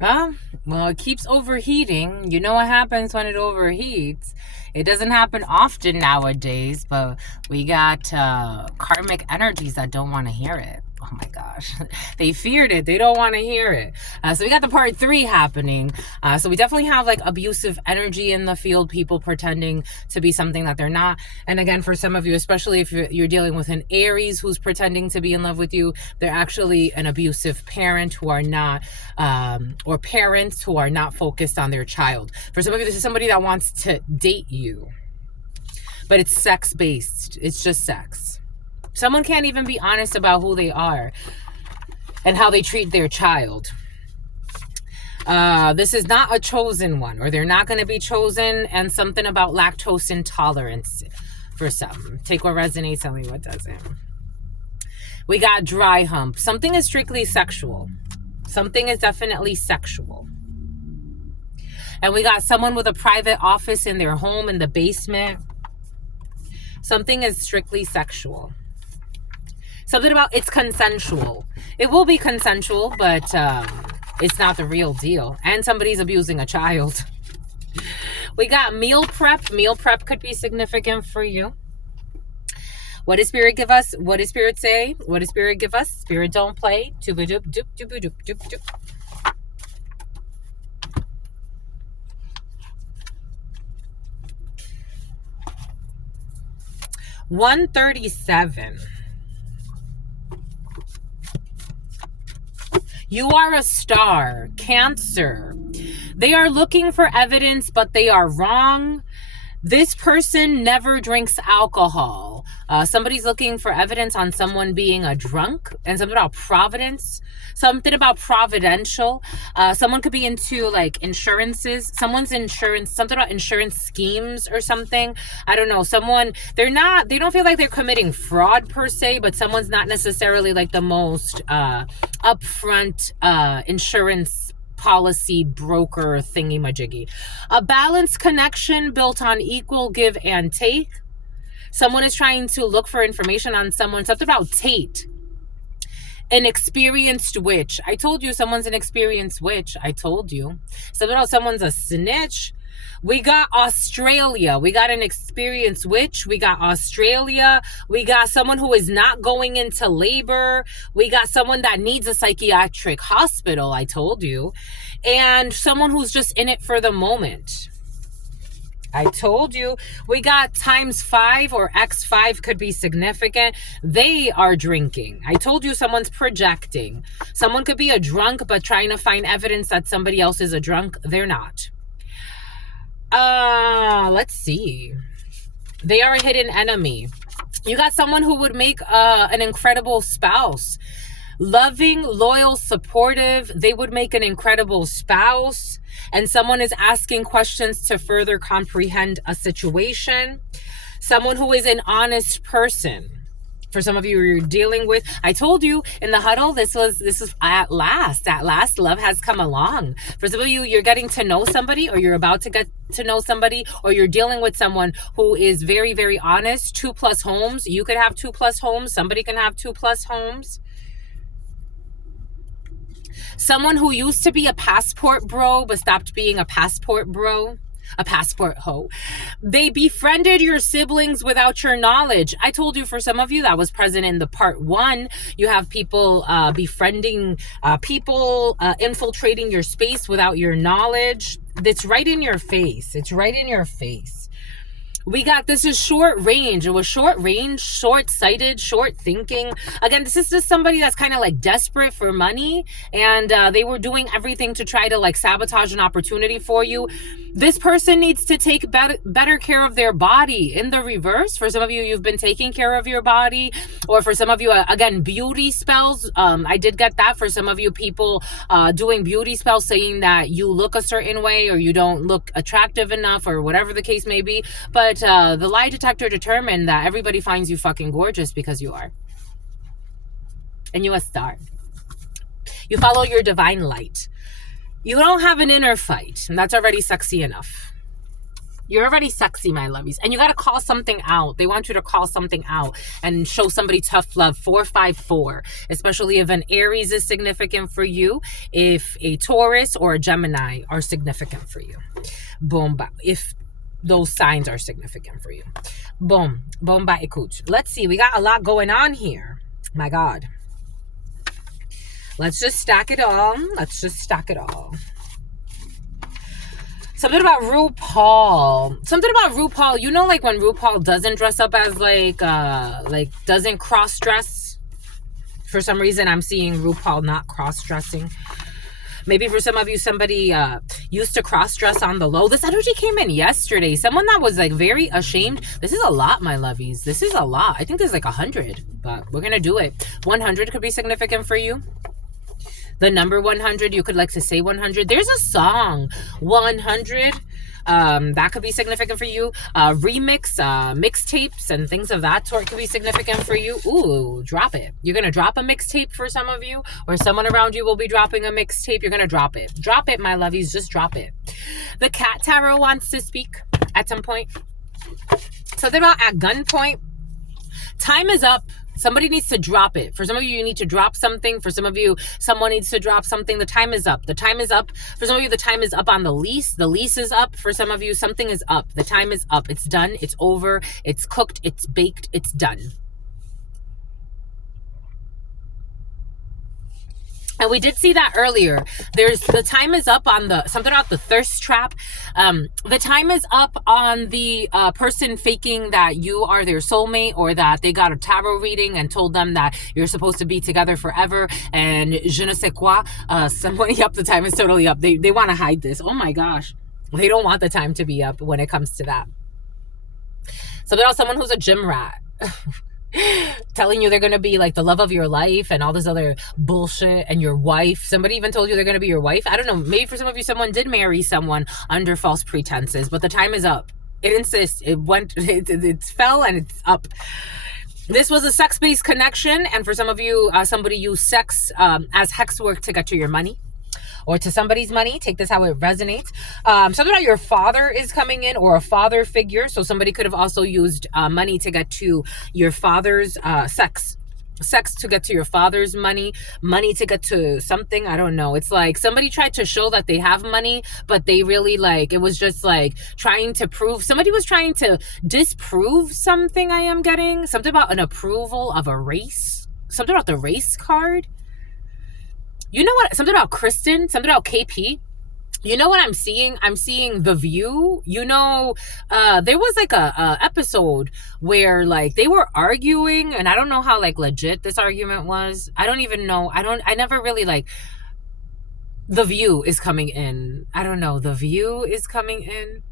Well, it keeps overheating. You know what happens when it overheats. It doesn't happen often nowadays, but we got karmic energies that don't want to hear it. Oh my gosh. They feared it. They don't want to hear it. So we got the part 3 happening. So we definitely have like abusive energy in the field, people pretending to be something that they're not. And again, for some of you, especially if you're dealing with an Aries who's pretending to be in love with you, they're actually an abusive parent who are not, or parents who are not focused on their child. For some of you, this is somebody that wants to date you, but it's sex-based. It's just sex. Someone can't even be honest about who they are and how they treat their child. This is not a chosen one, or they're not going to be chosen, and something about lactose intolerance for some. Take what resonates, tell me what doesn't. We got dry hump. Something is strictly sexual. Something is definitely sexual. And we got someone with a private office in their home in the basement. Something is strictly sexual. Something about it's consensual. It will be consensual, but it's not the real deal. And somebody's abusing a child. We got meal prep. Meal prep could be significant for you. What does Spirit give us? What does Spirit say? What does Spirit give us? Spirit don't play. Doop-a-doop, doop, doop-a-doop, doop, doop. 137. You are a star. Cancer. They are looking for evidence, but they are wrong. This person never drinks alcohol. Somebody's looking for evidence on someone being a drunk, and something about providence, something about providential. Someone could be into like insurances, someone's insurance, something about insurance schemes or something. I don't know. Someone, they don't feel like they're committing fraud per se, but someone's not necessarily like the most upfront insurance policy broker thingy majiggy. A balanced connection built on equal give and take. Someone is trying to look for information on someone. Something about Tate. An experienced witch. I told you someone's an experienced witch. I told you. Something about someone's a snitch. We got Australia. We got an experienced witch. We got Australia. We got someone who is not going into labor. We got someone that needs a psychiatric hospital, I told you. And someone who's just in it for the moment. I told you. We got ×5 or x5 could be significant. They are drinking. I told you someone's projecting. Someone could be a drunk but trying to find evidence that somebody else is a drunk. They're not. Let's see. They are a hidden enemy. You got someone who would make an incredible spouse. Loving, loyal, supportive. They would make an incredible spouse. And someone is asking questions to further comprehend a situation. Someone who is an honest person. For some of you you're dealing with, I told you in the huddle, this is at last love has come along. For some of you, you're getting to know somebody, or you're about to get to know somebody, or you're dealing with someone who is very, very honest. 2+ homes. You could have 2+ homes. Somebody can have 2+ homes. Someone who used to be a passport bro but stopped being a passport bro. A passport hoe. They befriended your siblings without your knowledge. I told you for some of you that was present in the part 1. You have people befriending people, infiltrating your space without your knowledge. It's right in your face. It's right in your face. We got, this is short range. It was short range, short-sighted, short thinking. Again, this is just somebody that's kind of like desperate for money, and they were doing everything to try to like sabotage an opportunity for you. This person needs to take better care of their body. In the reverse, for some of you, you've been taking care of your body, or for some of you, again, beauty spells. I did get that for some of you people doing beauty spells, saying that you look a certain way or you don't look attractive enough or whatever the case may be. But the lie detector determined that everybody finds you fucking gorgeous because you are. And you're a star. You follow your divine light. You don't have an inner fight, and that's already sexy enough. You're already sexy, my lovies. And you got to call something out. They want you to call something out and show somebody tough love. 454, especially if an Aries is significant for you, if a Taurus or a Gemini are significant for you. Boom. If those signs are significant for you. Boom. Boom. Let's see. We got a lot going on here. My God. Let's just stack it all. Let's just stack it all. Something about RuPaul. Something about RuPaul. You know, like when RuPaul doesn't dress up as like doesn't cross-dress. For some reason, I'm seeing RuPaul not cross-dressing. Maybe for some of you, somebody used to cross-dress on the low. This energy came in yesterday. Someone that was like very ashamed. This is a lot, my lovies. This is a lot. I think there's like 100, but we're going to do it. 100 could be significant for you. The number 100, you could like to say 100. There's a song, 100. That could be significant for you. Remix, mixtapes and things of that sort could be significant for you. Ooh, drop it. You're going to drop a mixtape for some of you, or someone around you will be dropping a mixtape. You're going to drop it. Drop it, my lovies. Just drop it. The Cat Tarot wants to speak at some point. Something about at gunpoint. Time is up. Somebody needs to drop it. For some of you, you need to drop something. For some of you, someone needs to drop something. The time is up. The time is up. For some of you, the time is up on the lease. The lease is up. For some of you, something is up. The time is up. It's done. It's over. It's cooked. It's baked. It's done. And we did see that earlier. There's the time is up on the something about the thirst trap. The time is up on the person faking that you are their soulmate, or that they got a tarot reading and told them that you're supposed to be together forever. And je ne sais quoi. Yep, the time is totally up. They want to hide this. Oh my gosh. They don't want the time to be up when it comes to that. So there's someone who's a gym rat. Telling you they're going to be like the love of your life and all this other bullshit, and your wife. Somebody even told you they're going to be your wife. I don't know. Maybe for some of you, someone did marry someone under false pretenses, but the time is up. It insists. It went, it fell and it's up. This was a sex-based connection. And for some of you, somebody used sex as hex work to get to your money. Or to somebody's money. Take this how it resonates. Something about your father is coming in, or a father figure. So somebody could have also used money to get to your father's sex to get to your father's money to get to something. I don't know. It's like somebody tried to show that they have money, but they really like, it was just like trying to prove, somebody was trying to disprove something. I am getting something about an approval of a race, something about the race card. You know what? Something about Kristen, something about KP. You know what I'm seeing? I'm seeing The View. You know, there was like a episode where like they were arguing, and I don't know how like legit this argument was. I don't even know. I never really like. The View is coming in. I don't know. The View is coming in.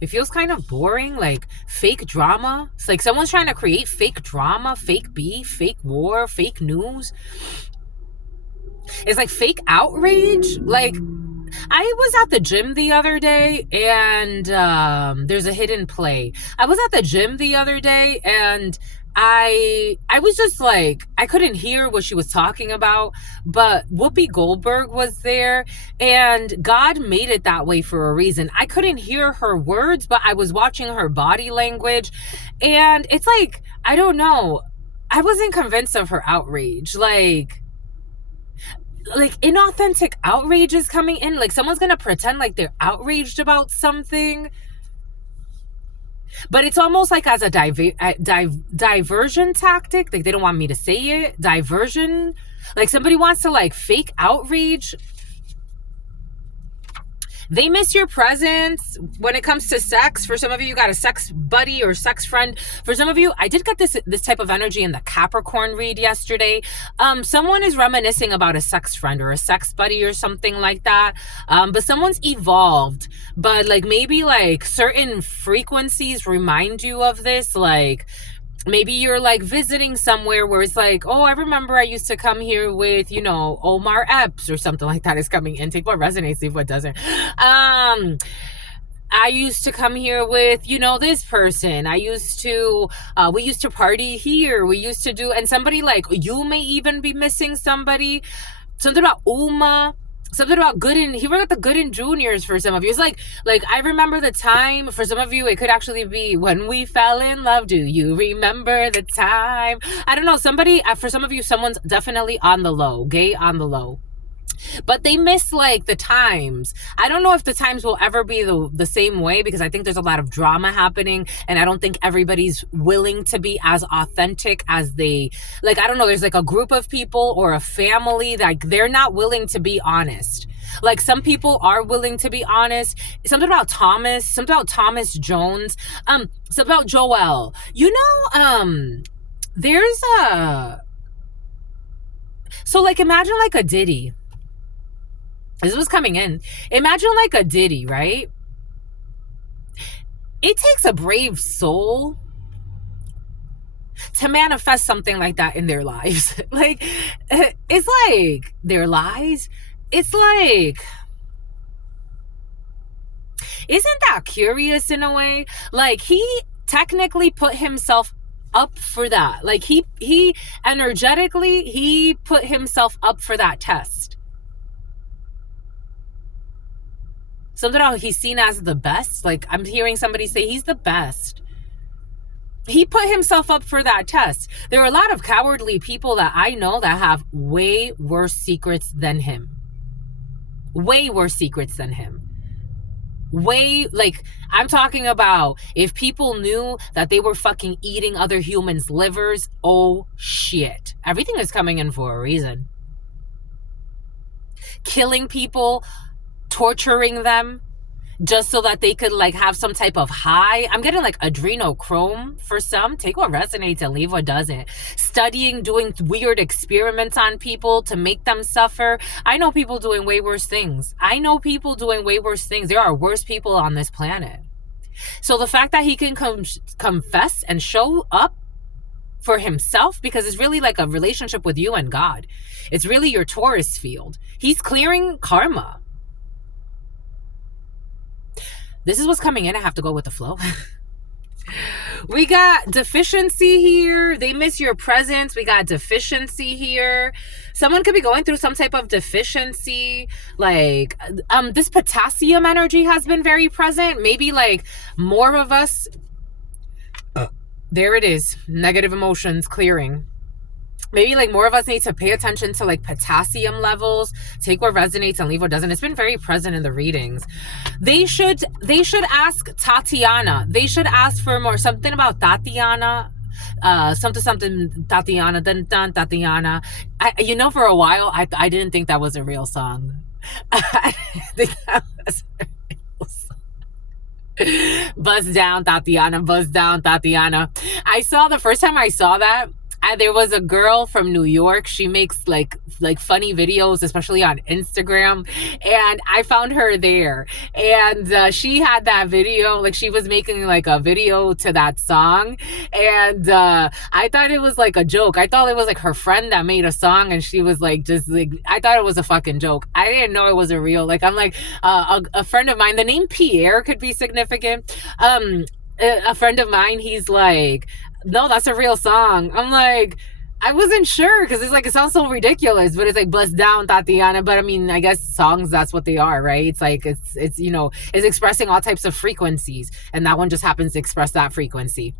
It feels kind of boring, like fake drama. It's like someone's trying to create fake drama, fake beef, fake war, fake news. It's like fake outrage. Like, I was at the gym the other day, and there's a hidden play. I was at the gym the other day, and I was just like, I couldn't hear what she was talking about, but Whoopi Goldberg was there, and God made it that way for a reason. I couldn't hear her words, but I was watching her body language, and it's like, I don't know. I wasn't convinced of her outrage. Like inauthentic outrage is coming in. Like someone's gonna pretend like they're outraged about something, but it's almost like as a diversion tactic. Like they don't want me to say it. Diversion. Like somebody wants to like fake outrage. They miss your presence when it comes to sex. For some of you, you got a sex buddy or sex friend. For some of you, I did get this type of energy in the Capricorn read yesterday. Someone is reminiscing about a sex friend or a sex buddy or something like that. But someone's evolved. But like maybe like certain frequencies remind you of this. Like maybe you're like visiting somewhere where it's like, oh, I remember I used to come here with, you know, Omar Epps or something like that is coming in. Take what resonates, leave what doesn't. I used to come here with, you know, this person. I used to, we used to party here. We used to do, and somebody like, you may even be missing somebody. Something about Uma. something about Gooden. He worked at the Gooden Juniors for some of you. It's like I remember the time. For some of you, it could actually be when we fell in love. Do you remember the time? I don't know. Somebody, for some of you, someone's definitely on the low, gay on the low. But they miss like the times. I don't know if the times will ever be the same way, because I think there's a lot of drama happening, and I don't think everybody's willing to be as authentic as they, like, I don't know, there's like a group of people or a family that, like, they're not willing to be honest. Like, some people are willing to be honest. Something about Thomas Jones, something about Joel. You know, there's a, so like, imagine like a Diddy. This was coming in. Imagine like a Diddy, right? It takes a brave soul to manifest something like that in their lives. Like, it's like their lies. It's like, isn't that curious in a way? Like, he technically put himself up for that. Like, he energetically, he put himself up for that test. Something about he's seen as the best. Like, I'm hearing somebody say he's the best. He put himself up for that test. There are a lot of cowardly people that I know that have way worse secrets than him. Way worse secrets than him. Way, like, I'm talking about if people knew that they were fucking eating other humans' livers, oh shit. Everything is coming in for a reason. Killing people, torturing them, just so that they could like have some type of high. I'm getting like adrenochrome for some. Take what resonates and leave what doesn't. Studying, doing weird experiments on people to make them suffer. I know people doing way worse things. There are worse people on this planet. So the fact that he can confess and show up for himself, because it's really like a relationship with you and God. It's really your Taurus field. He's clearing karma. This is what's coming in. I have to go with the flow. We got deficiency here. They miss your presence. We got deficiency here. Someone could be going through some type of deficiency. Like, this potassium energy has been very present. Maybe like more of us. There it is. Negative emotions clearing. Maybe like more of us need to pay attention to like potassium levels. Take what resonates and leave what doesn't. It's been very present in the readings. They should ask Tatiana. They should ask for more. Something about Tatiana. Something Tatiana. Dun, dun, Tatiana. You know, for a while I didn't think that was a real song. I didn't think that was a real song. Buzz down, Tatiana. Buzz down, Tatiana. The first time I saw that, there was a girl from New York. She makes like funny videos, especially on Instagram. And I found her there. And she had that video. Like, she was making like a video to that song. And I thought it was like a joke. I thought it was like her friend that made a song. And she was like, just like, I thought it was a fucking joke. I didn't know it was a real. Like, I'm like, a friend of mine, the name Pierre could be significant. A friend of mine, he's like, no, that's a real song. I'm like, I wasn't sure, because it's like, it sounds so ridiculous, but it's like, bust down, Tatiana. But I mean, I guess songs, that's what they are, right? It's like, it's you know, it's expressing all types of frequencies, and that one just happens to express that frequency.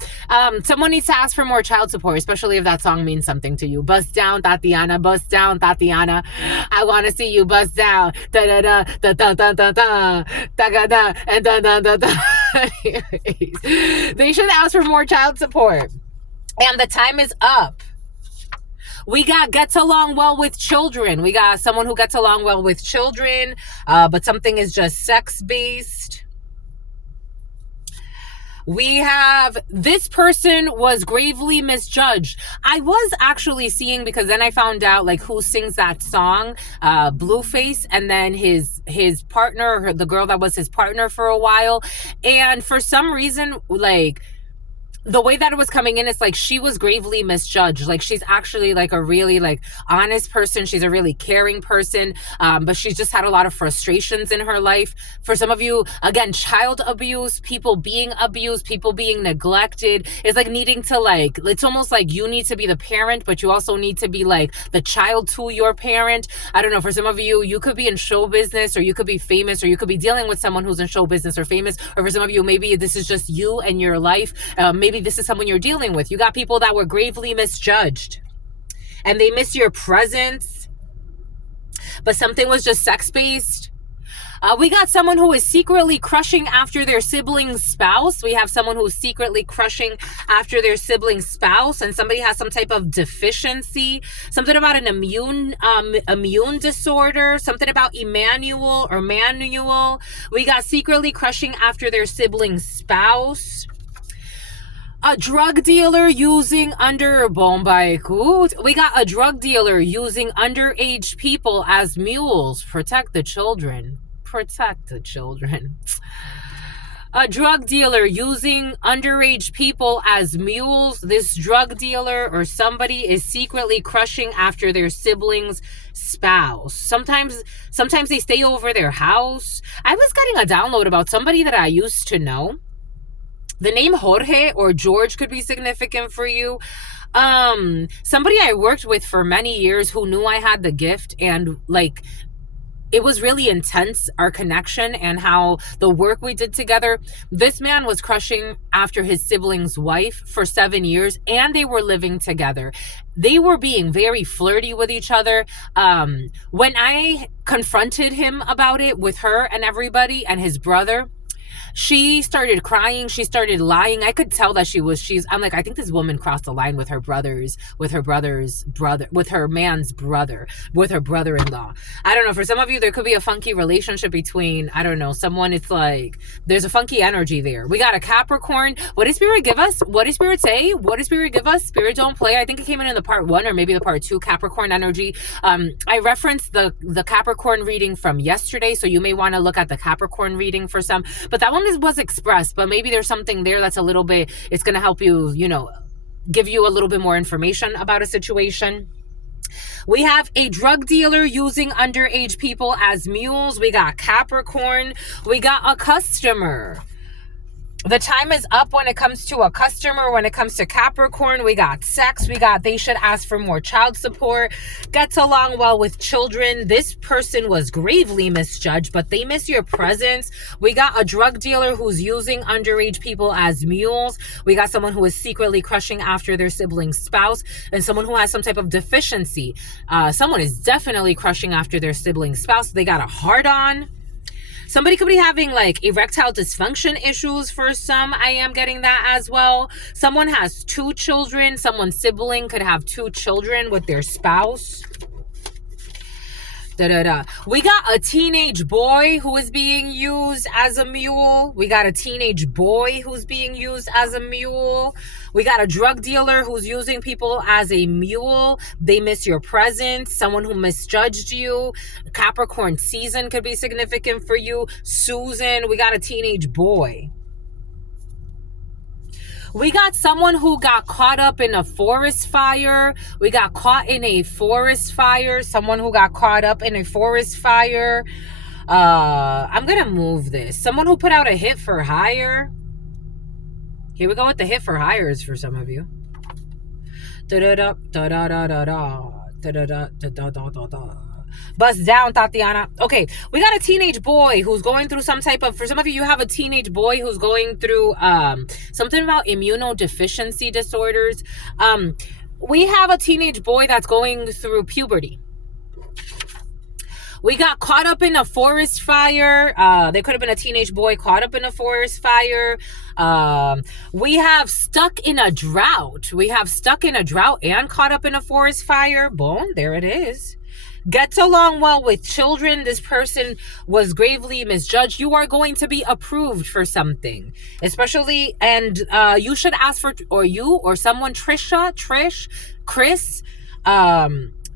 Someone needs to ask for more child support, especially if that song means something to you. Bust down, Tatiana. Bust down, Tatiana. I want to see you bust down. Da da da da da da da da da da and da da da da. They should ask for more child support. And the time is up. We got gets along well with children. We got someone who gets along well with children, but something is just sex-based. We have this person was gravely misjudged. I was actually seeing, because then I found out like who sings that song, Blueface, and then his partner, the girl that was his partner for a while. And for some reason, like, the way that it was coming in, it's like she was gravely misjudged. Like she's actually like a really like honest person. She's a really caring person. But she's just had a lot of frustrations in her life. For some of you, again, child abuse, people being abused, people being neglected is like needing to like, it's almost like you need to be the parent, but you also need to be like the child to your parent. I don't know. For some of you, you could be in show business, or you could be famous, or you could be dealing with someone who's in show business or famous. Or for some of you, maybe this is just you and your life. Maybe this is someone you're dealing with. You got people that were gravely misjudged and they miss your presence, but something was just sex-based. We got someone who is secretly crushing after their sibling's spouse. We have someone who's secretly crushing after their sibling's spouse, and somebody has some type of deficiency, something about an immune disorder, something about Emmanuel or Manuel. We got secretly crushing after their sibling's spouse. A drug dealer using we got a drug dealer using underage people as mules. Protect the children. Protect the children. A drug dealer using underage people as mules. This drug dealer or somebody is secretly crushing after their sibling's spouse. Sometimes they stay over their house. I was getting a download about somebody that I used to know. The name Jorge or George could be significant for you. Somebody I worked with for many years who knew I had the gift, and like it was really intense, our connection and how the work we did together. This man was crushing after his sibling's wife for 7 years, and they were living together. They were being very flirty with each other. When I confronted him about it with her and everybody and his brother, she started crying. She started lying. I could tell that I'm like, I think this woman crossed the line with her man's brother, with her brother-in-law. I don't know. For some of you, there could be a funky relationship between, I don't know, someone. It's like, there's a funky energy there. We got a Capricorn. What did Spirit give us? What did Spirit say? What did Spirit give us? Spirit don't play. I think it came in the part 1 or maybe the part 2 Capricorn energy. I referenced the Capricorn reading from yesterday, so you may want to look at the Capricorn reading for some, but that one was expressed, but maybe there's something there that's a little bit, it's going to help you, give you a little bit more information about a situation. We have a drug dealer using underage people as mules. We got Capricorn. We got a customer. The time is up when it comes to a customer. When it comes to Capricorn, we got sex. We got they should ask for more child support. Gets along well with children. This person was gravely misjudged, but they miss your presence. We got a drug dealer who's using underage people as mules. We got someone who is secretly crushing after their sibling's spouse, and someone who has some type of deficiency. Someone is definitely crushing after their sibling's spouse. They got a hard-on. Somebody could be having like erectile dysfunction issues for some. I am getting that as well. Someone has 2 children. Someone's sibling could have 2 children with their spouse. We got a teenage boy who is being used as a mule. We got a teenage boy who's being used as a mule. We got a drug dealer who's using people as a mule. They miss your presence. Someone who misjudged you. Capricorn season could be significant for you. Susan, we got a teenage boy. We got someone who got caught up in a forest fire. We got caught in a forest fire. Someone who got caught up in a forest fire. I'm going to move this. Someone who put out a hit for hire. Here we go with the hit for hires for some of you. Bust down, Tatiana. Okay, we got a teenage boy who's going through some type of, for some of you have a teenage boy who's going through something about immunodeficiency disorders. We have a teenage boy that's going through puberty. We got caught up in a forest fire. There could have been a teenage boy caught up in a forest fire. We have stuck in a drought. We have stuck in a drought and caught up in a forest fire. Boom, there it is. Gets along well with children. This person was gravely misjudged. You are going to be approved for something, especially, and you should ask for, or you or someone, Trish, Chris,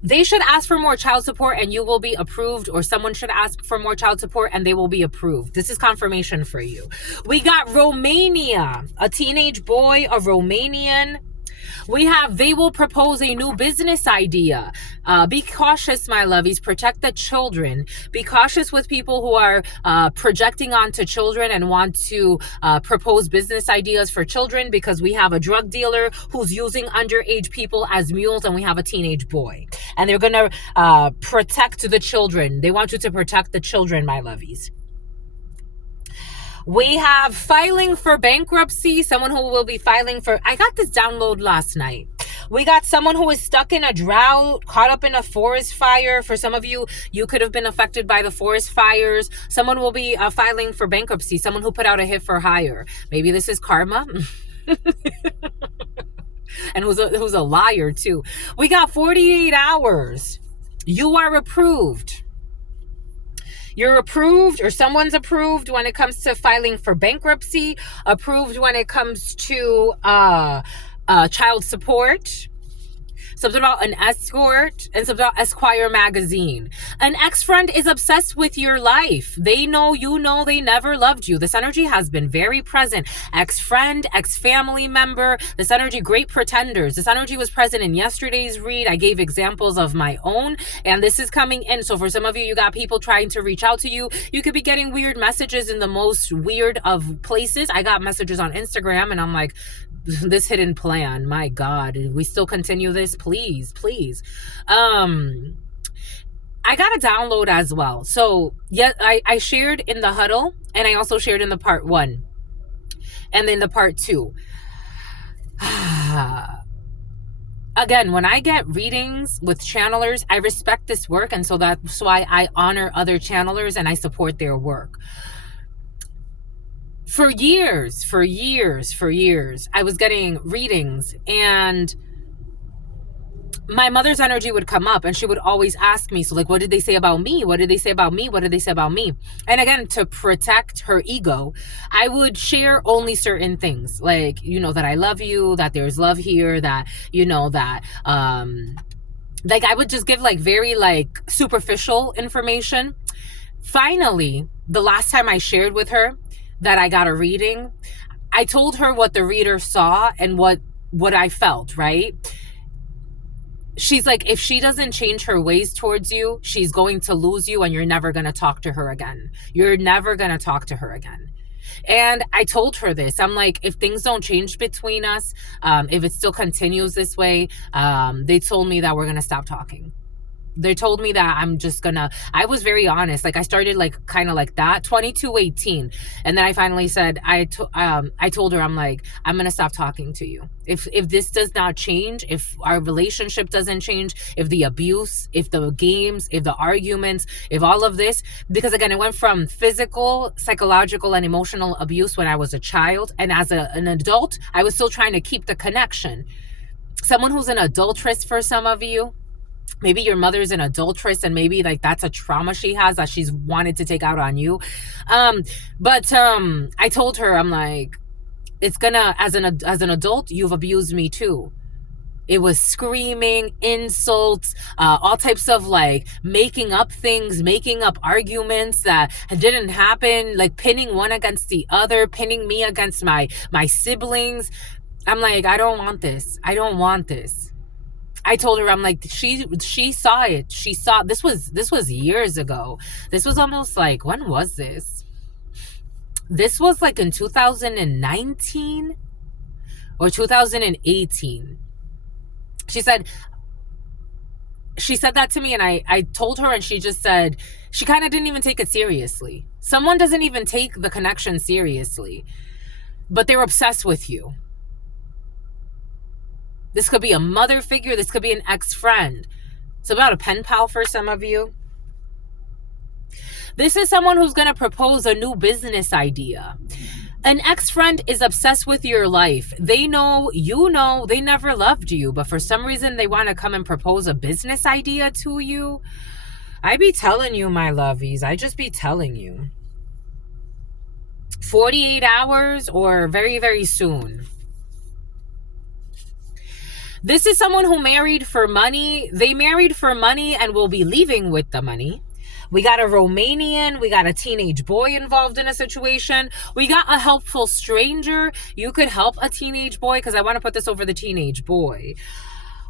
They should ask for more child support and you will be approved, or someone should ask for more child support and they will be approved. This is confirmation for you. We got Romania, a teenage boy, a Romanian. We have, they will propose a new business idea. Be cautious, my lovies. Protect the children. Be cautious with people who are projecting onto children and want to propose business ideas for children, because we have a drug dealer who's using underage people as mules, and we have a teenage boy. And they're going to protect the children. They want you to protect the children, my lovies. We have filing for bankruptcy, someone who will be filing for, I got this download last night. We got someone who is stuck in a drought, caught up in a forest fire. For some of you, you could have been affected by the forest fires. Someone will be filing for bankruptcy, someone who put out a hit for hire. Maybe this is karma. And who's a liar too. We got 48 hours. You are approved. You're approved, or someone's approved when it comes to filing for bankruptcy, approved when it comes to child support, something about an escort, and something about Esquire magazine. An ex-friend is obsessed with your life. They know, you know, they never loved you. This energy has been very present. Ex-friend, ex-family member, this energy, great pretenders. This energy was present in yesterday's read. I gave examples of my own, and this is coming in. So for some of you, you got people trying to reach out to you. You could be getting weird messages in the most weird of places. I got messages on Instagram, and I'm like, this hidden plan, my God, we still continue this? Please. I got a download as well. So yeah, I shared in the huddle, and I also shared in the part 1 and then the part 2. Again, when I get readings with channelers, I respect this work, and so that's why I honor other channelers and I support their work. For years, I was getting readings, and my mother's energy would come up, and she would always ask me, so like, what did they say about me? What did they say about me? What did they say about me? And again, to protect her ego, I would share only certain things, like, you know, that I love you, that there's love here, that, you know, that, like, I would just give like very like superficial information. Finally, the last time I shared with her that I got a reading, I told her what the reader saw and what I felt, right? She's like, if she doesn't change her ways towards you, she's going to lose you, and you're never going to talk to her again. You're never going to talk to her again. And I told her this. I'm like, if things don't change between us, if it still continues this way, they told me that we're going to stop talking. They told me that I'm just gonna, I was very honest. Like, I started like kind of like that, 2218. And then I finally said, I told her, I'm like, I'm gonna stop talking to you. If this does not change, if our relationship doesn't change, if the abuse, if the games, if the arguments, if all of this, because again, it went from physical, psychological, and emotional abuse when I was a child. And as an adult, I was still trying to keep the connection. Someone who's an adulteress, for some of you, maybe your mother's an adulteress, and maybe like that's a trauma she has that she's wanted to take out on you. But I told her, I'm like, it's gonna, as an adult, you've abused me too. It was screaming, insults, all types of like making up things, making up arguments that didn't happen, like pinning one against the other, pinning me against my siblings. I'm like, I don't want this. I don't want this. I told her, I'm like, she saw it. She saw, this was years ago. This was almost like, when was this? This was like in 2019 or 2018. She said that to me, and I told her, and she just said, she kind of didn't even take it seriously. Someone doesn't even take the connection seriously, but they're obsessed with you. This could be a mother figure. This could be an ex-friend. It's about a pen pal for some of you. This is someone who's going to propose a new business idea. An ex-friend is obsessed with your life. They know, you know, they never loved you, but for some reason they want to come and propose a business idea to you. I be telling you, my lovies. I just be telling you. 48 hours or very, very soon. This is someone who married for money. They married for money and will be leaving with the money. We got a Romanian. We got a teenage boy involved in a situation. We got a helpful stranger. You could help a teenage boy, because I want to put this over the teenage boy.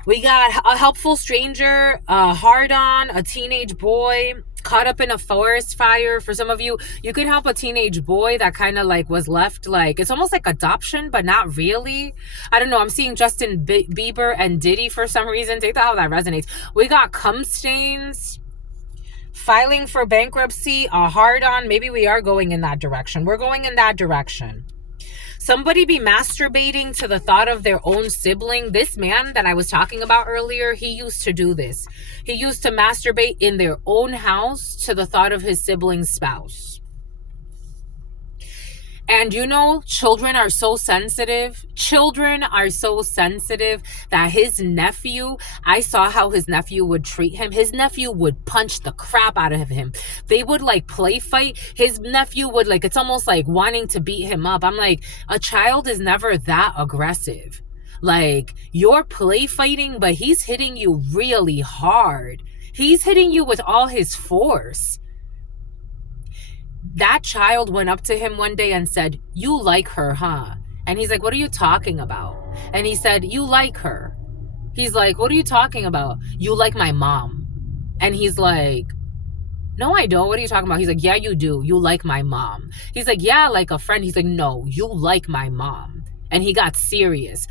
We got a helpful stranger, a hard-on, a teenage boy caught up in a forest fire. For some of you, you could help a teenage boy that kind of like was left, like, it's almost like adoption, but not really. I don't know. I'm seeing Justin Bieber and Diddy for some reason. Take that how that resonates. We got cum stains, filing for bankruptcy, a hard-on. Maybe we are going in that direction. We're going in that direction. Somebody be masturbating to the thought of their own sibling. This man that I was talking about earlier, he used to do this. He used to masturbate in their own house to the thought of his sibling's spouse. And you know, children are so sensitive. Children are so sensitive that his nephew, I saw how his nephew would treat him. His nephew would punch the crap out of him. They would like play fight. His nephew would like, it's almost like wanting to beat him up. I'm like, a child is never that aggressive. Like, you're play fighting, but he's hitting you really hard. He's hitting you with all his force. That child went up to him one day and said, "You like her, huh?" And he's like, "What are you talking about?" And he said, "You like her." He's like, "What are you talking about?" "You like my mom." And he's like, "No, I don't. What are you talking about?" He's like, "Yeah, you do. You like my mom." He's like, "Yeah, like a friend." He's like, "No, you like my mom." And he got serious.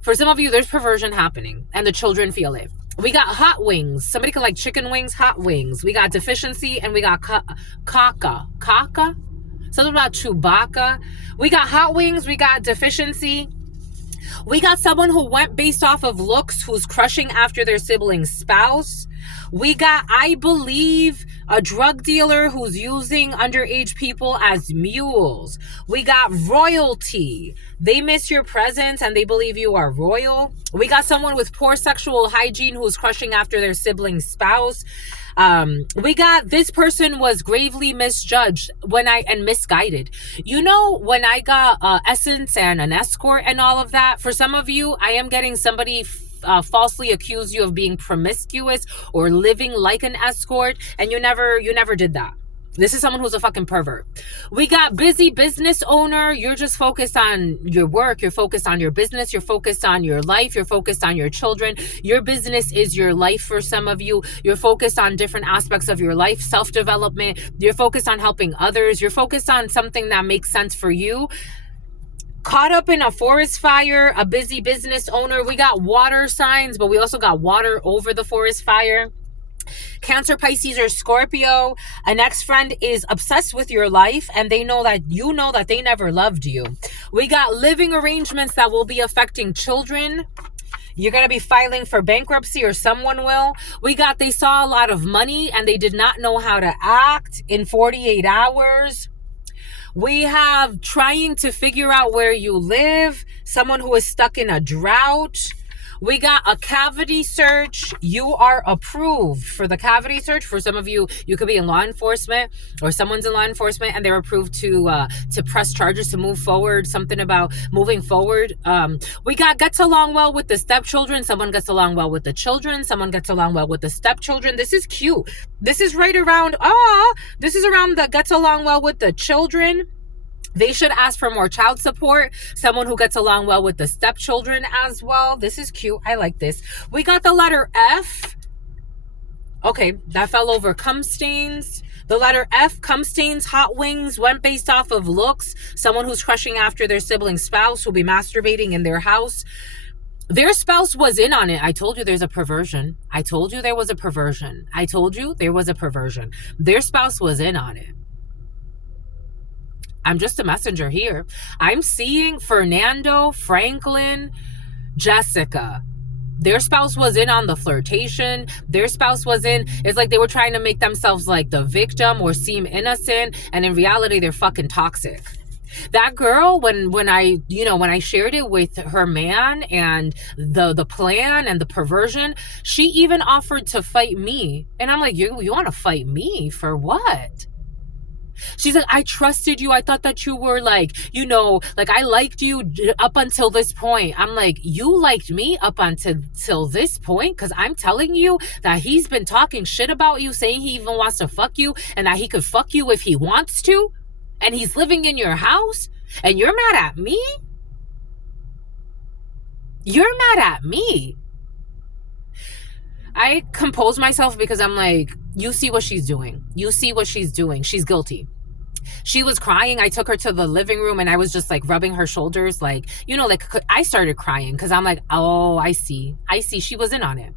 For some of you, there's perversion happening and the children feel it. We got hot wings. Somebody could like chicken wings, hot wings. We got deficiency, and we got caca. Caca? Something about Chewbacca. We got hot wings. We got deficiency. We got someone who went based off of looks, who's crushing after their sibling's spouse. We got, I believe, a drug dealer who's using underage people as mules. We got royalty. They miss your presence and they believe you are royal. We got someone with poor sexual hygiene who's crushing after their sibling's spouse. We got, this person was gravely misjudged and misguided. You know, when I got Essence and an escort and all of that, for some of you, I am getting somebody falsely accuse you of being promiscuous or living like an escort, and you never did that. This is someone who's a fucking pervert. We got busy business owner. You're just focused on your work. You're focused on your business. You're focused on your life. You're focused on your children. Your business is your life for some of you. You're focused on different aspects of your life, self-development. You're focused on helping others. You're focused on something that makes sense for you. Caught up in a forest fire, a busy business owner. We got water signs, but we also got water over the forest fire. Cancer, Pisces, or Scorpio. An ex-friend is obsessed with your life and they know that you know that they never loved you. We got living arrangements that will be affecting children. You're going to be filing for bankruptcy, or someone will. We got, they saw a lot of money and they did not know how to act in 48 hours. We have trying to figure out where you live, someone who is stuck in a drought. We got a cavity search. You are approved for the cavity search. For some of you, you could be in law enforcement, or someone's in law enforcement and they're approved to press charges, to move forward, something about moving forward. We got gets along well with the stepchildren. Someone gets along well with the children. Someone gets along well with the stepchildren. This is cute. This is right around, this is around the gets along well with the children. They should ask for more child support. Someone who gets along well with the stepchildren as well. This is cute. I like this. We got the letter F. Okay, that fell over. Cum stains. The letter F, cum stains, hot wings, went based off of looks. Someone who's crushing after their sibling spouse, who'll be masturbating in their house. Their spouse was in on it. I told you there's a perversion. I told you there was a perversion. I told you there was a perversion. Their spouse was in on it. I'm just a messenger here. I'm seeing Fernando, Franklin, Jessica. Their spouse was in on the flirtation. Their spouse was in. It's like they were trying to make themselves like the victim or seem innocent. And in reality, they're fucking toxic. That girl, when I shared it with her man and the plan and the perversion, she even offered to fight me. And I'm like, you want to fight me for what? She's like, I trusted you. I thought that you were like, like I liked you up until this point. I'm like, you liked me up until this point? Because I'm telling you that he's been talking shit about you, saying he even wants to fuck you and that he could fuck you if he wants to. And he's living in your house and you're mad at me? You're mad at me. I compose myself because I'm like, you see what she's doing. You see what she's doing. She's guilty. She was crying. I took her to the living room and I was just like rubbing her shoulders. Like, like I started crying because I'm like, oh, I see. She was in on it.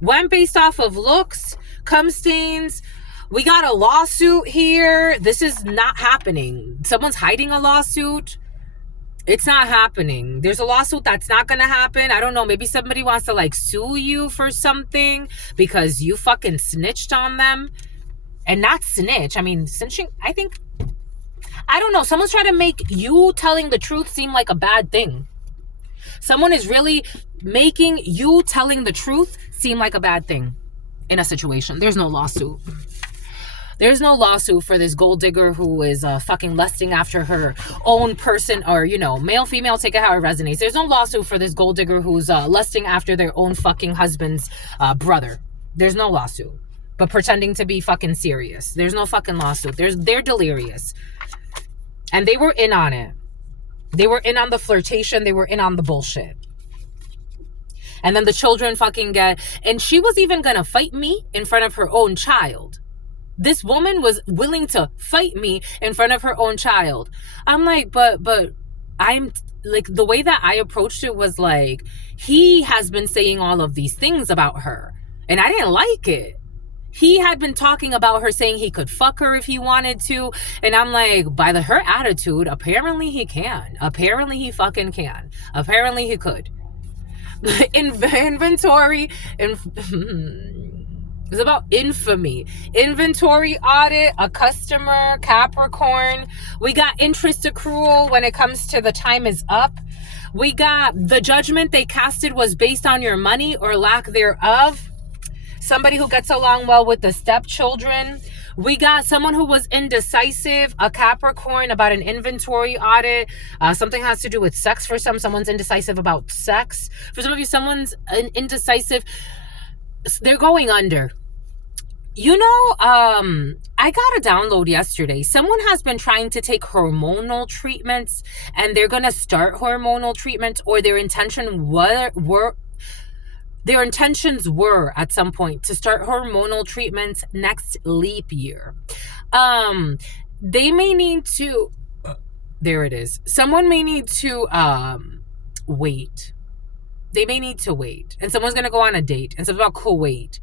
When based off of looks, cum stains, we got a lawsuit here. This is not happening. Someone's hiding a lawsuit. It's not happening. There's a lawsuit that's not gonna happen. I don't know. Maybe somebody wants to like sue you for something because you fucking snitched on them. And not snitch. I mean, snitching, I don't know. Someone's trying to make you telling the truth seem like a bad thing. Someone is really making you telling the truth seem like a bad thing in a situation. There's no lawsuit. There's no lawsuit for this gold digger who is fucking lusting after her own person, or, male, female, take it how it resonates. There's no lawsuit for this gold digger who's lusting after their own fucking husband's brother. There's no lawsuit. But pretending to be fucking serious. There's no fucking lawsuit. They're delirious. And they were in on it. They were in on the flirtation. They were in on the bullshit. And then the children fucking and she was even gonna fight me in front of her own child. This woman was willing to fight me in front of her own child. I'm like, but I'm like, the way that I approached it was like, he has been saying all of these things about her. And I didn't like it. He had been talking about her, saying he could fuck her if he wanted to. And I'm like, by her attitude, apparently he can. Apparently he fucking can. Apparently he could. Inventory. It's about infamy. Inventory audit, a customer, Capricorn. We got interest accrual when it comes to the time is up. We got the judgment they casted was based on your money or lack thereof. Somebody who gets along well with the stepchildren. We got someone who was indecisive, a Capricorn, about an inventory audit. Something has to do with sex for some. Someone's indecisive about sex. For some of you, someone's indecisive. They're going under. I got a download yesterday. Someone has been trying to take hormonal treatments and they're going to start hormonal treatments, or their intentions were at some point to start hormonal treatments next leap year. They may need to, there it is. Someone may need to wait. They may need to wait. And someone's going to go on a date. And it's about Kuwait.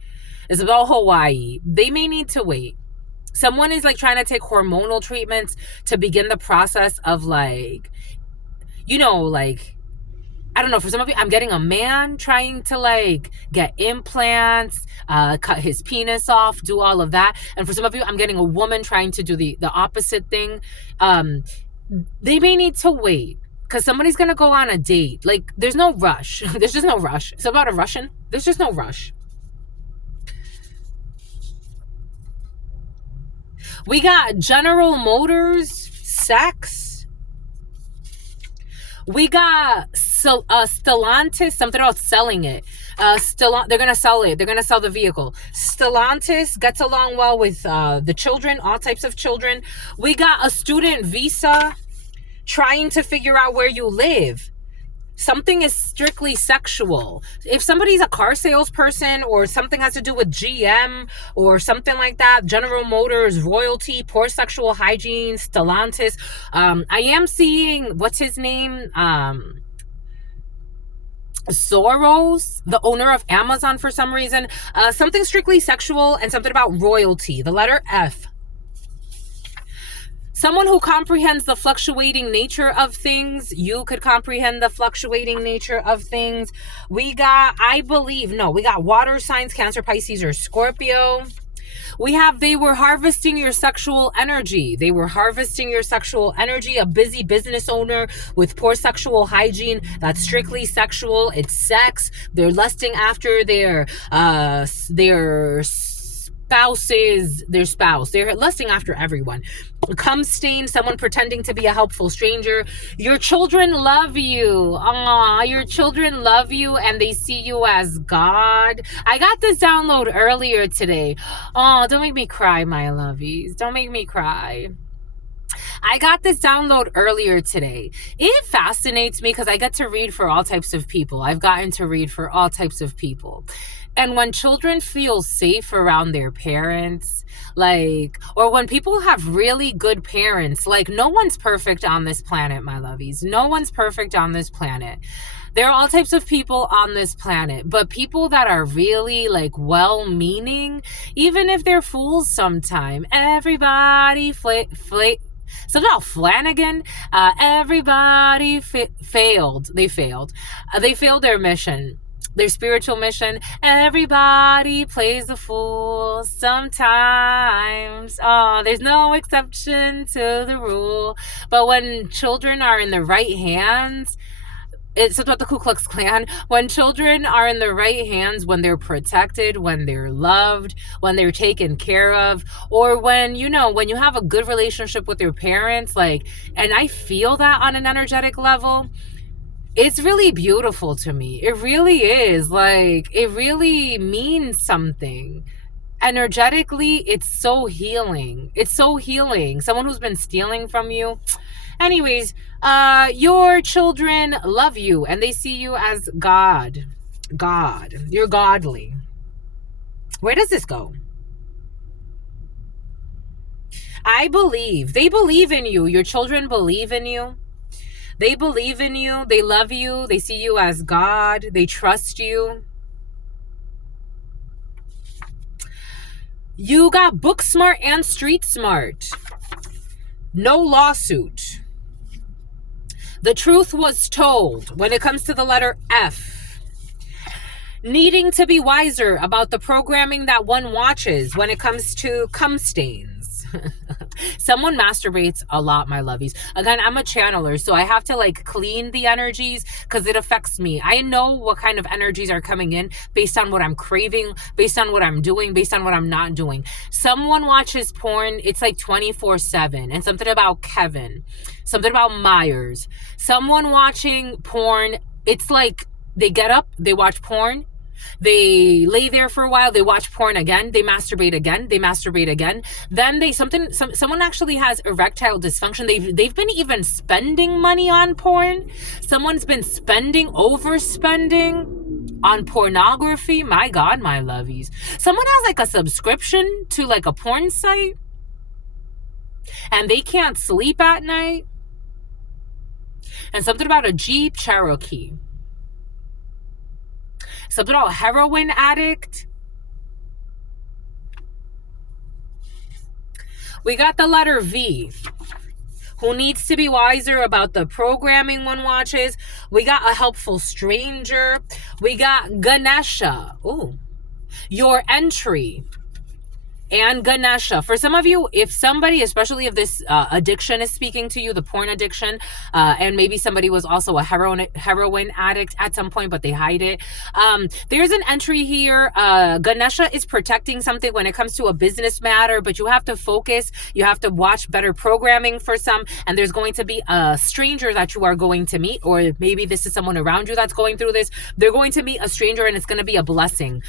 It's about Hawaii. They may need to wait. Someone is like trying to take hormonal treatments to begin the process of like, I don't know, for some of you, I'm getting a man trying to like get implants, cut his penis off, do all of that. And for some of you, I'm getting a woman trying to do the opposite thing. They may need to wait because somebody's going to go on a date. Like, there's no rush. There's just no rush. It's about a Russian. There's just no rush. We got General Motors, sex. We got Stellantis, something about selling it. They're going to sell it. They're going to sell the vehicle. Stellantis gets along well with the children, all types of children. We got a student visa, trying to figure out where you live. Something is strictly sexual. If somebody's a car salesperson or something has to do with GM or something like that, General Motors, royalty, poor sexual hygiene, Stellantis. I am seeing, what's his name? Soros, the owner of Amazon for some reason. Something strictly sexual and something about royalty. The letter F. Someone who comprehends the fluctuating nature of things. You could comprehend the fluctuating nature of things. We got water signs, Cancer, Pisces, or Scorpio. We have, they were harvesting your sexual energy. They were harvesting your sexual energy. A busy business owner with poor sexual hygiene. That's strictly sexual. It's sex. They're lusting after their their spouse. They're lusting after everyone. Cum stain, someone pretending to be a helpful stranger. Your children love you. Your children love you and they see you as God. I got this download earlier today. Oh, don't make me cry, my lovies. Don't make me cry. I got this download earlier today. It fascinates me because I get to read for all types of people. I've gotten to read for all types of people. And when children feel safe around their parents, or when people have really good parents, no one's perfect on this planet, my lovies. No one's perfect on this planet. There are all types of people on this planet, but people that are really well-meaning, even if they're fools sometime, everybody something about Flanagan. Everybody failed. They failed. They failed their mission, their spiritual mission. Everybody plays the fool sometimes. Oh, there's no exception to the rule. But when children are in the right hands, it's about the Ku Klux Klan. When children are in the right hands, when they're protected, when they're loved, when they're taken care of, or when you have a good relationship with your parents, and I feel that on an energetic level, it's really beautiful to me. It really is. It really means something. Energetically, it's so healing. It's so healing. Someone who's been stealing from you. Anyways, your children love you and they see you as God. God. You're godly. Where does this go? I believe. They believe in you. Your children believe in you. They believe in you. They love you. They see you as God. They trust you. You got book smart and street smart. No lawsuit. The truth was told when it comes to the letter F. Needing to be wiser about the programming that one watches when it comes to cum stains. Someone masturbates a lot, my lovies. Again, I'm a channeler, so I have to clean the energies because it affects me. I know what kind of energies are coming in based on what I'm craving, based on what I'm doing, based on what I'm not doing. Someone watches porn, it's 24/7, and something about Kevin, something about Myers. Someone watching porn, it's they get up, they watch porn, they lay there for a while, they watch porn again, they masturbate again, then someone actually has erectile dysfunction. They've been even spending money on porn. Someone's been overspending on pornography. My God, my lovies. Someone has a subscription to a porn site and they can't sleep at night. And something about a Jeep Cherokee. Something about a heroin addict. We got the letter V. Who needs to be wiser about the programming one watches. We got a helpful stranger. We got Ganesha. Ooh. Your entry. And Ganesha. For some of you, if somebody, especially if this addiction is speaking to you, the porn addiction, and maybe somebody was also a heroin addict at some point, but they hide it. There's an entry here. Ganesha is protecting something when it comes to a business matter, but you have to focus. You have to watch better programming for some, and there's going to be a stranger that you are going to meet, or maybe this is someone around you that's going through this. They're going to meet a stranger and it's going to be a blessing.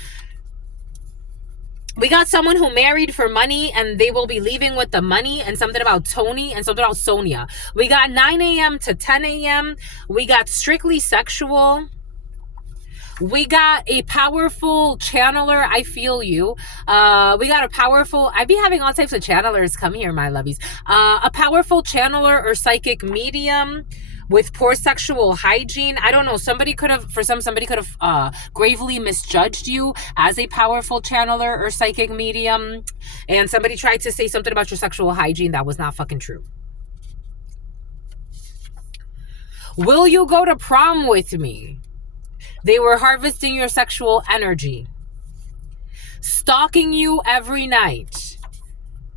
We got someone who married for money and they will be leaving with the money, and something about Tony and something about Sonia. We got 9 a.m. to 10 a.m. We got strictly sexual. We got a powerful channeler. I feel you. We got a powerful, I be having all types of channelers come here, my lovies. A powerful channeler or psychic medium with poor sexual hygiene. I don't know. Somebody could have gravely misjudged you as a powerful channeler or psychic medium. And somebody tried to say something about your sexual hygiene that was not fucking true. Will you go to prom with me? They were harvesting your sexual energy. Stalking you every night.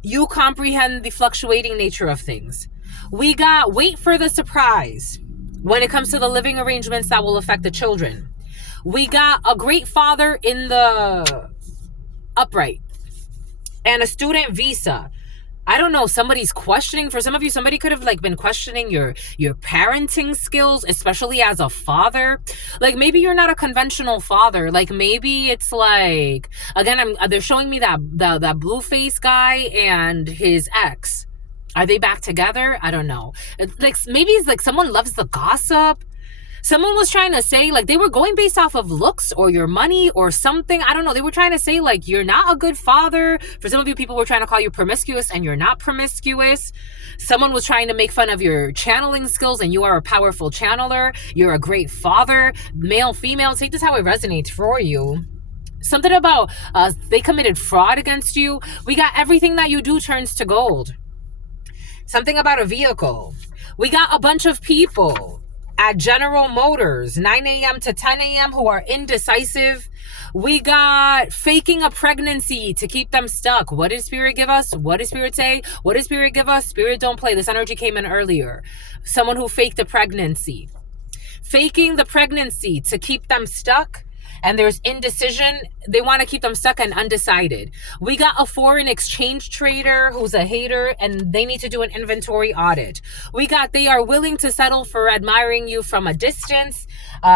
You comprehend the fluctuating nature of things. We got wait for the surprise when it comes to the living arrangements that will affect the children. We got a great father in the upright. And a student visa. I don't know, somebody's questioning. For some of you, somebody could have like been questioning your parenting skills, especially as a father. Like maybe you're not a conventional father. Like maybe it's like, again, they're showing me that blue face guy and his ex. Are they back together? I don't know. Like maybe it's like someone loves the gossip. Someone was trying to say, like, they were going based off of looks or your money or something. I don't know. They were trying to say, like, you're not a good father. For some of you, people were trying to call you promiscuous and you're not promiscuous. Someone was trying to make fun of your channeling skills and you are a powerful channeler. You're a great father, male, female. Take this how it resonates for you. Something about they committed fraud against you. We got everything that you do turns to gold. Something about a vehicle. We got a bunch of people at General Motors, 9 a.m. to 10 a.m. who are indecisive. We got faking a pregnancy to keep them stuck. What did Spirit give us? What did Spirit say? What did Spirit give us? Spirit, don't play. This energy came in earlier. Someone who faked a pregnancy. Faking the pregnancy to keep them stuck. And there's indecision. They want to keep them stuck and undecided. We got a foreign exchange trader who's a hater and they need to do an inventory audit. We got they are willing to settle for admiring you from a distance.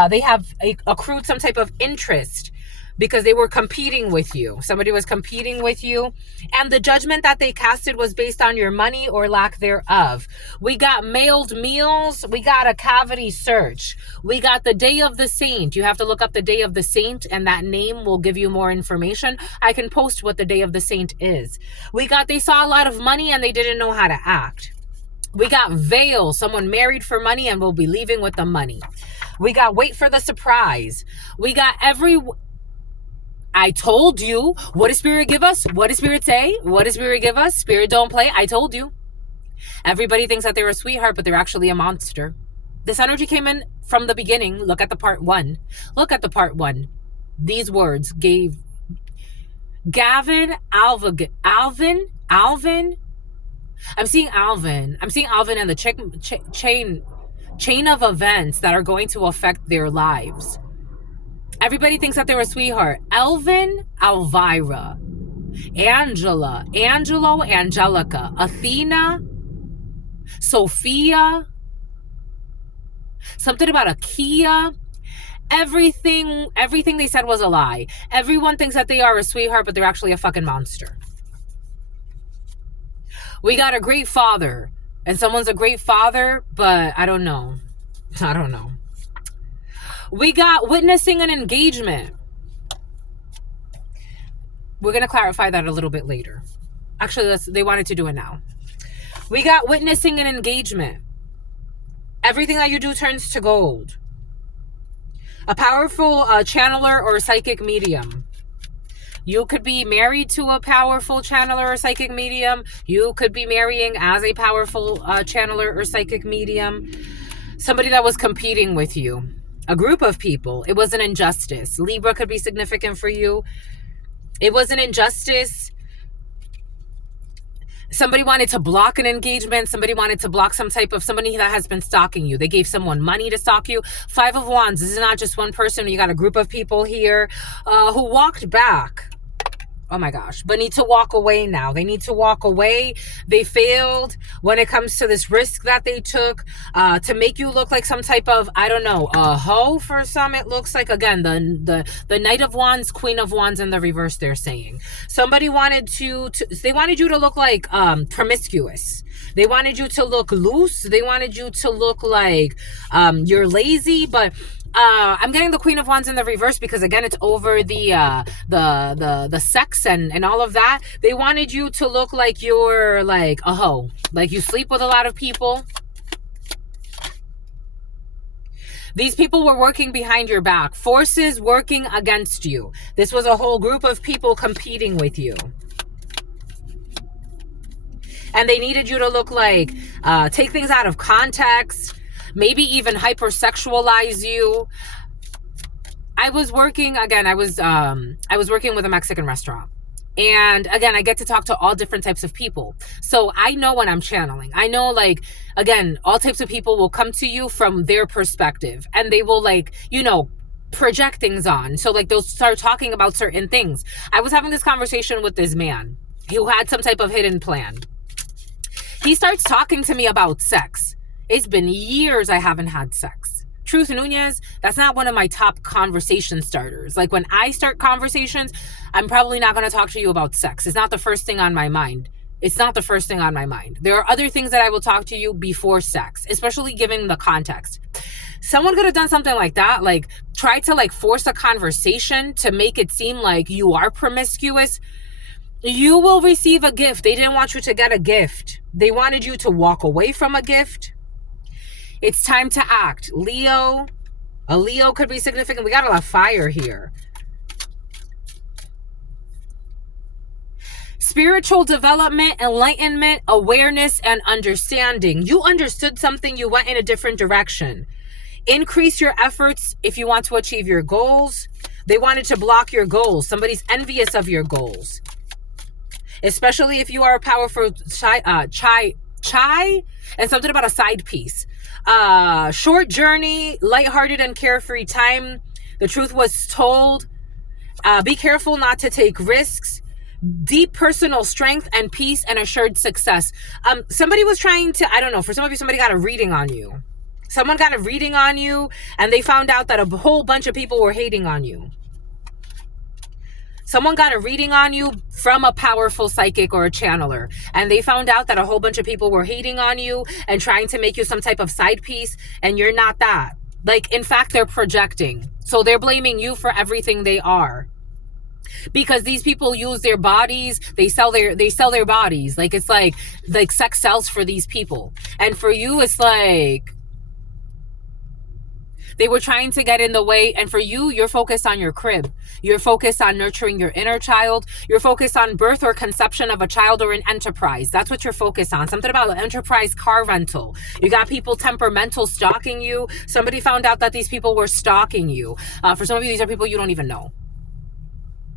They have accrued some type of interest because they were competing with you. Somebody was competing with you. And the judgment that they casted was based on your money or lack thereof. We got mailed meals. We got a cavity search. We got the day of the saint. You have to look up the day of the saint and that name will give you more information. I can post what the day of the saint is. We got they saw a lot of money and they didn't know how to act. We got veil, someone married for money and will be leaving with the money. We got wait for the surprise. We got I told you. What does Spirit give us? What does Spirit say? What does Spirit give us? Spirit, don't play. I told you. Everybody thinks that they're a sweetheart, but they're actually a monster. This energy came in from the beginning. Look at the part one. Look at the part one. These words gave Gavin, Alvin. I'm seeing Alvin. I'm seeing Alvin and the chain of events that are going to affect their lives. Everybody thinks that they're a sweetheart. Elvin, Elvira, Angela, Angelo, Angelica, Athena, Sophia, something about a Kia. Everything they said was a lie. Everyone thinks that they are a sweetheart, but they're actually a fucking monster. We got a great father, and someone's a great father, but I don't know. I don't know. We got witnessing an engagement. We're going to clarify that a little bit later. Actually, they wanted to do it now. We got witnessing an engagement. Everything that you do turns to gold. A powerful channeler or psychic medium. You could be married to a powerful channeler or psychic medium. You could be marrying as a powerful channeler or psychic medium. Somebody that was competing with you. A group of people. It was an injustice. Libra could be significant for you. It was an injustice. Somebody wanted to block an engagement. Somebody wanted to block somebody that has been stalking you. They gave someone money to stalk you. 5 of Wands. This is not just one person. You got a group of people here who walked back. Oh my gosh, but need to walk away now. They need to walk away. They failed when it comes to this risk that they took to make you look like some type of, I don't know, a hoe for some. It looks like, again, the Knight of Wands, Queen of Wands in the reverse, they're saying. Somebody wanted they wanted you to look like promiscuous. They wanted you to look loose. They wanted you to look like you're lazy, but I'm getting the Queen of Wands in the reverse because, again, it's over the sex and all of that. They wanted you to look like you're like a hoe, like you sleep with a lot of people. These people were working behind your back, forces working against you. This was a whole group of people competing with you. And they needed you to look like, take things out of context, maybe even hypersexualize you. I was working with a Mexican restaurant. And again, I get to talk to all different types of people. So I know when I'm channeling. I know, like, again, all types of people will come to you from their perspective. And they will, like, you know, project things on. So, like, they'll start talking about certain things. I was having this conversation with this man. who had some type of hidden plan. He starts talking to me about sex. It's been years I haven't had sex. Truth Nunez, that's not one of my top conversation starters. Like when I start conversations, I'm probably not going to talk to you about sex. It's not the first thing on my mind. It's not the first thing on my mind. There are other things that I will talk to you before sex, especially given the context. Someone could have done something like that, like try to like force a conversation to make it seem like you are promiscuous. You will receive a gift. They didn't want you to get a gift. They wanted you to walk away from a gift. It's time to act. Leo. A Leo could be significant. We got a lot of fire here. Spiritual development, enlightenment, awareness, and understanding. You understood something. You went in a different direction. Increase your efforts if you want to achieve your goals. They wanted to block your goals. Somebody's envious of your goals. Especially if you are a powerful chai, and something about a side piece. Short journey, lighthearted and carefree time. The truth was told. Be careful not to take risks. Deep personal strength and peace and assured success. Somebody was trying to, I don't know, for some of you, somebody got a reading on you. Someone got a reading on you and they found out that a whole bunch of people were hating on you. Someone got a reading on you from a powerful psychic or a channeler, and they found out that a whole bunch of people were hating on you and trying to make you some type of side piece, and you're not that. Like, in fact, they're projecting. So they're blaming you for everything they are. Because these people use their bodies, they sell their bodies. Like, it's like sex sells for these people. And for you, it's like they were trying to get in the way. And for you, you're focused on your crib. You're focused on nurturing your inner child. You're focused on birth or conception of a child or an enterprise. That's what you're focused on. Something about an enterprise car rental. You got people temperamental stalking you. Somebody found out that these people were stalking you. For some of you, these are people you don't even know,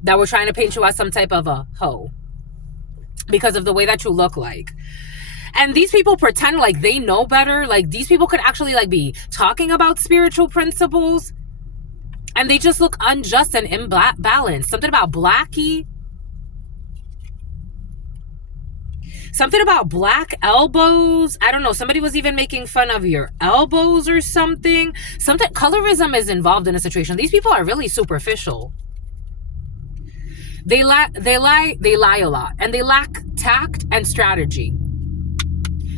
that were trying to paint you as some type of a hoe because of the way that you look like. And these people pretend like they know better. Like, these people could actually like be talking about spiritual principles, and they just look unjust and imbalanced. Something about Blackie. Something about black elbows. I don't know. Somebody was even making fun of your elbows or something. Colorism is involved in a situation. These people are really superficial. They lie a lot, and they lack tact and strategy.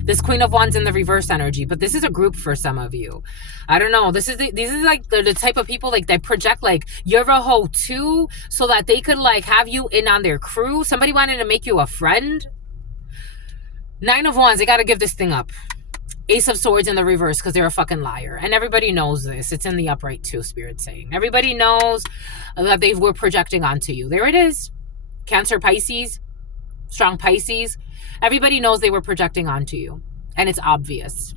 This Queen of Wands in the reverse energy, but this is a group for some of you. I don't know. This is like the type of people like that project like you're a hoe too, so that they could like have you in on their crew. Somebody wanted to make you a friend. Nine of Wands, they got to give this thing up. Ace of Swords in the reverse because they're a fucking liar. And everybody knows this. It's in the upright too, Spirit's saying. Everybody knows that they were projecting onto you. There it is. Cancer, Pisces, strong Pisces. Everybody knows they were projecting onto you. And it's obvious.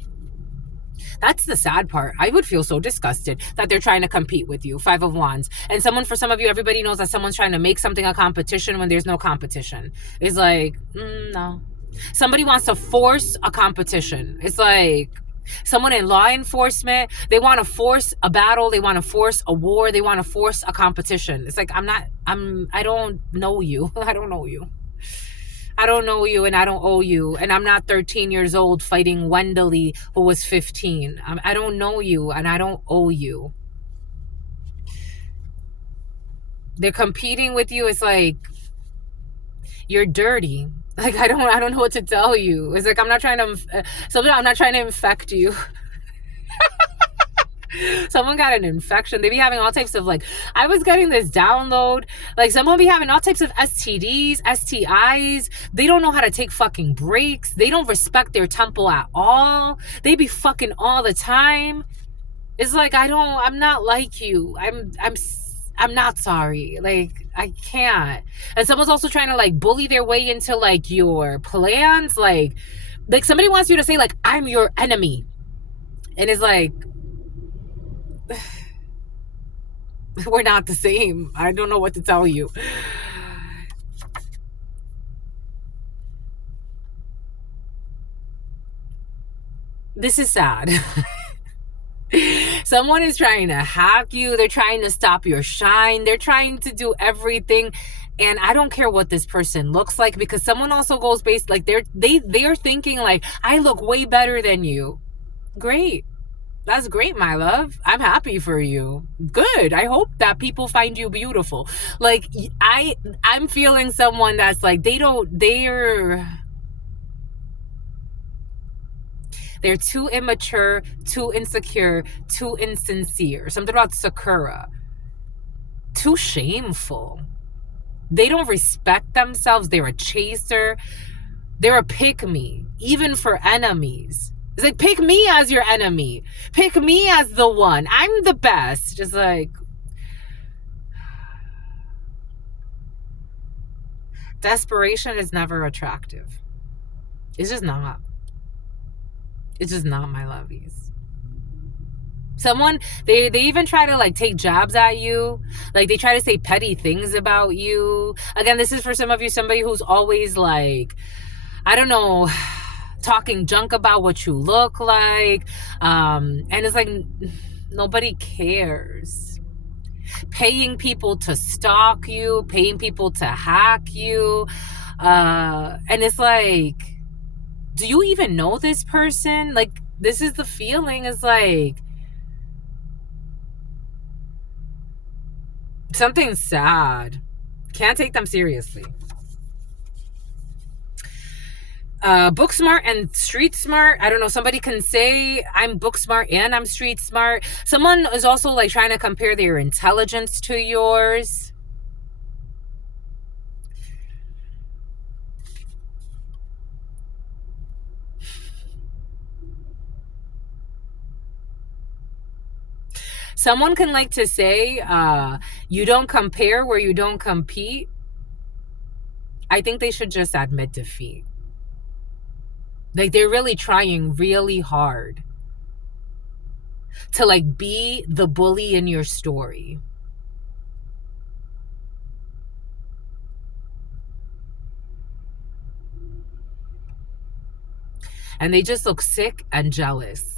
That's the sad part. I would feel so disgusted that they're trying to compete with you. Five of Wands. And for some of you, everybody knows that someone's trying to make something a competition when there's no competition. It's like, no. Somebody wants to force a competition. It's like someone in law enforcement, they want to force a battle. They want to force a war. They want to force a competition. It's like, I don't know you. I don't know you. I don't know you, and I don't owe you. And I'm not 13 years old fighting Wendeley, who was 15. I don't know you, and I don't owe you. They're competing with you. It's like, you're dirty. Like, I don't know what to tell you. It's like, I'm not trying to infect you. Someone got an infection. They be having all types of, like, I was getting this download. Like, someone be having all types of STDs, STIs. They don't know how to take fucking breaks. They don't respect their temple at all. They be fucking all the time. It's like, I'm not like you. I'm not sorry. Like, I can't. And someone's also trying to, like, bully their way into, like, your plans. Like somebody wants you to say, like, I'm your enemy. And it's like, we're not the same. I don't know what to tell you. This is sad. Someone is trying to hack you. They're trying to stop your shine. They're trying to do everything And I don't care what this person looks like, because someone also goes based, like they're thinking like, I look way better than you. Great. That's great, my love. I'm happy for you. Good. I hope that people find you beautiful. Like I'm feeling someone that's like, they're too immature, too insecure, too insincere. Something about Sakura. Too shameful. They don't respect themselves. They're a chaser. They're a pick-me, even for enemies. It's like, pick me as your enemy. Pick me as the one. I'm the best. Just like, desperation is never attractive. It's just not. It's just not, my lovies. Someone, they even try to like take jabs at you. Like they try to say petty things about you. Again, this is for some of you, somebody who's always like, I don't know, talking junk about what you look like. And it's like, nobody cares. Paying people to stalk you, paying people to hack you. And it's like, do you even know this person? Like, this is the feeling. It's like, something's sad. Can't take them seriously. Book smart and street smart. I don't know. Somebody can say I'm book smart and I'm street smart. Someone is also like trying to compare their intelligence to yours. Someone can like to say, you don't compare where you don't compete. I think they should just admit defeat. Like they're really trying really hard to like be the bully in your story. And they just look sick and jealous.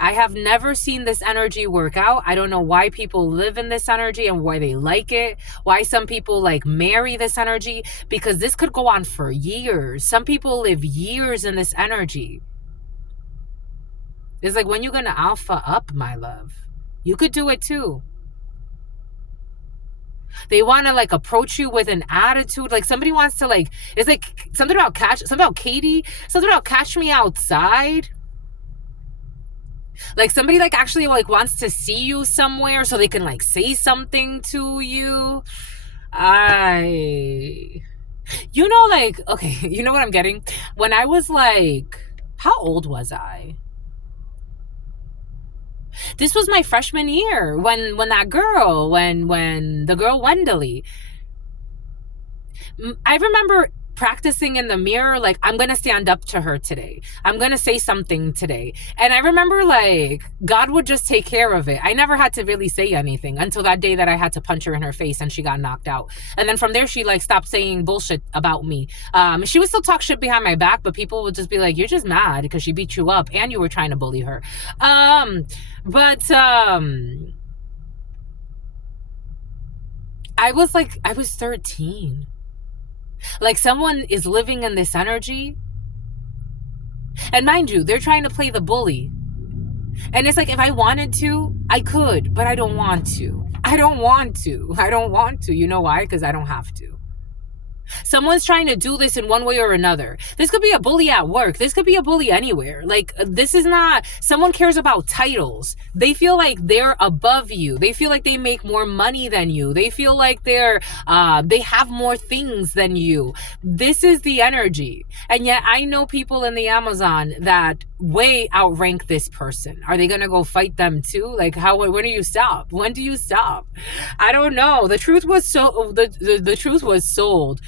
I have never seen this energy work out. I don't know why people live in this energy and why they like it. Why some people like marry this energy, because this could go on for years. Some people live years in this energy. It's like, when you gonna alpha up, my love? You could do it too. They want to like approach you with an attitude. Like somebody wants to like, it's like something about Katie, something about catch me outside. Like somebody like actually like wants to see you somewhere so they can like say something to you. You know, like, okay, you know what I'm getting? When I was like, how old was I? This was my freshman year when that girl, when the girl Wendeley, I remember practicing in the mirror, like, I'm going to stand up to her today. I'm going to say something today. And I remember, like, God would just take care of it. I never had to really say anything until that day that I had to punch her in her face and she got knocked out. And then from there, she, like, stopped saying bullshit about me. She would still talk shit behind my back, but people would just be like, you're just mad because she beat you up and you were trying to bully her. I was 13. Like, someone is living in this energy. And mind you, they're trying to play the bully. And it's like, if I wanted to, I could, but I don't want to. I don't want to. You know why? Because I don't have to. Someone's trying to do this in one way or another. This could be a bully at work. This could be a bully anywhere. Like, this is not, someone cares about titles. They feel like they're above you. They feel like they make more money than you. They feel like they have more things than you. This is the energy. And yet I know people in the Amazon that way outrank this person. Are they going to go fight them too? Like, when do you stop? When do you stop? I don't know. The truth was the truth was sold.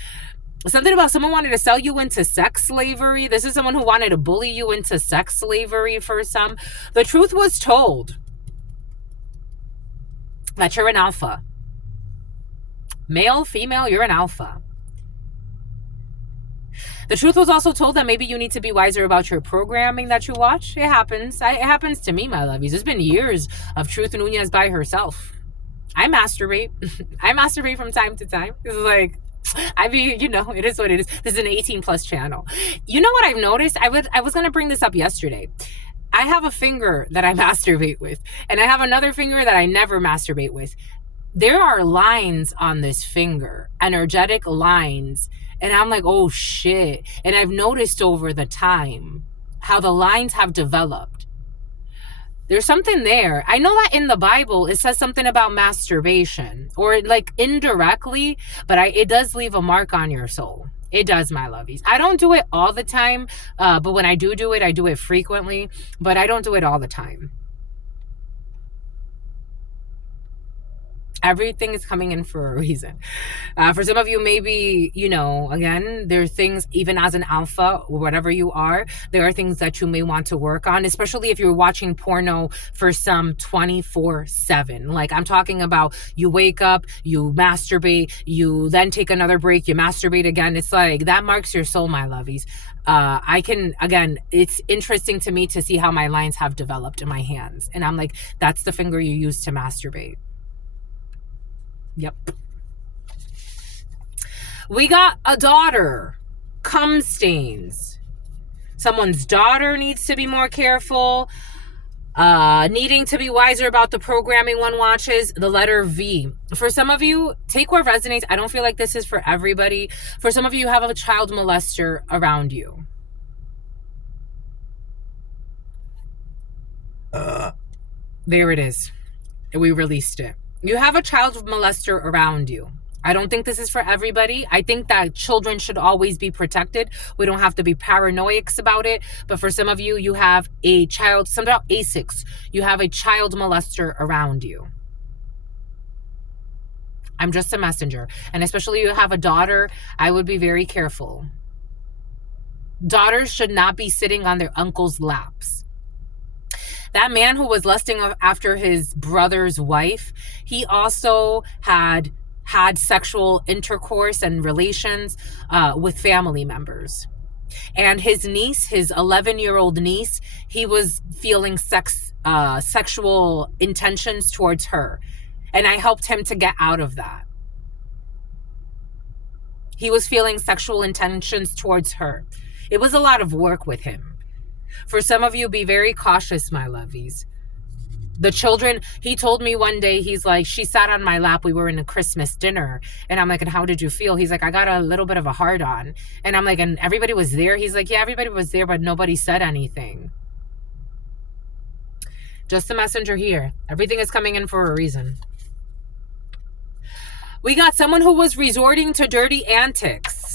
Something about someone wanted to sell you into sex slavery. This is someone who wanted to bully you into sex slavery for some. The truth was told that you're an alpha. Male, female, you're an alpha. The truth was also told that maybe you need to be wiser about your programming that you watch. It happens. It happens to me, my lovies. It's been years of Truth Nunez by herself. I masturbate. I masturbate from time to time. It's like, I mean, it is what it is. This is an 18 plus channel. You know what I've noticed? I was going to bring this up yesterday. I have a finger that I masturbate with, and I have another finger that I never masturbate with. There are lines on this finger, energetic lines. And I'm like, oh shit. And I've noticed over the time how the lines have developed. There's something there. I know that in the Bible, it says something about masturbation, or like indirectly, but it does leave a mark on your soul. It does, my lovies. I don't do it all the time, but when I do it, I do it frequently, but I don't do it all the time. Everything is coming in for a reason. For some of you, maybe, again, there are things, even as an alpha, or whatever you are, there are things that you may want to work on, especially if you're watching porno for some 24/7. Like, I'm talking about you wake up, you masturbate, you then take another break, you masturbate again. It's like, that marks your soul, my lovies. It's interesting to me to see how my lines have developed in my hands. And I'm like, that's the finger you use to masturbate. Yep. We got a daughter. Cum stains. Someone's daughter needs to be more careful. Needing to be wiser about the programming one watches. The letter V. For some of you, take what resonates. I don't feel like this is for everybody. For some of you, have a child molester around you. There it is. We released it. You have a child molester around you. I don't think this is for everybody. I think that children should always be protected. We don't have to be paranoics about it. But for some of you, you have a child, something about A6. You have a child molester around you. I'm just a messenger. And especially you have a daughter, I would be very careful. Daughters should not be sitting on their uncle's laps. That man who was lusting after his brother's wife, he also had sexual intercourse and relations with family members. And his niece, his 11-year-old niece, he was feeling sexual intentions towards her. And I helped him to get out of that. He was feeling sexual intentions towards her. It was a lot of work with him. For some of you, be very cautious, my lovies. The children, he told me one day, he's like, she sat on my lap. We were in a Christmas dinner. And I'm like, and how did you feel? He's like, I got a little bit of a hard on. And I'm like, and everybody was there? He's like, yeah, everybody was there, but nobody said anything. Just a messenger here. Everything is coming in for a reason. We got someone who was resorting to dirty antics.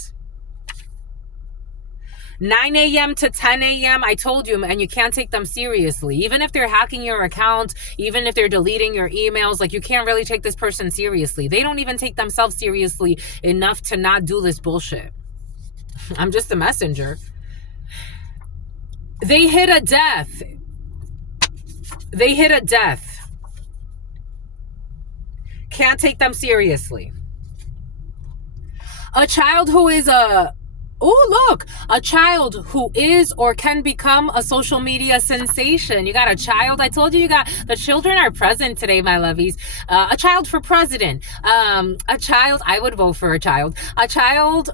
9 a.m. to 10 a.m. I told you, and you can't take them seriously. Even if they're hacking your account, even if they're deleting your emails, like, you can't really take this person seriously. They don't even take themselves seriously enough to not do this bullshit. I'm just a messenger. They hit a death. They hit a death. Can't take them seriously. A child who is a child who is or can become a social media sensation. You got a child. I told you the children are present today, my lovies. A child for president. A child. I would vote for a child. A child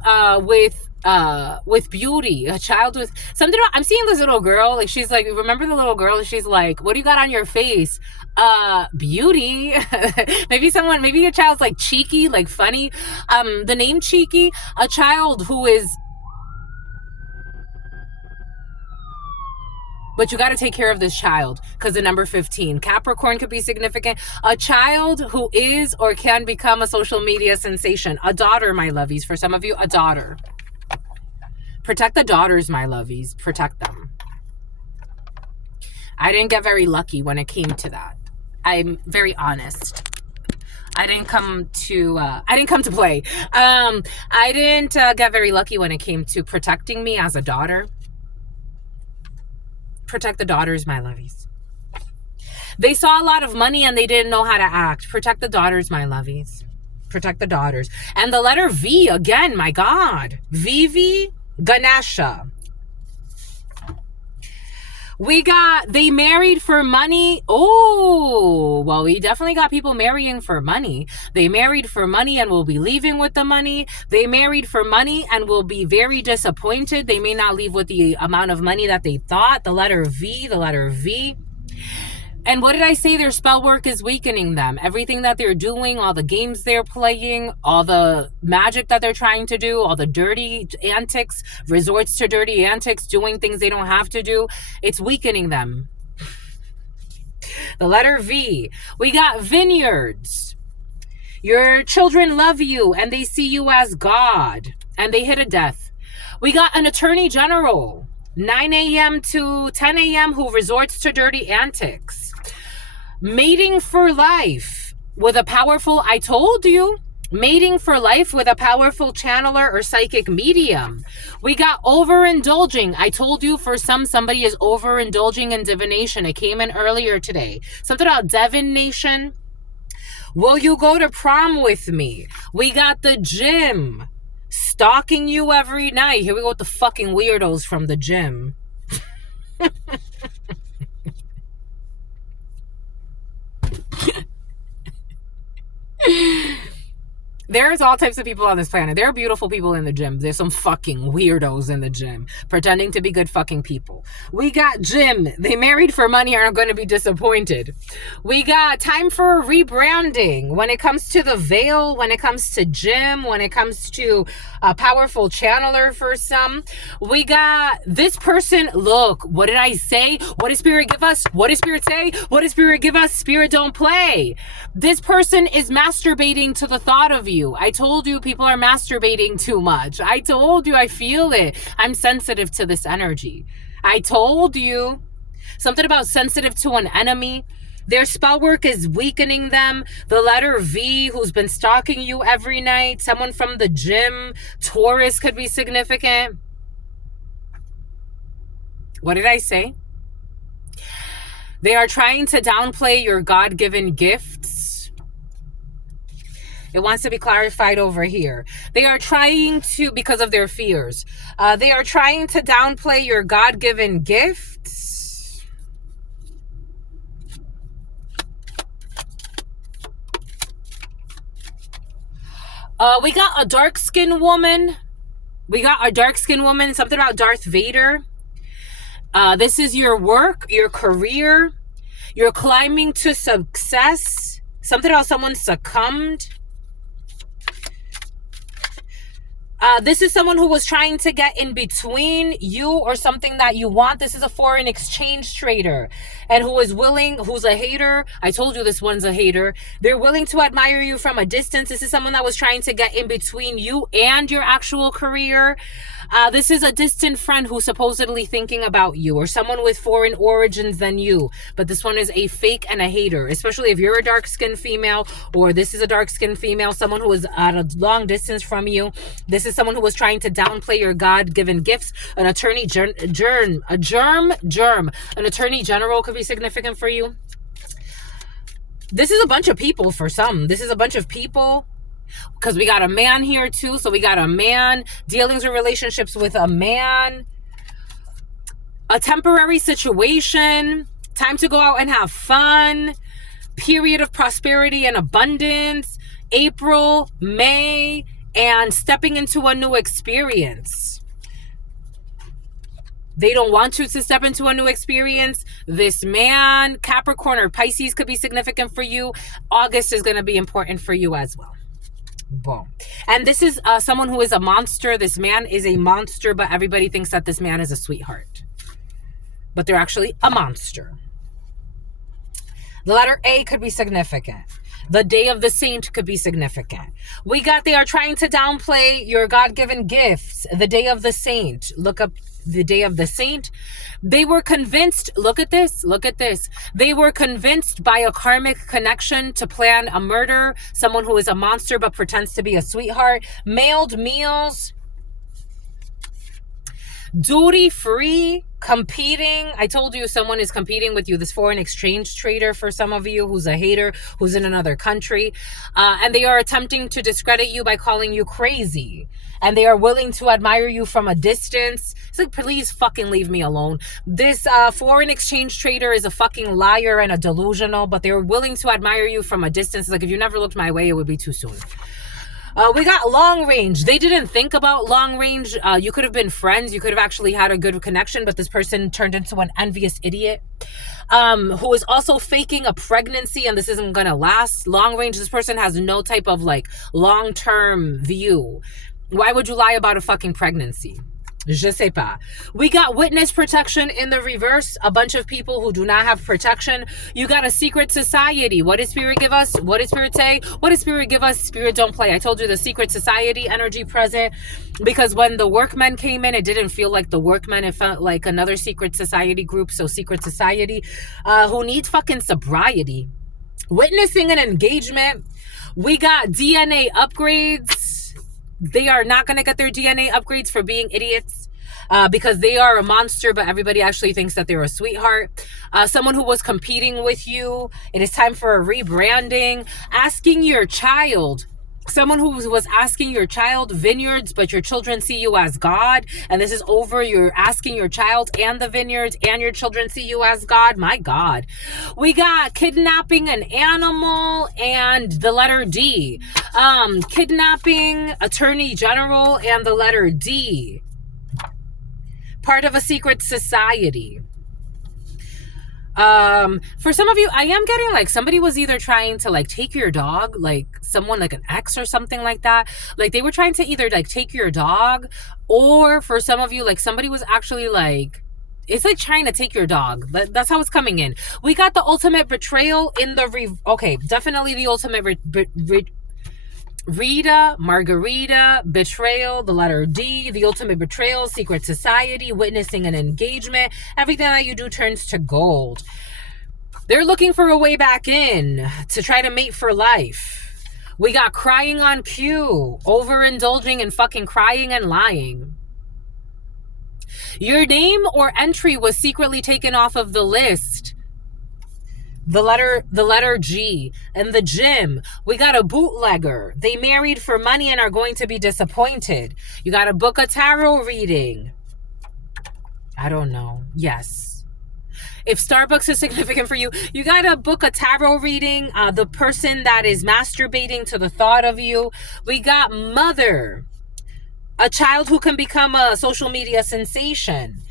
with beauty. A child with something. I'm seeing this little girl. Like, she's like, remember the little girl? She's like, what do you got on your face? Beauty. maybe your child's like cheeky, like funny. The name Cheeky. A child who is. But you got to take care of this child, because the number 15, Capricorn, could be significant. A child who is or can become a social media sensation. A daughter, my lovies. For some of you, a daughter. Protect the daughters, my lovies. Protect them. I didn't get very lucky when it came to that. I'm very honest. I didn't come to play. I didn't get very lucky when it came to protecting me as a daughter. Protect the daughters, my lovies. They saw a lot of money and they didn't know how to act. Protect the daughters, my lovies. Protect the daughters. And the letter V again, my God. Vivi Ganesha. We got they married for money. Oh, well, we definitely got people marrying for money. They married for money and will be leaving with the money. They married for money and will be very disappointed. They may not leave with the amount of money that they thought. The letter V, the letter V. And what did I say? Their spell work is weakening them. Everything that they're doing, all the games they're playing, all the magic that they're trying to do, all the dirty antics, resorts to dirty antics, doing things they don't have to do, it's weakening them. The letter V. We got vineyards. Your children love you and they see you as God and they hit a death. We got an attorney general, 9 a.m. to 10 a.m. who resorts to dirty antics. Mating for life with a powerful, I told you, mating for life with a powerful channeler or psychic medium. We got overindulging. I told you for somebody is overindulging in divination. It came in earlier today. Something about divination. Will you go to prom with me? We got the gym. Stalking you every night. Here we go with the fucking weirdos from the gym. There's all types of people on this planet. There are beautiful people in the gym. There's some fucking weirdos in the gym pretending to be good fucking people. We got gym. They married for money and are going to be disappointed. We got time for rebranding. When it comes to the veil, when it comes to gym, when it comes to a powerful channeler for some, we got this person. Look, what did I say? What did Spirit give us? What did Spirit say? What did Spirit give us? Spirit don't play. This person is masturbating to the thought of you. I told you people are masturbating too much. I told you I feel it. I'm sensitive to this energy. I told you something about sensitive to an enemy. Their spell work is weakening them. The letter V, who's been stalking you every night. Someone from the gym. Taurus could be significant. What did I say? They are trying to downplay your God-given gifts. It wants to be clarified over here. They are trying to, because of their fears, they are trying to downplay your God-given gifts. We got a dark-skinned woman. Something about Darth Vader. This is your work, your career. You're climbing to success. Something about someone succumbed. This is someone who was trying to get in between you or something that you want. This is a foreign exchange trader and who's a hater. I told you this one's a hater. They're willing to admire you from a distance. This is someone that was trying to get in between you and your actual career. This is a distant friend who's supposedly thinking about you, or someone with foreign origins than you. But this one is a fake and a hater, especially if you're a dark-skinned female, or this is a dark-skinned female, someone who is at a long distance from you. This is someone who was trying to downplay your God-given gifts. An attorney an attorney general could be significant for you. This is a bunch of people for some. This is a bunch of people. Because we got a man here too. So we got a man, dealings or relationships with a man, a temporary situation, time to go out and have fun, period of prosperity and abundance, April, May, and stepping into a new experience. They don't want you to step into a new experience. This man, Capricorn or Pisces could be significant for you. August is going to be important for you as well. Boom. And this is someone who is a monster. This man is a monster, but everybody thinks that this man is a sweetheart. But they're actually a monster. The letter A could be significant. The day of the saint could be significant. They are trying to downplay your God-given gifts. The day of the saint. Look up the day of the saint. They were convinced, look at this. They were convinced by a karmic connection to plan a murder. Someone who is a monster but pretends to be a sweetheart. Mailed meals. Duty free, competing. I told you someone is competing with you, this foreign exchange trader for some of you who's a hater, who's in another country. And they are attempting to discredit you by calling you crazy. And they are willing to admire you from a distance. It's like, please fucking leave me alone. This foreign exchange trader is a fucking liar and a delusional, but they're willing to admire you from a distance. Like, if you never looked my way, it would be too soon. We got long range. They didn't think about long range. You could have been friends. You could have actually had a good connection, but this person turned into an envious idiot who is also faking a pregnancy, and this isn't going to last. Long range, this person has no type of like long-term view. Why would you lie about a fucking pregnancy? Je sais pas. We got witness protection in the reverse. A bunch of people who do not have protection. You got a secret society. What does Spirit give us? What does Spirit say? What does Spirit give us? Spirit don't play. I told you the secret society energy present, because when the workmen came in, it didn't feel like the workmen. It felt like another secret society group. So secret society who needs fucking sobriety. Witnessing an engagement. We got DNA upgrades. They are not going to get their DNA upgrades for being idiots because they are a monster, but everybody actually thinks that they're a sweetheart. Someone who was competing with you. It is time for a rebranding. Asking your child. Someone who was asking your child vineyards, but your children see you as God. And this is over. You're asking your child and the vineyards and your children see you as God. My God. We got kidnapping an animal and the letter D. Kidnapping, attorney general, and the letter D. Part of a secret society. For some of you, I am getting like somebody was either trying to like take your dog, like someone like an ex or something like that. Like they were trying to either like take your dog, or for some of you, like somebody was actually like, it's like trying to take your dog. That's how it's coming in. We got the ultimate betrayal in the okay, definitely the ultimate Rita, Margarita, betrayal, the letter D, the ultimate betrayal, secret society, witnessing an engagement. Everything that you do turns to gold. They're looking for a way back in to try to mate for life. We got crying on cue, overindulging and fucking crying and lying. Your name or entry was secretly taken off of the list. The letter G. And the gym, we got a bootlegger. They married for money and are going to be disappointed. You got to book a tarot reading. I don't know. Yes. If Starbucks is significant for you, you got to book a tarot reading. The person that is masturbating to the thought of you. We got mother. A child who can become a social media sensation.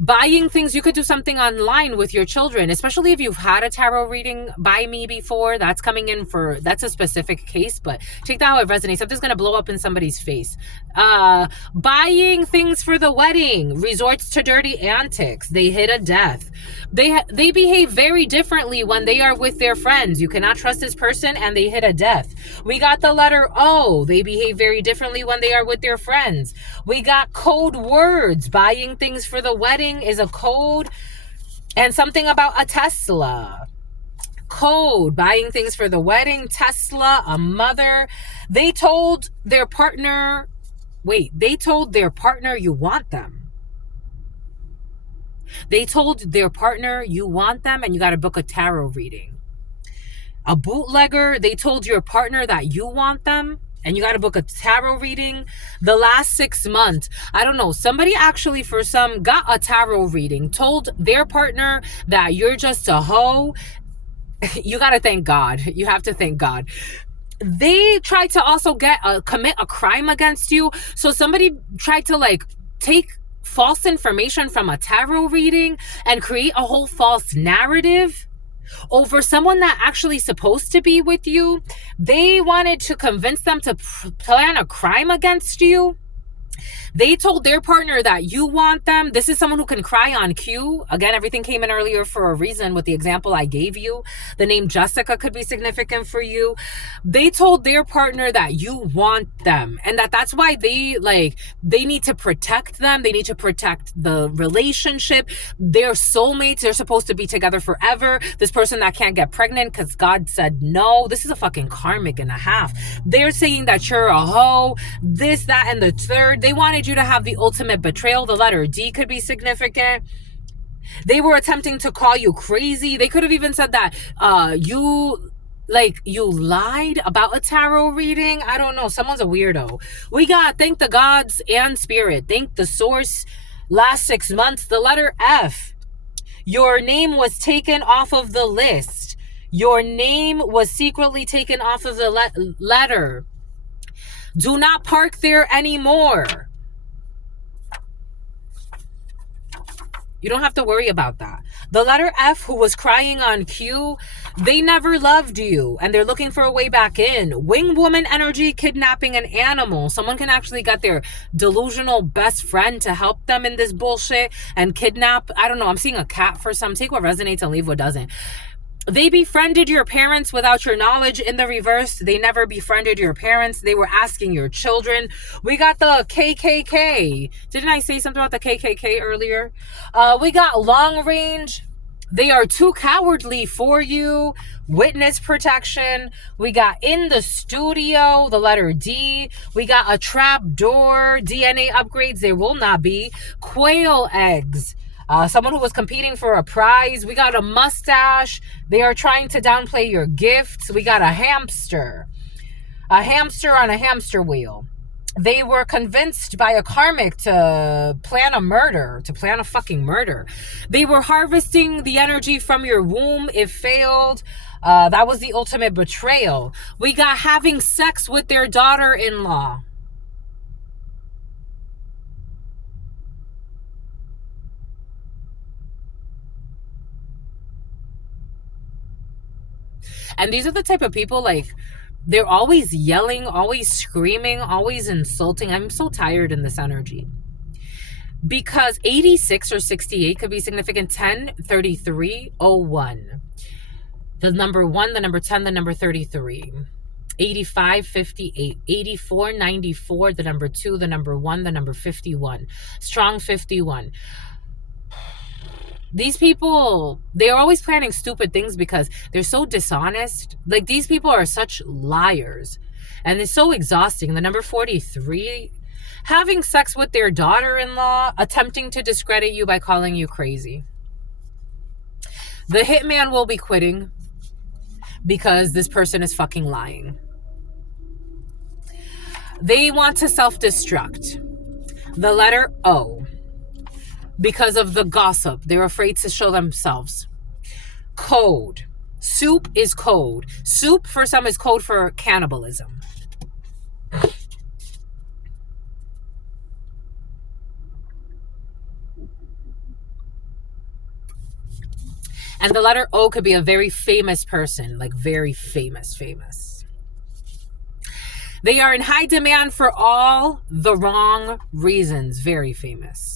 Buying things, you could do something online with your children, especially if you've had a tarot reading by me before. That's coming in for, that's a specific case, but take that how it resonates. Something's going to blow up in somebody's face. Buying things for the wedding, resorts to dirty antics. They hit a death. They behave very differently when they are with their friends. You cannot trust this person, and they hit a death. We got the letter O. They behave very differently when they are with their friends. We got code words. Buying things for the wedding is a code. And something about a Tesla. Code. Buying things for the wedding. Tesla. A mother. They told their partner you want them. They told their partner you want them, and you got to book a tarot reading. A bootlegger, they told your partner that you want them, and you got to book a tarot reading. The last 6 months, I don't know, somebody actually for some got a tarot reading, told their partner that you're just a hoe. You got to thank God. You have to thank God. They tried to also commit a crime against you. So somebody tried to like take false information from a tarot reading and create a whole false narrative over someone that actually supposed to be with you. They wanted to convince them to plan a crime against you. They told their partner that you want them. This is someone who can cry on cue. Again, everything came in earlier for a reason with the example I gave you. The name Jessica could be significant for you. They told their partner that you want them, and that's why they need to protect them. They need to protect the relationship. They're soulmates. They're supposed to be together forever. This person that can't get pregnant because God said no. This is a fucking karmic and a half. They're saying that you're a hoe, this, that, and the third. They wanted wanted you to have the ultimate betrayal. The letter D could be significant. They were attempting to call you crazy. They could have even said that you lied about a tarot reading. I don't know. Someone's a weirdo. We got thank the gods and spirit. Thank the source. Last 6 months, the letter F. Your name was taken off of the list. Your name was secretly taken off of the letter. Do not park there anymore. You don't have to worry about that. The letter F, who was crying on cue, they never loved you and they're looking for a way back in. Wing woman energy, kidnapping an animal. Someone can actually get their delusional best friend to help them in this bullshit and kidnap. I don't know. I'm seeing a cat for some. Take what resonates and leave what doesn't. They befriended your parents without your knowledge. In the reverse, they never befriended your parents. They were asking your children. We got the KKK. Didn't I say something about the KKK earlier? We got long range. They are too cowardly for you. Witness protection. We got in the studio, the letter D. We got a trap door. DNA upgrades. There will not be. Quail eggs. Someone who was competing for a prize. We got a mustache. They are trying to downplay your gifts. We got a hamster on a hamster wheel. They were convinced by a karmic to plan a fucking murder. They were harvesting the energy from your womb. It failed. That was the ultimate betrayal. We got having sex with their daughter-in-law. And these are the type of people, like, they're always yelling, always screaming, always insulting. I'm so tired in this energy. Because 86 or 68 could be significant. 10, 33, 01. The number 1, the number 10, the number 33. 85, 58. 84, 94, the number 2, the number 1, the number 51. Strong 51. These people, they're always planning stupid things because they're so dishonest. Like, these people are such liars. And it's so exhausting. The number 43, having sex with their daughter-in-law, attempting to discredit you by calling you crazy. The hitman will be quitting because this person is fucking lying. They want to self-destruct. The letter O. Because of the gossip. They're afraid to show themselves. Code. Soup is code. Soup for some is code for cannibalism. And the letter O could be a very famous person. Like, very famous. They are in high demand for all the wrong reasons. Very famous.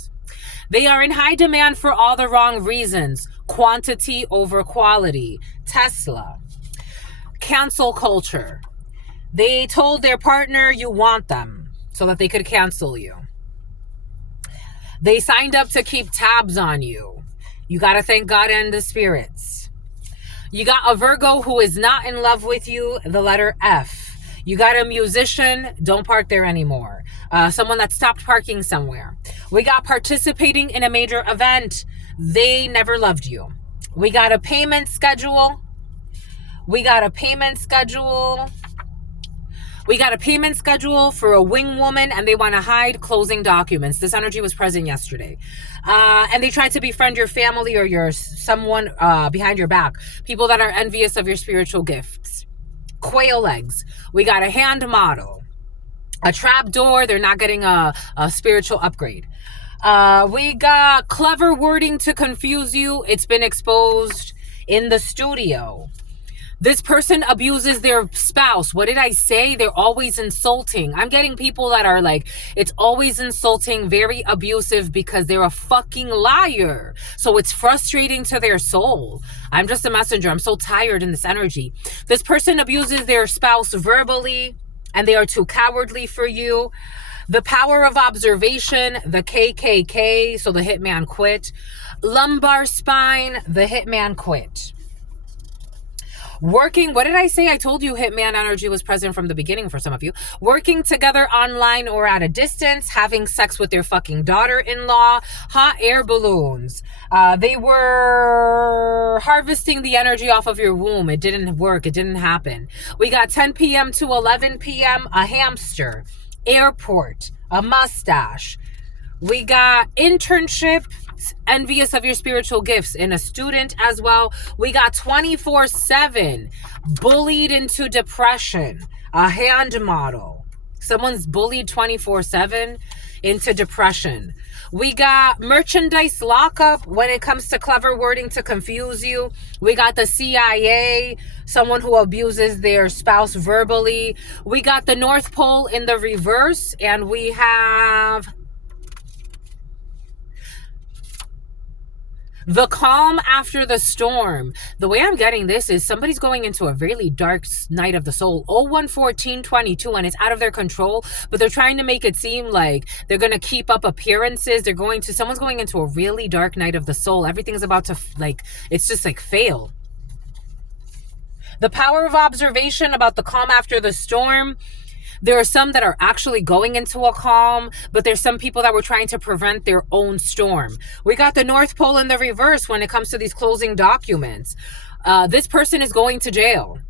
They are in high demand for all the wrong reasons. Quantity over quality. Tesla. Cancel culture. They told their partner you want them so that they could cancel you. They signed up to keep tabs on you. You got to thank God and the spirits. You got a Virgo who is not in love with you. The letter F. You got a musician, don't park there anymore. Someone that stopped parking somewhere. We got participating in a major event. They never loved you. We got a payment schedule. We got a payment schedule for a wing woman, and they want to hide closing documents. This energy was present yesterday. And they tried to befriend your family or your someone behind your back. People that are envious of your spiritual gifts. Quail eggs. We got a hand model. A trap door. They're not getting a spiritual upgrade. We got clever wording to confuse you. It's been exposed in the studio. This person abuses their spouse. What did I say? They're always insulting. I'm getting people that are like, it's always insulting, very abusive because they're a fucking liar. So it's frustrating to their soul. I'm just a messenger. I'm so tired in this energy. This person abuses their spouse verbally and they are too cowardly for you. The power of observation, the KKK, so the hitman quit. Lumbar spine, the hitman quit. Working, what did I say? I told you hitman energy was present from the beginning for some of you. Working together online or at a distance, having sex with their fucking daughter-in-law, hot air balloons. They were harvesting the energy off of your womb. It didn't work. It didn't happen. We got 10 p.m. to 11 p.m., a hamster, airport, a mustache. We got internship, envious of your spiritual gifts, and a student as well. We got 24/7, bullied into depression, a hand model. Someone's bullied 24/7 into depression. We got merchandise lockup when it comes to clever wording to confuse you. We got the CIA, someone who abuses their spouse verbally. We got the North Pole in the reverse, and we have the calm after the storm. The way I'm getting this is somebody's going into a really dark night of the soul. 01/14/22, and it's out of their control, but they're trying to make it seem like they're going to keep up appearances. Someone's going into a really dark night of the soul. Everything's about to, it's just like fail. The power of observation about the calm after the storm. There are some that are actually going into a calm, but there's some people that were trying to prevent their own storm. We got the North Pole in the reverse when it comes to these closing documents. This person is going to jail.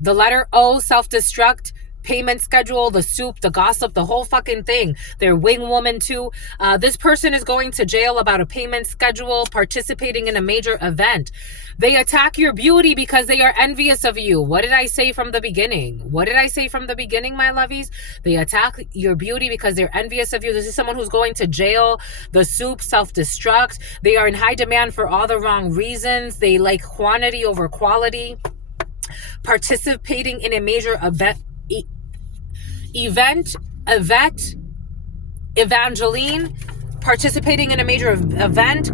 The letter O, self-destruct, payment schedule, the soup, the gossip, the whole fucking thing. They're wing woman too. This person is going to jail about a payment schedule, participating in a major event. They attack your beauty because they are envious of you. What did I say from the beginning? What did I say from the beginning, my lovies? They attack your beauty because they're envious of you. This is someone who's going to jail. The soup, self-destruct. They are in high demand for all the wrong reasons. They like quantity over quality. Participating in a major event, Evangeline, participating in a major event,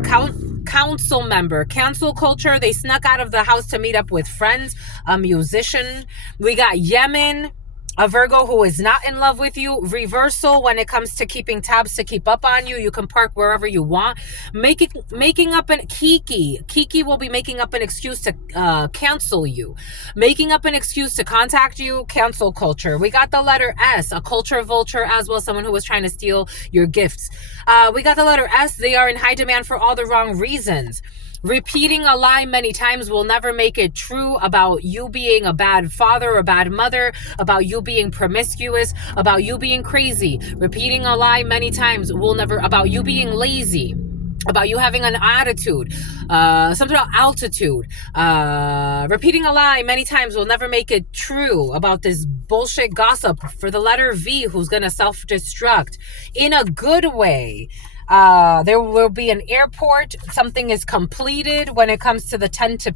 council member, cancel culture. They snuck out of the house to meet up with friends, a musician. We got Yemen, a Virgo who is not in love with you. Reversal when it comes to keeping tabs to keep up on you. You can park wherever you want. Making up an Kiki will be making up an excuse to cancel you. Making up an excuse to contact you. Cancel culture. We got the letter S, a culture vulture as well. Someone who was trying to steal your gifts. We got the letter S. They are in high demand for all the wrong reasons. Repeating a lie many times will never make it true about you being a bad father or bad mother, about you being promiscuous, about you being crazy. Repeating a lie many times will never, about you being lazy, about you having an attitude, something about altitude. Repeating a lie many times will never make it true about this bullshit gossip for the letter V who's going to self-destruct in a good way. There will be an airport. Something is completed when it comes to the 10 to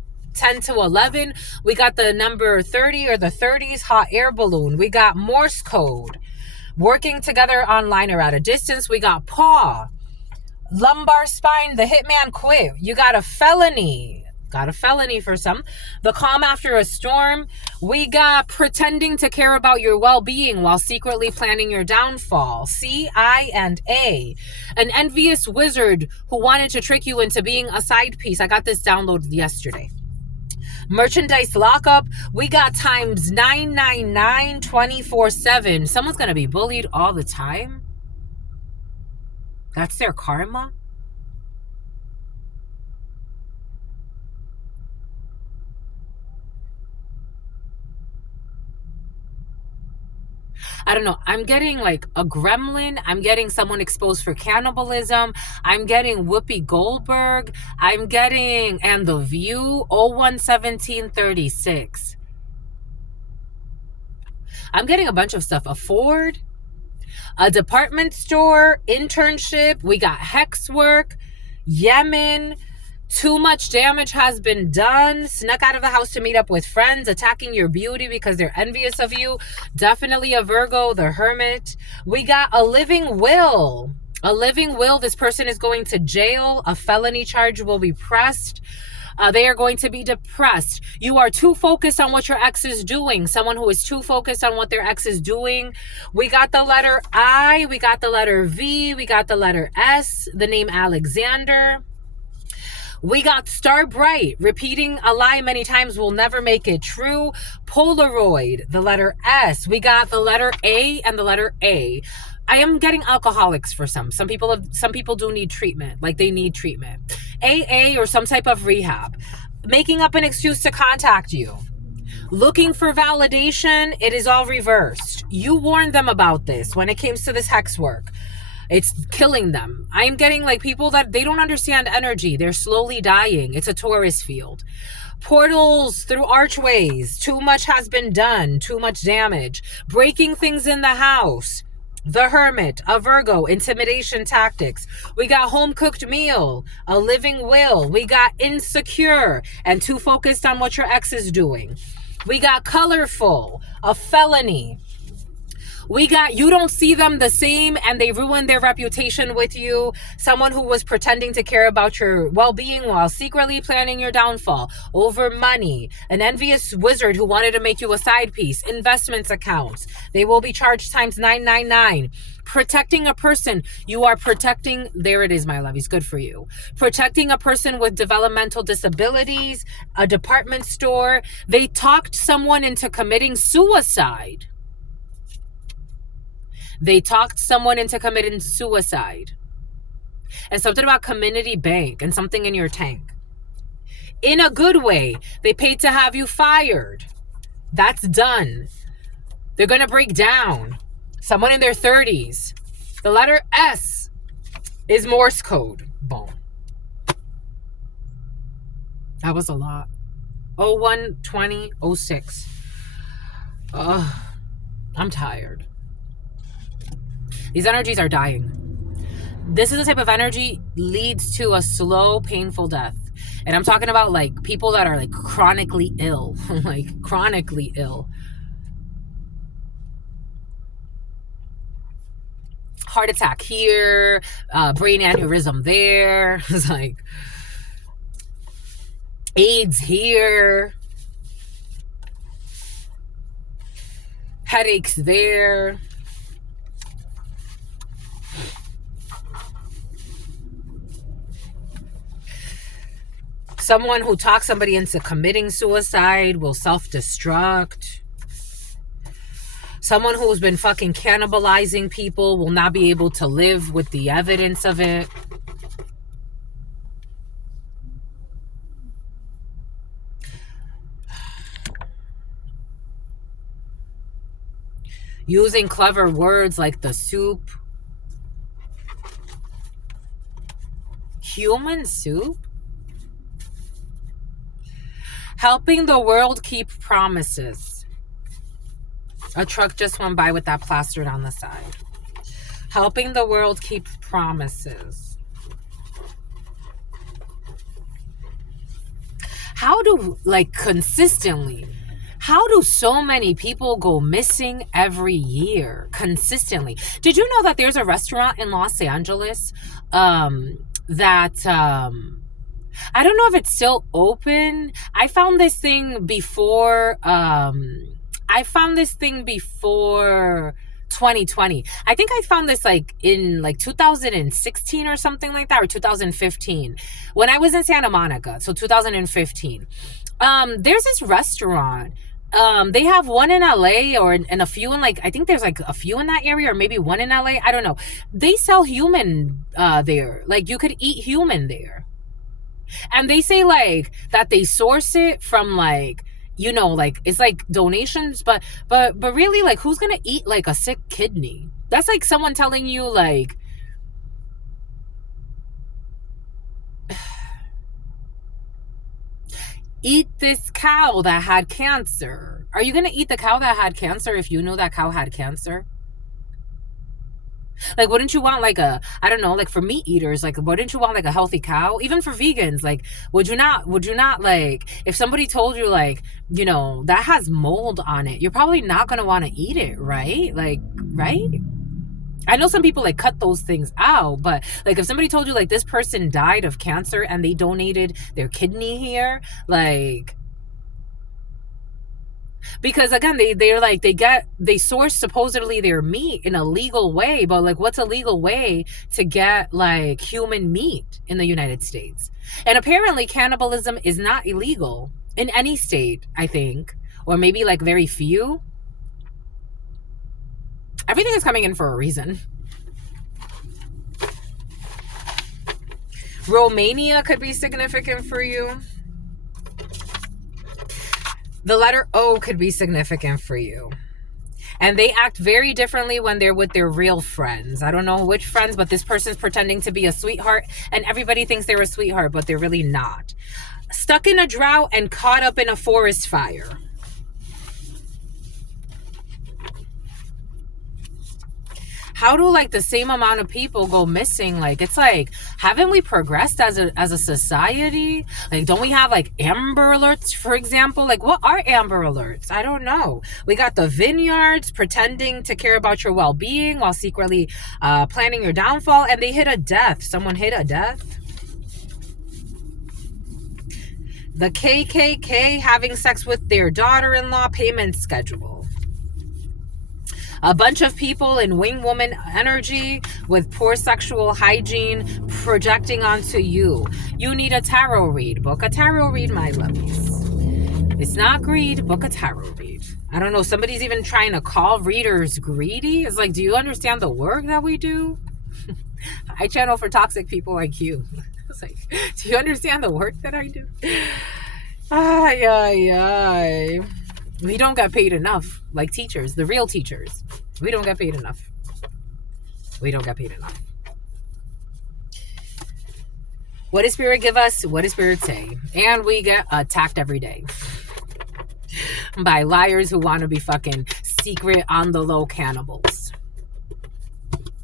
11. We got the number 30 or the 30s, hot air balloon. We got Morse code. Working together online or at a distance. We got paw. Lumbar spine, the hitman quit. You got a felony. Got a felony for some. The calm after a storm. We got pretending to care about your well-being while secretly planning your downfall. C, I, and A. An envious wizard who wanted to trick you into being a side piece. I got this downloaded yesterday. Merchandise lockup. We got times 999 24/7. Someone's going to be bullied all the time. That's their karma. I don't know. I'm getting like a gremlin. I'm getting someone exposed for cannibalism. I'm getting Whoopi Goldberg. I'm getting And the View 01/17/36. I'm getting a bunch of stuff. A Ford, a department store, internship. We got hex work, Yemen. Too much damage has been done. Snuck out of the house to meet up with friends. Attacking your beauty because they're envious of you. Definitely a Virgo, the Hermit. We got a living will. A living will. This person is going to jail. A felony charge will be pressed. They are going to be depressed. You are too focused on what your ex is doing. Someone who is too focused on what their ex is doing. We got the letter I. We got the letter V. We got the letter S. The name Alexander. We got star bright. Repeating a lie many times will never make it true. Polaroid, the letter S. We got the letter A and the letter A. I am getting alcoholics for some. Some people do need treatment. Like they need treatment. AA or some type of rehab. Making up an excuse to contact you. Looking for validation, it is all reversed. You warned them about this when it came to this hex work. It's killing them. I'm getting like people that they don't understand energy. They're slowly dying. It's a Taurus field. Portals through archways. Too much has been done. Too much damage. Breaking things in the house. The Hermit, a Virgo, intimidation tactics. We got home cooked meal, a living will. We got insecure and too focused on what your ex is doing. We got colorful, a felony. We got you don't see them the same and they ruined their reputation with you. Someone who was pretending to care about your well-being while secretly planning your downfall over money. An envious wizard who wanted to make you a side piece. Investments accounts. They will be charged times 999. Protecting a person. You are protecting. There it is, my lovies. Good for you. Protecting a person with developmental disabilities. A department store. They talked someone into committing suicide. They talked someone into committing suicide. And something about community bank and something in your tank. In a good way. They paid to have you fired. That's done. They're going to break down. Someone in their 30s. The letter S is Morse code. Boom. That was a lot. 01/20/06. I'm tired. These energies are dying. This is the type of energy leads to a slow, painful death. And I'm talking about like people that are like chronically ill, like chronically ill. Heart attack here, brain aneurysm there. It's like AIDS here, headaches there. Someone who talks somebody into committing suicide will self-destruct. Someone who's been fucking cannibalizing people will not be able to live with the evidence of it. Using clever words like the soup. Human soup? Helping the world keep promises. A truck just went by with that plastered on the side. Helping the world keep promises. How do, like, consistently, how do so many people go missing every year consistently? Did you know that there's a restaurant in Los Angeles I don't know if it's still open. I found this thing before 2020. I think I found this like in like 2016 or something like that, or 2015 when I was in Santa Monica. So 2015. There's this restaurant. They have one in LA and a few in like, I think there's like a few in that area or maybe one in LA. I don't know. They sell human there. Like you could eat human there. And they say like that they source it from like, you know, like it's like donations, but really like who's gonna eat like a sick kidney? That's like someone telling you like eat this cow that had cancer. Are you gonna eat the cow that had cancer if you know that cow had cancer? Like, wouldn't you want like a, I don't know, like for meat eaters, like wouldn't you want like a healthy cow? Even for vegans, like would you not like, if somebody told you like, you know, that has mold on it, you're probably not going to want to eat it, right? Like, right? I know some people like cut those things out, but like if somebody told you like this person died of cancer and they donated their kidney here, like Because again, they're like, they source supposedly their meat in a legal way, but like, what's a legal way to get like human meat in the United States? And apparently cannibalism is not illegal in any state, I think, or maybe like very few. Everything is coming in for a reason. Romania could be significant for you. The letter O could be significant for you. And they act very differently when they're with their real friends. I don't know which friends, but this person's pretending to be a sweetheart, and everybody thinks they're a sweetheart, but they're really not. Stuck in a drought and caught up in a forest fire. How do like the same amount of people go missing? Like, it's like, haven't we progressed as a society? Like, don't we have like Amber Alerts, for example? Like, what are Amber Alerts? I don't know. We got the vineyards pretending to care about your well-being while secretly planning your downfall, and they hit a death. Someone hit a death. The KKK having sex with their daughter-in-law, payment schedule. A bunch of people in wing woman energy with poor sexual hygiene projecting onto you. You need a tarot read. Book a tarot read, my lovies. It's not greed. Book a tarot read. I don't know. Somebody's even trying to call readers greedy. It's like, do you understand the work that we do? I channel for toxic people like you. It's like, do you understand the work that I do? Ay, ay, ay. We don't get paid enough, like teachers, the real teachers. We don't get paid enough. We don't get paid enough. What does Spirit give us? What does Spirit say? And we get attacked every day by liars who want to be fucking secret on the low cannibals.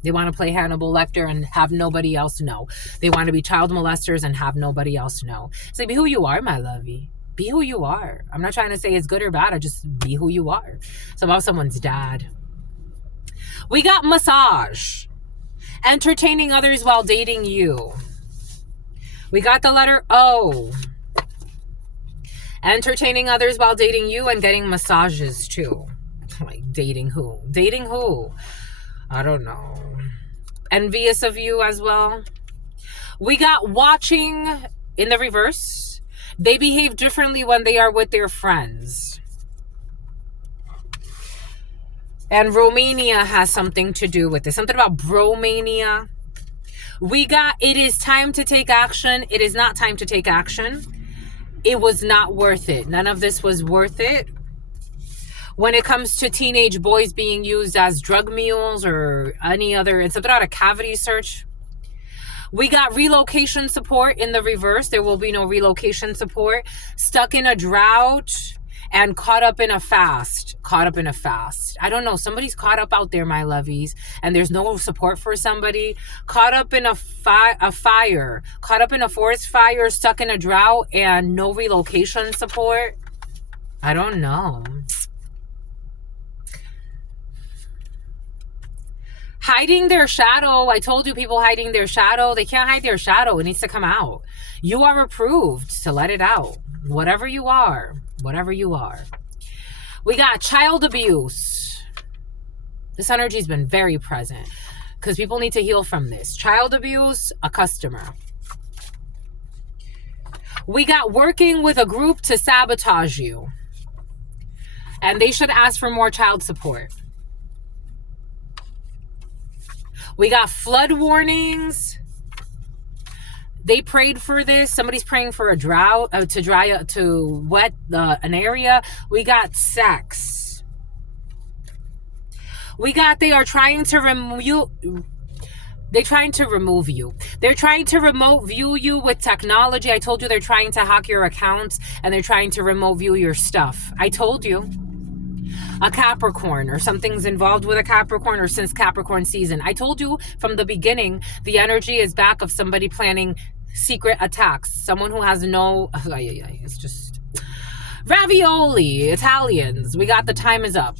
They want to play Hannibal Lecter and have nobody else know. They want to be child molesters and have nobody else know. It's like, be who you are, my lovey. Be who you are. I'm not trying to say it's good or bad. I just be who you are. It's about someone's dad. We got massage. Entertaining others while dating you. We got the letter O. Entertaining others while dating you and getting massages too. Like, dating who? Dating who? I don't know. Envious of you as well. We got watching in the reverse. They behave differently when they are with their friends. And Romania has something to do with this. Something about bromania. We got, it is time to take action. It is not time to take action. It was not worth it. None of this was worth it. When it comes to teenage boys being used as drug mules or any other, it's something about a cavity search. We got relocation support in the reverse. There will be no relocation support. Stuck in a drought and caught up in a fast. Caught up in a fast. I don't know. Somebody's caught up out there, my lovies, and there's no support for somebody. Caught up in a fire. Caught up in a forest fire, stuck in a drought, and no relocation support. I don't know. Hiding their shadow. I told you, people hiding their shadow. They can't hide their shadow. It needs to come out. You are approved to let it out. Whatever you are. Whatever you are. We got child abuse. This energy has been very present because people need to heal from this. Child abuse, a customer. We got working with a group to sabotage you. And they should ask for more child support. We got flood warnings. They prayed for this. Somebody's praying for a drought to wet an area. We got sex. We got they are trying to remove you. They're trying to remove you. They're trying to remote view you with technology. I told you they're trying to hack your accounts and they're trying to remote view your stuff. I told you. A Capricorn or something's involved with a Capricorn or since Capricorn season. I told you from the beginning, the energy is back of somebody planning secret attacks. Someone who has no, it's just ravioli, Italians. We got the time is up.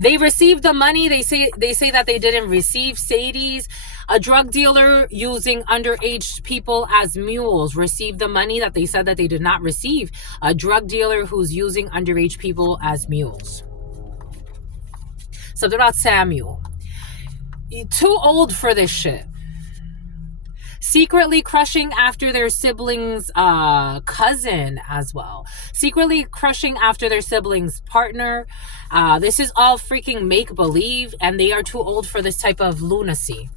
They received the money. They say that they didn't receive Sadie's. A drug dealer using underage people as mules received the money that they said that they did not receive. A drug dealer who's using underage people as mules. Something about Samuel. You're too old for this shit. Secretly crushing after their siblings' cousin as well. Secretly crushing after their siblings' partner. This is all freaking make-believe, and they are too old for this type of lunacy.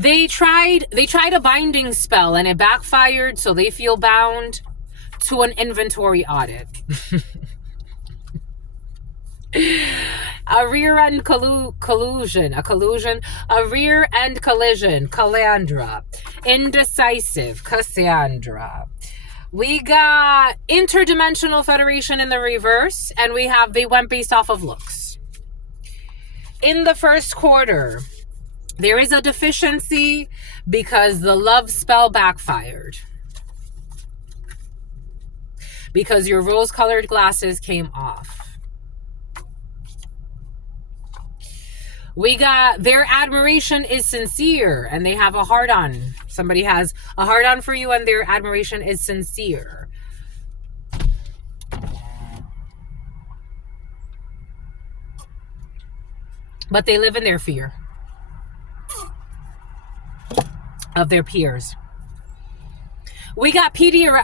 They tried a binding spell and it backfired, so they feel bound to an inventory audit. A rear end collusion, a rear end collision, Calandra. Indecisive, Cassandra. We got interdimensional federation in the reverse, and we have they went based off of looks. In the first quarter, there is a deficiency because the love spell backfired. Because your rose-colored glasses came off. We got their admiration is sincere and they have a heart-on. Somebody has a heart-on for you and their admiration is sincere. But they live in their fear of their peers. We got Pedialyte,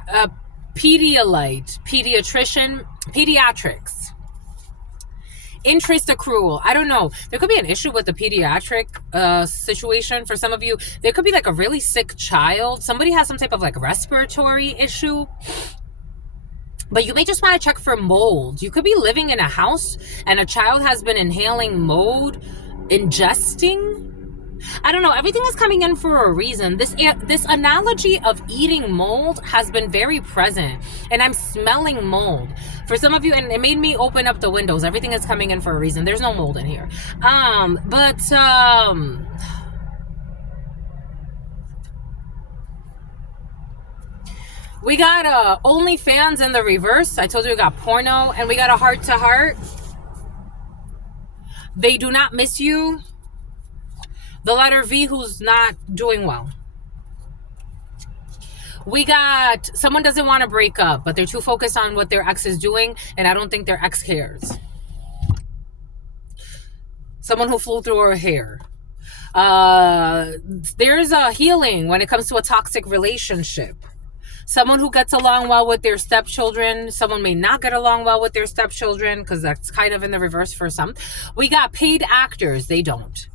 pediatrician, pediatrics. Interest accrual. I don't know. There could be an issue with the pediatric situation for some of you. There could be like a really sick child. Somebody has some type of like respiratory issue. But you may just want to check for mold. You could be living in a house and a child has been inhaling mold, ingesting. I don't know. Everything is coming in for a reason. This analogy of eating mold has been very present. And I'm smelling mold. For some of you, and it made me open up the windows. Everything is coming in for a reason. There's no mold in here. We got OnlyFans in the reverse. I told you we got porno. And we got a heart-to-heart. They do not miss you. The letter V who's not doing well. We got someone doesn't want to break up, but they're too focused on what their ex is doing, and I don't think their ex cares. Someone who flew through her hair. There's a healing when it comes to a toxic relationship. Someone who gets along well with their stepchildren. Someone may not get along well with their stepchildren because that's kind of in the reverse for some. We got paid actors. They don't.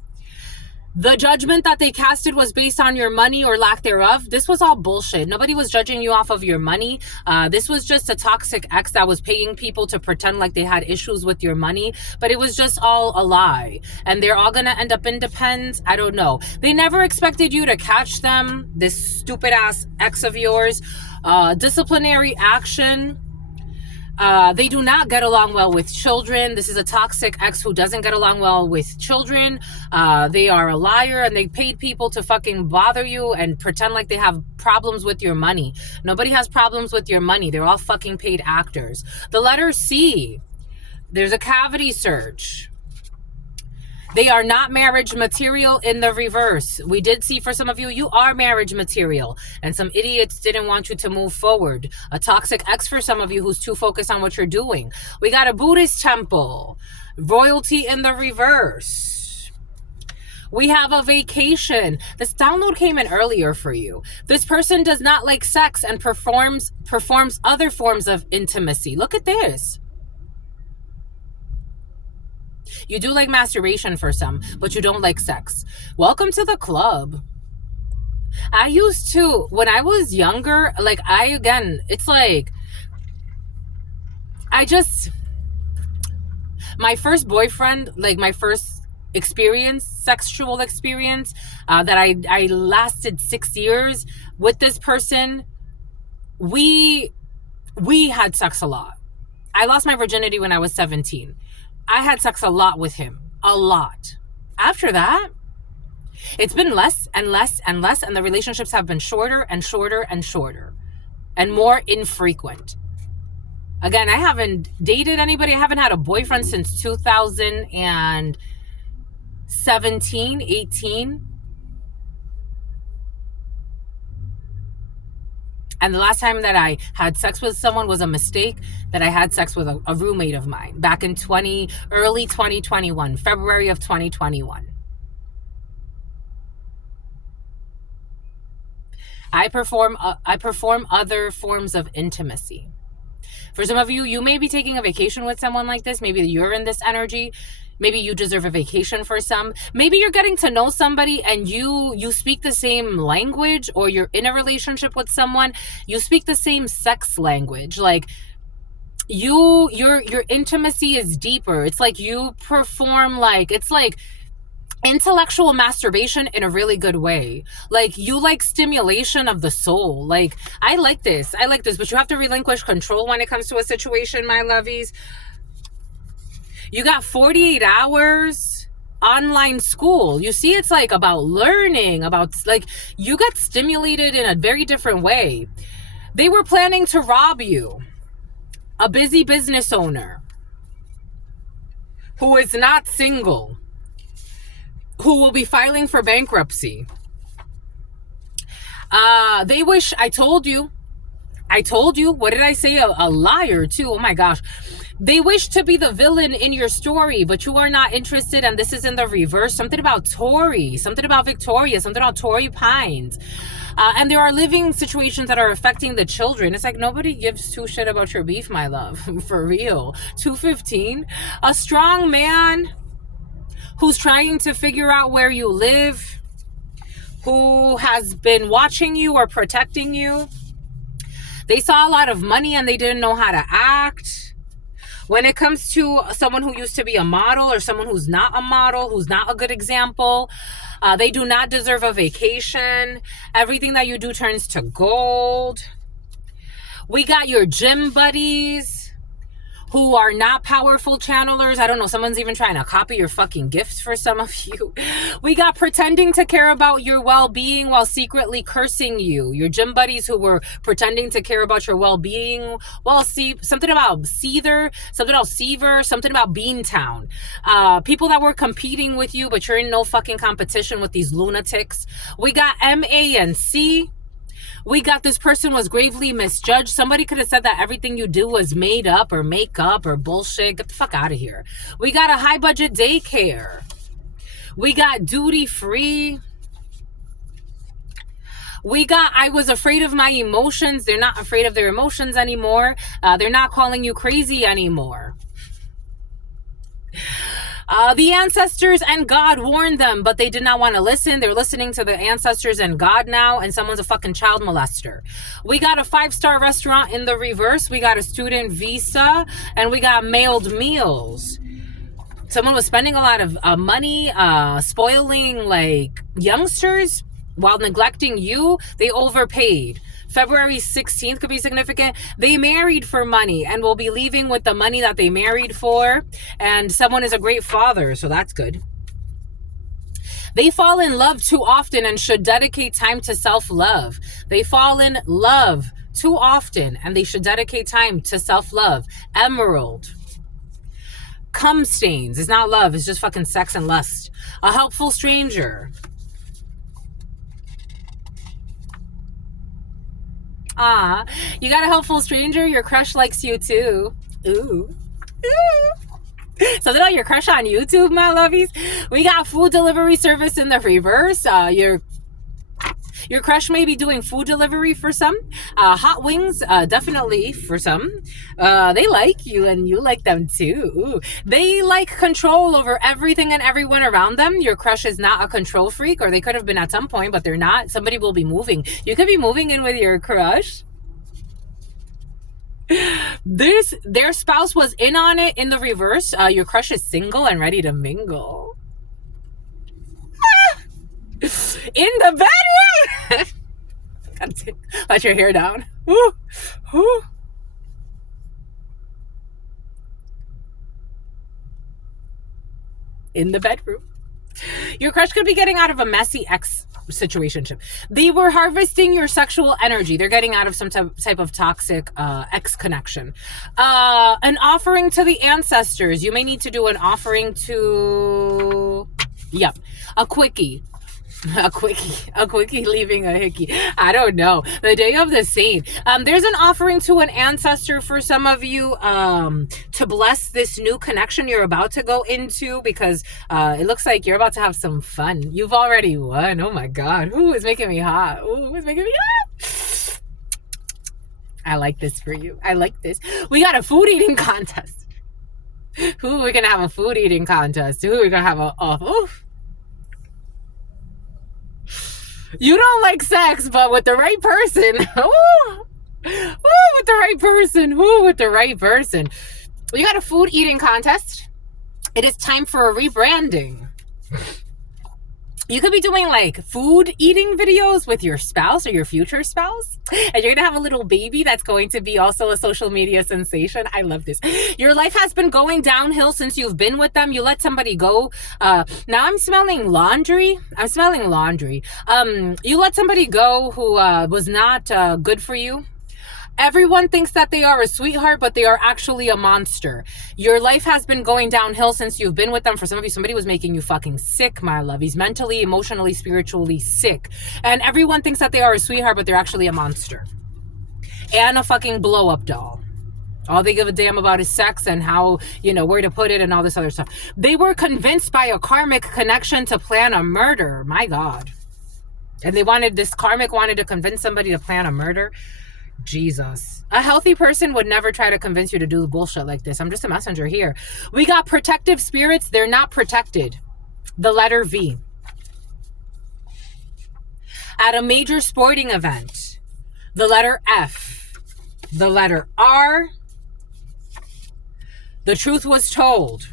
The judgment that they casted was based on your money or lack thereof. This was all bullshit. Nobody was judging you off of your money. This was just a toxic ex that was paying people to pretend like they had issues with your money. But it was just all a lie. And they're all going to end up in depends. I don't know. They never expected you to catch them. This stupid ass ex of yours. Disciplinary action. They do not get along well with children. This is a toxic ex who doesn't get along well with children. They are a liar and they paid people to fucking bother you and pretend like they have problems with your money. Nobody has problems with your money. They're all fucking paid actors. The letter C. There's a cavity search. They are not marriage material in the reverse. We did see for some of you, you are marriage material. And some idiots didn't want you to move forward. A toxic ex for some of you who's too focused on what you're doing. We got a Buddhist temple. Royalty in the reverse. We have a vacation. This download came in earlier for you. This person does not like sex and performs other forms of intimacy. Look at this. You do like masturbation for some, but you don't like sex. Welcome to the club. I used to, when I was younger, it's like, my first boyfriend, like my first experience, sexual experience, that I lasted 6 years with this person, we had sex a lot. I lost my virginity when I was 17. I had sex a lot with him. A lot. After that, it's been less and less and less, and the relationships have been shorter and shorter and shorter and more infrequent. Again, I haven't dated anybody. I haven't had a boyfriend since 2017, 18. And the last time that I had sex with someone was a mistake, that I had sex with a roommate of mine back in early 2021, February of 2021. I perform other forms of intimacy. For some of you, you may be taking a vacation with someone like this. Maybe you're in this energy. Maybe you deserve a vacation for some. Maybe you're getting to know somebody and you speak the same language, or you're in a relationship with someone, you speak the same sex language. Like your intimacy is deeper. It's like you perform it's like intellectual masturbation in a really good way. Like you like stimulation of the soul. Like I like this, but you have to relinquish control when it comes to a situation, my lovies. You got 48 hours online school. You see, it's like about learning, about like you got stimulated in a very different way. They were planning to rob you. A busy business owner who is not single, who will be filing for bankruptcy. They wish, I told you, what did I say? A liar too. Oh my gosh. They wish to be the villain in your story, but you are not interested. And this is in the reverse. Something about Tori, something about Victoria, something about Torrey Pines. And there are living situations that are affecting the children. It's like nobody gives two shit about your beef, my love. For real. 215. A strong man who's trying to figure out where you live, who has been watching you or protecting you. They saw a lot of money and they didn't know how to act. When it comes to someone who used to be a model, or someone who's not a model, who's not a good example, they do not deserve a vacation. Everything that you do turns to gold. We got your gym buddies who are not powerful channelers. I don't know, someone's even trying to copy your fucking gifts for some of you. We got pretending to care about your well-being while secretly cursing you. Your gym buddies who were pretending to care about your well-being. Well, see, something about Seether, something about Seaver, something about Beantown. People that were competing with you, but you're in no fucking competition with these lunatics. We got MA and C. We got this person was gravely misjudged. Somebody could have said that everything you do was made up or make up or bullshit. Get the fuck out of here. We got a high budget daycare. We got duty free. We got, I was afraid of my emotions. They're not afraid of their emotions anymore. They're not calling you crazy anymore. The ancestors and God warned them, but they did not want to listen. They're listening to the ancestors and God now, and someone's a fucking child molester. We got a 5-star restaurant in the reverse. We got a student visa, and we got mailed meals. Someone was spending a lot of money, spoiling like youngsters while neglecting you. They overpaid. February 16th could be significant. They married for money and will be leaving with the money that they married for. And someone is a great father, so that's good. They fall in love too often and should dedicate time to self-love. They fall in love too often and they should dedicate time to self-love. Emerald. Cum stains. It's not love. It's just fucking sex and lust. A helpful stranger. You got a helpful stranger. Your crush likes you too. Ooh. Something about your crush on YouTube, my lovies. We got food delivery service in the reverse. Your crush may be doing food delivery for some. Hot wings, definitely for some. They like you and you like them too. Ooh. They like control over everything and everyone around them. Your crush is not a control freak, or they could have been at some point, but they're not. Somebody will be moving. You could be moving in with your crush. Their spouse was in on it in the reverse. Your crush is single and ready to mingle. In the bedroom. Let your hair down. Ooh. Ooh. In the bedroom. Your crush could be getting out of a messy ex situationship. They were harvesting your sexual energy. They're getting out of some type of toxic ex connection. An offering to the ancestors. You may need to do an offering to, yep, a quickie. A quickie leaving a hickey. I don't know. The day of the saint. There's an offering to an ancestor for some of you to bless this new connection you're about to go into, because it looks like you're about to have some fun. You've already won. Oh my God. Ooh, it's making me hot. Ooh, it's making me hot. I like this for you. I like this. We got a food eating contest. Who we're gonna have a food eating contest? Who we're gonna have oof. You don't like sex, but with the right person, with the right person, with the right person. We got a food eating contest. It is time for a rebranding. You could be doing like food eating videos with your spouse or your future spouse, and you're gonna have a little baby that's going to be also a social media sensation. I love this. Your life has been going downhill since you've been with them. You let somebody go. Now I'm smelling laundry. You let somebody go who was not good for you. Everyone thinks that they are a sweetheart, but they are actually a monster. Your life has been going downhill since you've been with them. For some of you, somebody was making you fucking sick, my love. He's mentally, emotionally, spiritually sick. And everyone thinks that they are a sweetheart, but they're actually a monster. And a fucking blow-up doll. All they give a damn about is sex and how, where to put it and all this other stuff. They were convinced by a karmic connection to plan a murder. My God. And this karmic wanted to convince somebody to plan a murder. Jesus. A healthy person would never try to convince you to do bullshit like this. I'm just a messenger here. We got protective spirits. They're not protected. The letter V. At a major sporting event. The letter F. The letter R. The truth was told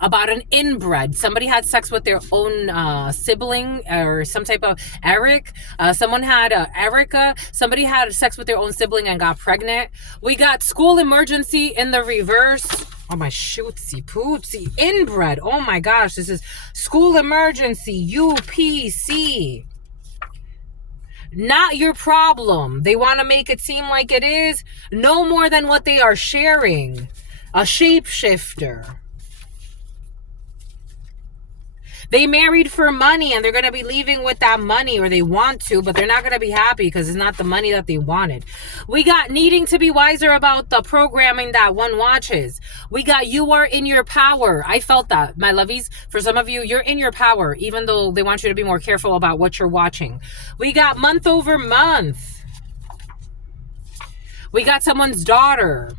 about an inbred. Somebody had sex with their own sibling or some type of Eric. Someone had Erica. Somebody had sex with their own sibling and got pregnant. We got school emergency in the reverse. Oh my shootsy pootsy. Inbred. Oh my gosh. This is school emergency. UPC. Not your problem. They want to make it seem like it is. No more than what they are sharing. A shapeshifter. They married for money and they're going to be leaving with that money, or they want to, but they're not going to be happy because it's not the money that they wanted. We got needing to be wiser about the programming that one watches. We got you are in your power. I felt that, my lovies. For some of you, you're in your power, even though they want you to be more careful about what you're watching. We got month over month. We got someone's daughter.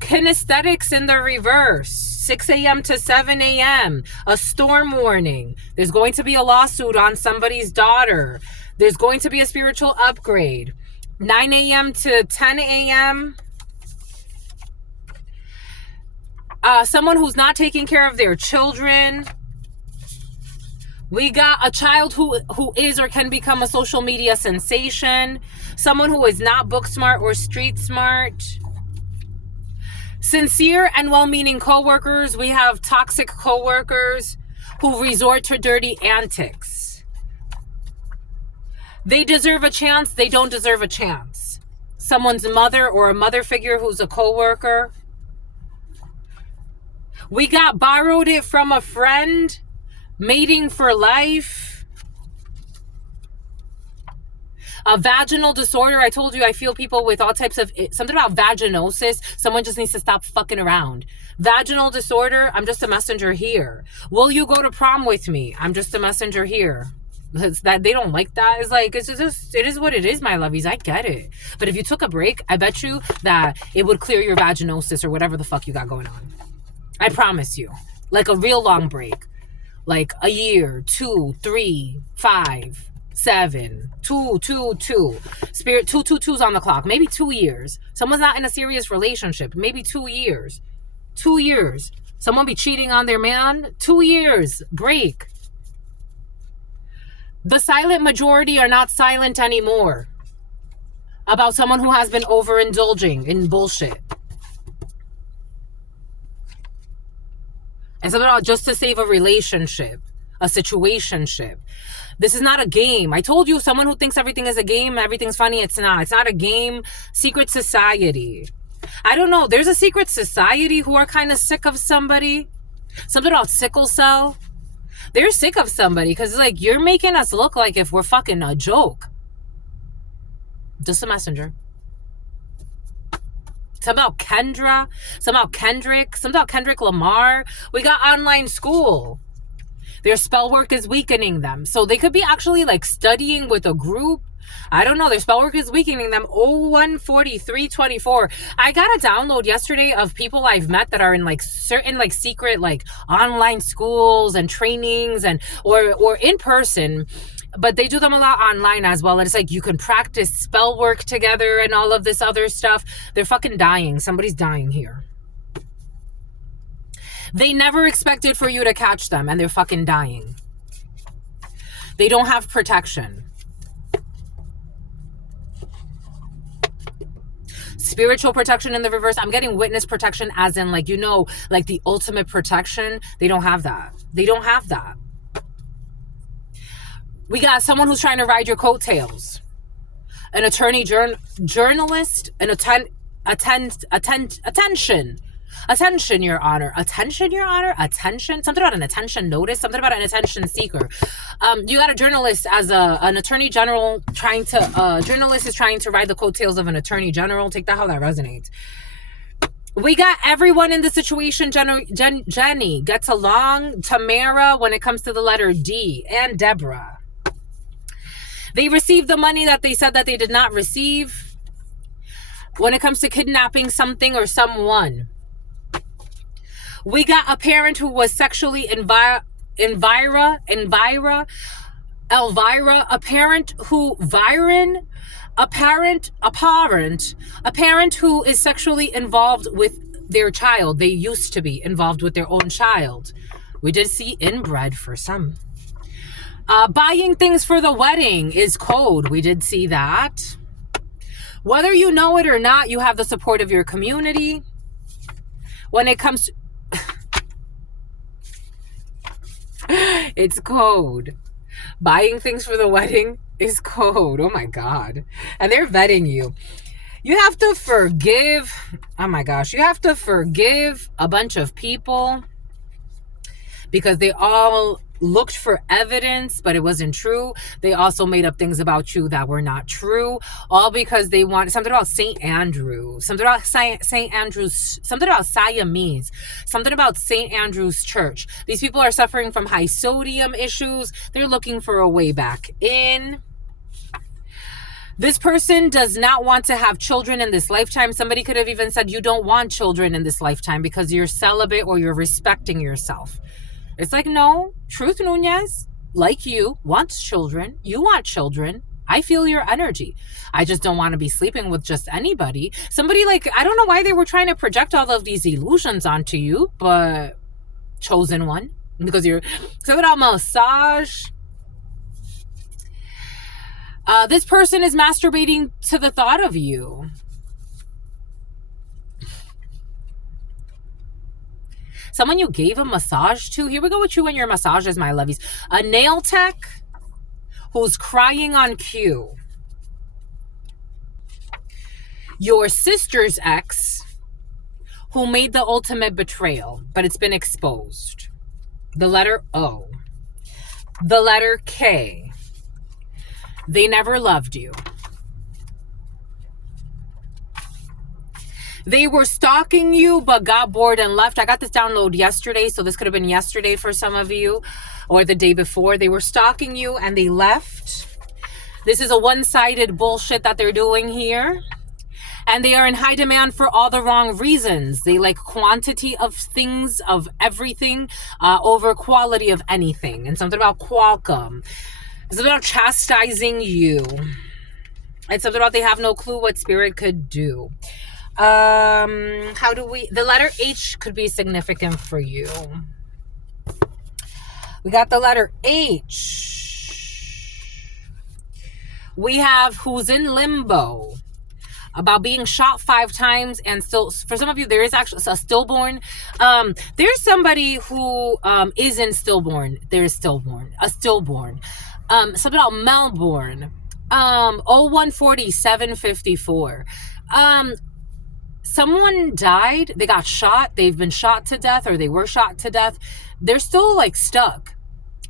Kinesthetics in the reverse. 6 a.m. to 7 a.m. A storm warning. There's going to be a lawsuit on somebody's daughter. There's going to be a spiritual upgrade. 9 a.m. to 10 a.m. Someone who's not taking care of their children. We got a child who is or can become a social media sensation. Someone who is not book smart or street smart. Sincere and well-meaning coworkers. We have toxic coworkers who resort to dirty antics. They deserve a chance. They don't deserve a chance. Someone's mother or a mother figure who's a coworker. We got borrowed it from a friend. Mating for life. A vaginal disorder. I told you I feel people with all types of, something about vaginosis. Someone just needs to stop fucking around. Vaginal disorder. I'm just a messenger here. Will you go to prom with me? I'm just a messenger here. It's that they don't like that. It's like, it is what it is, my lovies. I get it. But if you took a break, I bet you that it would clear your vaginosis or whatever the fuck you got going on. I promise you. Like a real long break. Like a year, 2, 3, 5, 7, 2, 2, 2. Spirit, 2, 2, 2's on the clock. Maybe 2 years. Someone's not in a serious relationship. Maybe 2 years. 2 years. Someone be cheating on their man. 2 years. Break. The silent majority are not silent anymore about someone who has been overindulging in bullshit. And something about just to save a relationship. a situationship. This is not a game. I told you, someone who thinks everything is a game, everything's funny. It's not. It's not a game. Secret society. I don't know. There's a secret society who are kind of sick of somebody. Something about sickle cell. They're sick of somebody because it's like, you're making us look like if we're fucking a joke. Just a messenger. Something about Kendra. Something about Kendrick. Something about Kendrick Lamar. We got online school. Their spell work is weakening them. So they could be actually like studying with a group. I don't know. Their spell work is weakening them. 014324. I got a download yesterday of people I've met that are in like certain like secret like online schools and trainings and or in person. But they do them a lot online as well. And it's like you can practice spell work together and all of this other stuff. They're fucking dying. Somebody's dying here. They never expected for you to catch them, and they're fucking dying. They don't have protection. Spiritual protection in the reverse. I'm getting witness protection as in like, you know, like the ultimate protection. They don't have that. They don't have that. We got someone who's trying to ride your coattails. An attorney, journalist, an attention. Attention, Your Honor. Attention, Your Honor. Attention. Something about an attention notice. Something about an attention seeker. You got a journalist as an attorney general trying to, journalist is trying to ride the coattails of an attorney general. Take that how that resonates. We got everyone in the situation. Jenny gets along. Tamara when it comes to the letter D. And Deborah. They received the money that they said that they did not receive. When it comes to kidnapping something or someone. We got a parent who was sexually Elvira, a parent who a parent who is sexually involved with their child. They used to be involved with their own child. We did see inbred for some. Buying things for the wedding is code. We did see that. Whether you know it or not, you have the support of your community. When it comes to it's code. Buying things for the wedding is code. Oh my God. And they're vetting you. You have to forgive. Oh my gosh. You have to forgive a bunch of people because they all looked for evidence, but it wasn't true. They also made up things about you that were not true, all because they want something about St. Andrew, something about St. Andrew's, something about Siamese, something about St. Andrew's Church. These people are suffering from high sodium issues. They're looking for a way back in. This person does not want to have children in this lifetime. Somebody could have even said you don't want children in this lifetime because you're celibate or you're respecting yourself. It's like, no, Truth Nunez, like you, wants children. You want children. I feel your energy. I just don't want to be sleeping with just anybody. Somebody like, I don't know why they were trying to project all of these illusions onto you, but chosen one. Because you're something about massage. This person is masturbating to the thought of you. Someone you gave a massage to. Here we go with you and your massages, my lovies. A nail tech who's crying on cue. Your sister's ex who made the ultimate betrayal, but it's been exposed. The letter O. The letter K. They never loved you. They were stalking you, but got bored and left. I got this download yesterday, so this could have been yesterday for some of you, or the day before. They were stalking you and they left. This is a one-sided bullshit that they're doing here. And they are in high demand for all the wrong reasons. They like quantity of things, of everything, over quality of anything. And something about Qualcomm. It's about chastising you. It's something about they have no clue what spirit could do. The letter H could be significant for you. We got the letter H. We have who's in limbo. about being shot 5 times, and still, for some of you, there is actually a stillborn. There's somebody who isn't stillborn. There's stillborn, a stillborn. Something about Melbourne. 014754. Someone died. They got shot. They've been shot to death, or they were shot to death. They're still like stuck.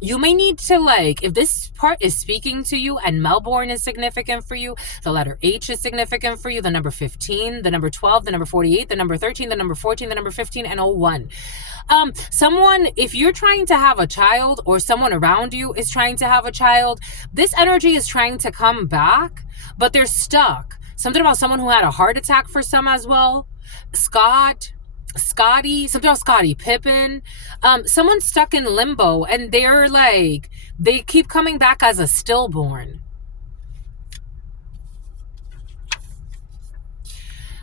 You may need to, like, if this part is speaking to you and Melbourne is significant for you, the letter H is significant for you, the number 15, the number 12, the number 48, the number 13, the number 14, the number 15, and 01. Someone, if you're trying to have a child, or someone around you is trying to have a child, this energy is trying to come back, but they're stuck. Something about someone who had a heart attack for some as well. Scotty, something about Scotty Pippen. Someone's stuck in limbo, and they're like, they keep coming back as a stillborn.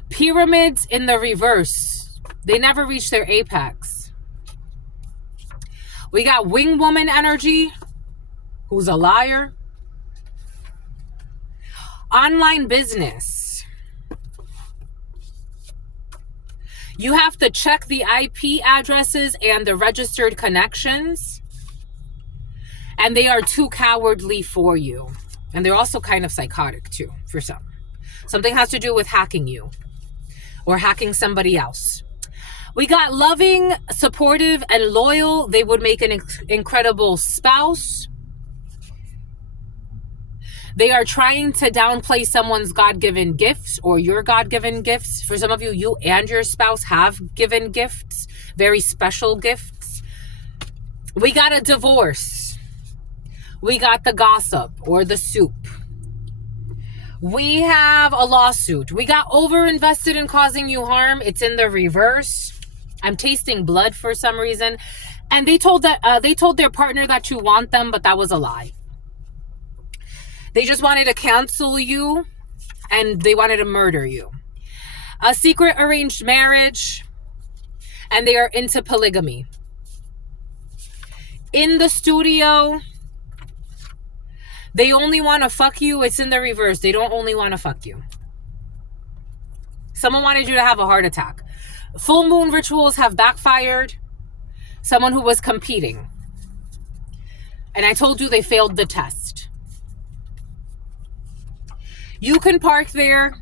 Pyramids in the reverse. They never reach their apex. We got wing woman energy, who's a liar. Online business. You have to check the IP addresses and the registered connections, and they are too cowardly for you. And they're also kind of psychotic too, for some. Something has to do with hacking you or hacking somebody else. We got loving, supportive, and loyal. They would make an incredible spouse. They are trying to downplay someone's God-given gifts, or your God-given gifts. For some of you, you and your spouse have given gifts, very special gifts. We got a divorce. We got the gossip or the soup. We have a lawsuit. We got over-invested in causing you harm. It's in the reverse. I'm tasting blood for some reason. And they told their partner that you want them, but that was a lie. They just wanted to cancel you, and they wanted to murder you. A secret arranged marriage, and they are into polygamy. In the studio, they only want to fuck you. It's in the reverse. They don't only want to fuck you. Someone wanted you to have a heart attack. Full moon rituals have backfired. Someone who was competing. And I told you they failed the test. You can park there.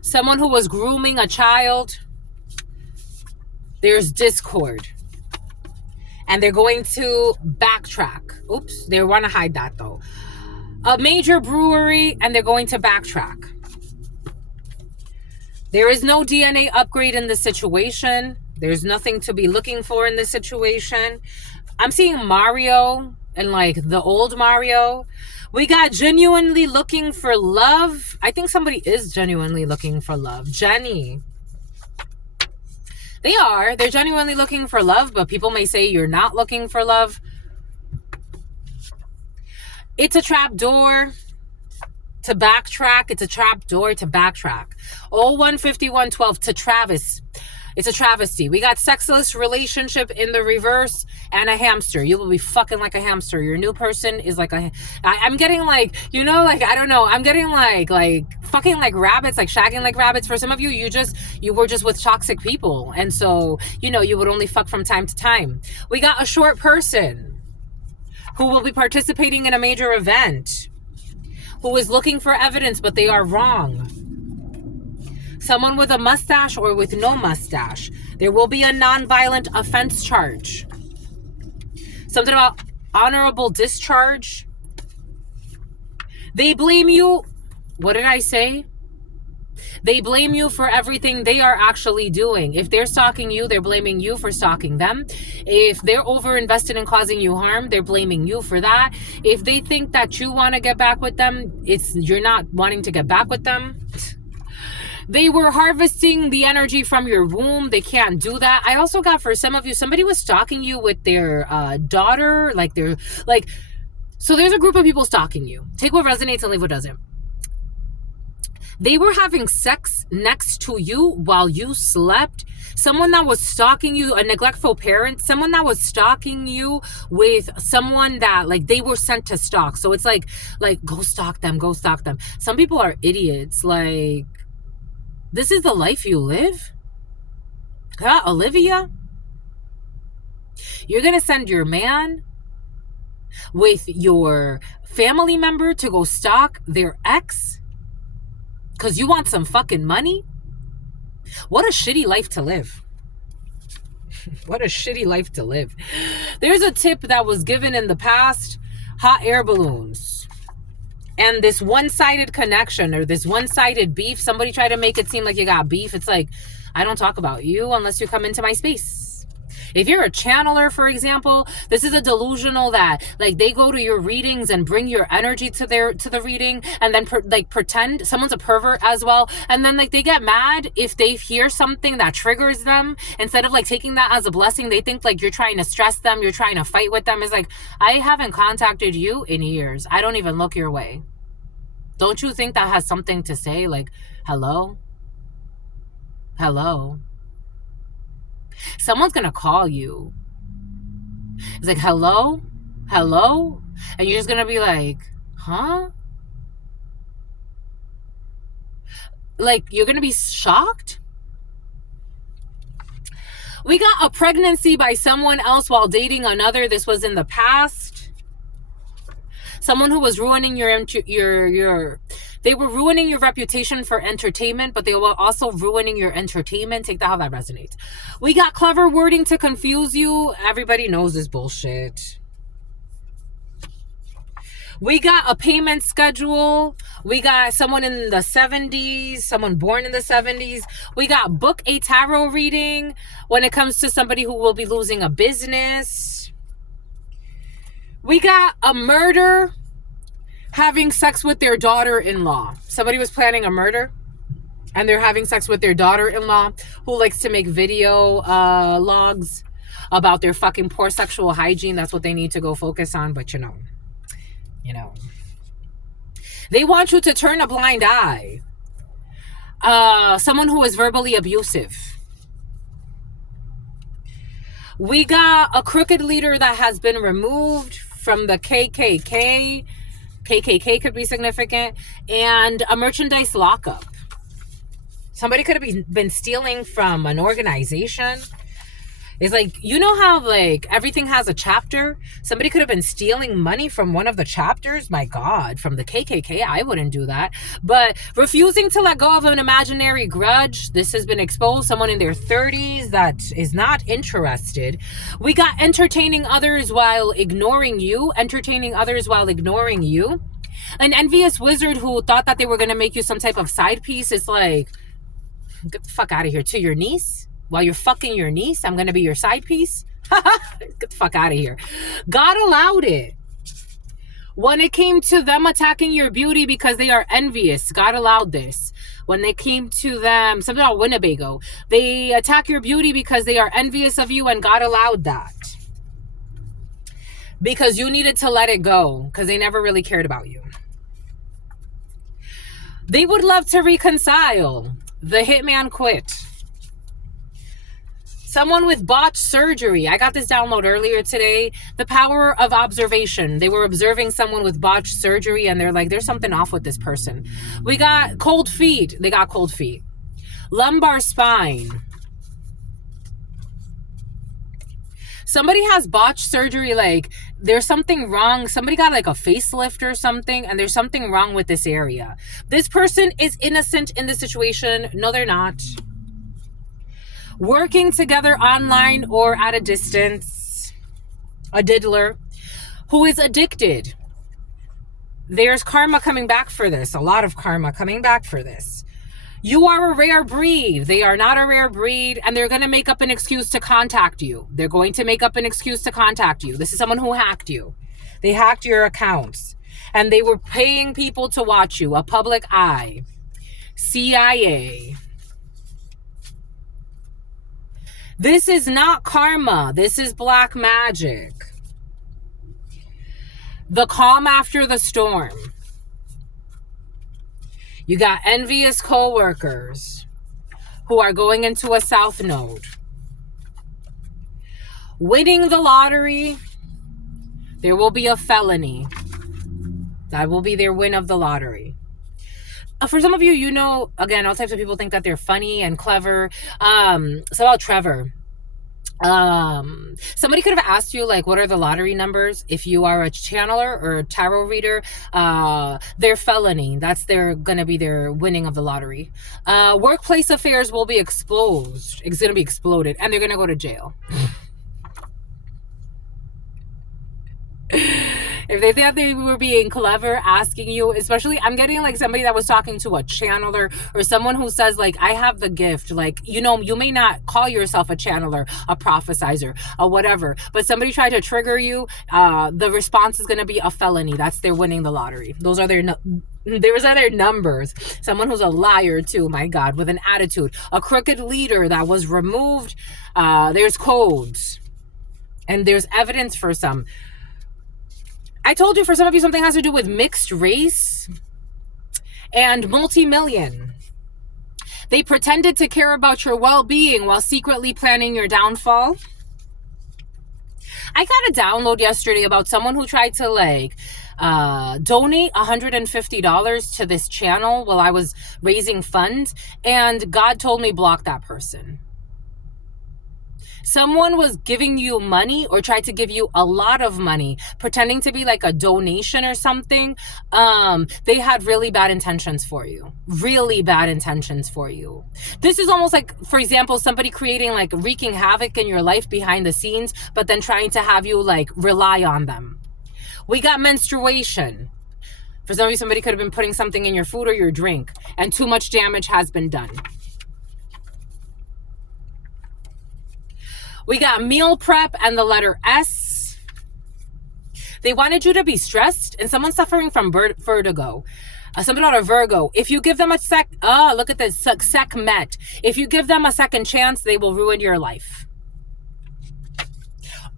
Someone who was grooming a child. There's discord. And they're going to backtrack. Oops, they want to hide that though. A major brewery, and they're going to backtrack. There is no DNA upgrade in this situation. There's nothing to be looking for in this situation. I'm seeing Mario and like the old Mario. We got genuinely looking for love. I think somebody is genuinely looking for love. Jenny. They're genuinely looking for love, but people may say you're not looking for love. It's a trap door to backtrack. It's a trap door to backtrack. 015112 to Travis. It's a travesty. We got sexless relationship in the reverse and a hamster. You will be fucking like a hamster. Your new person is like I'm getting like, you know, like, I don't know. I'm getting like fucking like rabbits, like shagging like rabbits. For some of you, you were just with toxic people. And so, you know, you would only fuck from time to time. We got a short person who will be participating in a major event, who is looking for evidence, but they are wrong. Someone with a mustache or with no mustache. There will be a non-violent offense charge. Something about honorable discharge. They blame you. What did I say? They blame you for everything they are actually doing. If they're stalking you, they're blaming you for stalking them. If they're over-invested in causing you harm, they're blaming you for that. If they think that you want to get back with them, you're not wanting to get back with them. They were harvesting the energy from your womb. They can't do that. I also got, for some of you, somebody was stalking you with their daughter. So there's a group of people stalking you. Take what resonates and leave what doesn't. They were having sex next to you while you slept. Someone that was stalking you, a neglectful parent, someone that was stalking you with someone that like they were sent to stalk. So it's like go stalk them, go stalk them. Some people are idiots. Like, this is the life you live? Huh, Olivia? You're gonna send your man with your family member to go stalk their ex because you want some fucking money? What a shitty life to live. What a shitty life to live. There's a tip that was given in the past: hot air balloons. And this one-sided connection or this one-sided beef, somebody tried to make it seem like you got beef. It's like, I don't talk about you unless you come into my space. If you're a channeler, for example, this is a delusional that like they go to your readings and bring your energy to the reading, and then pretend someone's a pervert as well, and then like they get mad if they hear something that triggers them. Instead of like taking that as a blessing, they think like you're trying to stress them, you're trying to fight with them. It's like, I haven't contacted you in years. I don't even look your way. Don't you think that has something to say? Like, hello? Hello? Someone's gonna call you. It's like, hello? Hello? And you're just gonna be like, huh? Like, you're gonna be shocked? We got a pregnancy by someone else while dating another. This was in the past. Someone who was ruining they were ruining your reputation for entertainment, but they were also ruining your entertainment. Take that how that resonates. We got clever wording to confuse you. Everybody knows this bullshit. We got a payment schedule. We got someone in the 70s, someone born in the 70s. We got book a tarot reading when it comes to somebody who will be losing a business. We got a murder having sex with their daughter-in-law. Somebody was planning a murder and they're having sex with their daughter-in-law who likes to make video logs about their fucking poor sexual hygiene. That's what they need to go focus on. But you know, they want you to turn a blind eye. Someone who is verbally abusive. We got a crooked leader that has been removed from the KKK. KKK could be significant. And a merchandise lockup. Somebody could have been stealing from an organization. It's like, you know how like everything has a chapter? Somebody could have been stealing money from one of the chapters. My God, from the KKK, I wouldn't do that. But refusing to let go of an imaginary grudge. This has been exposed. Someone in their 30s that is not interested. We got entertaining others while ignoring you. Entertaining others while ignoring you. An envious wizard who thought that they were going to make you some type of side piece. It's like, get the fuck out of here. To your niece? While you're fucking your niece, I'm going to be your side piece? Get the fuck out of here. God allowed it. When it came to them attacking your beauty because they are envious, God allowed this. When they came to them, something about Winnebago, they attack your beauty because they are envious of you, and God allowed that. Because you needed to let it go, because they never really cared about you. They would love to reconcile. The hitman quit. Someone with botched surgery. I got this download earlier today. The power of observation. They were observing someone with botched surgery and they're like, there's something off with this person. We got cold feet. They got cold feet. Lumbar spine. Somebody has botched surgery, like there's something wrong. Somebody got like a facelift or something, and there's something wrong with this area. This person is innocent in this situation. No, they're not. Working together online or at a distance. A diddler who is addicted. There's karma coming back for this. A lot of karma coming back for this. You are a rare breed. They are not a rare breed, and they're going to make up an excuse to contact you. They're going to make up an excuse to contact you. This is someone who hacked you. They hacked your accounts, and they were paying people to watch you. A public eye. CIA. This is not karma. This is black magic. The calm after the storm. You got envious coworkers who are going into a south node. Winning the lottery, there will be a felony. That will be their win of the lottery. For some of you, you know, again, all types of people think that they're funny and clever. It's about Trevor. Somebody could have asked you, like, what are the lottery numbers? If you are a channeler or a tarot reader, their felony, that's gonna be their winning of the lottery. Workplace affairs will be exposed. It's gonna be exploded, and they're gonna go to jail. If they thought they were being clever, asking you, especially, I'm getting like somebody that was talking to a channeler or someone who says, like, I have the gift. Like, you know, you may not call yourself a channeler, a prophesizer, or whatever, but somebody tried to trigger you. The response is going to be a felony. That's their winning the lottery. Those are their numbers. Someone who's a liar too, my God, with an attitude. A crooked leader that was removed. There's codes. And there's evidence for some. I told you, for some of you, something has to do with mixed race and multi-million. They pretended to care about your well-being while secretly planning your downfall. I got a download yesterday about someone who tried to donate $150 to this channel while I was raising funds, and God told me block that person. Someone was giving you money or tried to give you a lot of money, pretending to be like a donation or something. They had really bad intentions for you. Really bad intentions for you. This is almost like, for example, somebody creating, like, wreaking havoc in your life behind the scenes, but then trying to have you, like, rely on them. We got menstruation. For some of you, somebody could have been putting something in your food or your drink, and too much damage has been done. We got meal prep and the letter S. They wanted you to be stressed, and someone's suffering from vertigo. Something about a Virgo. If you give them look at this, Sekhmet. If you give them a second chance, they will ruin your life.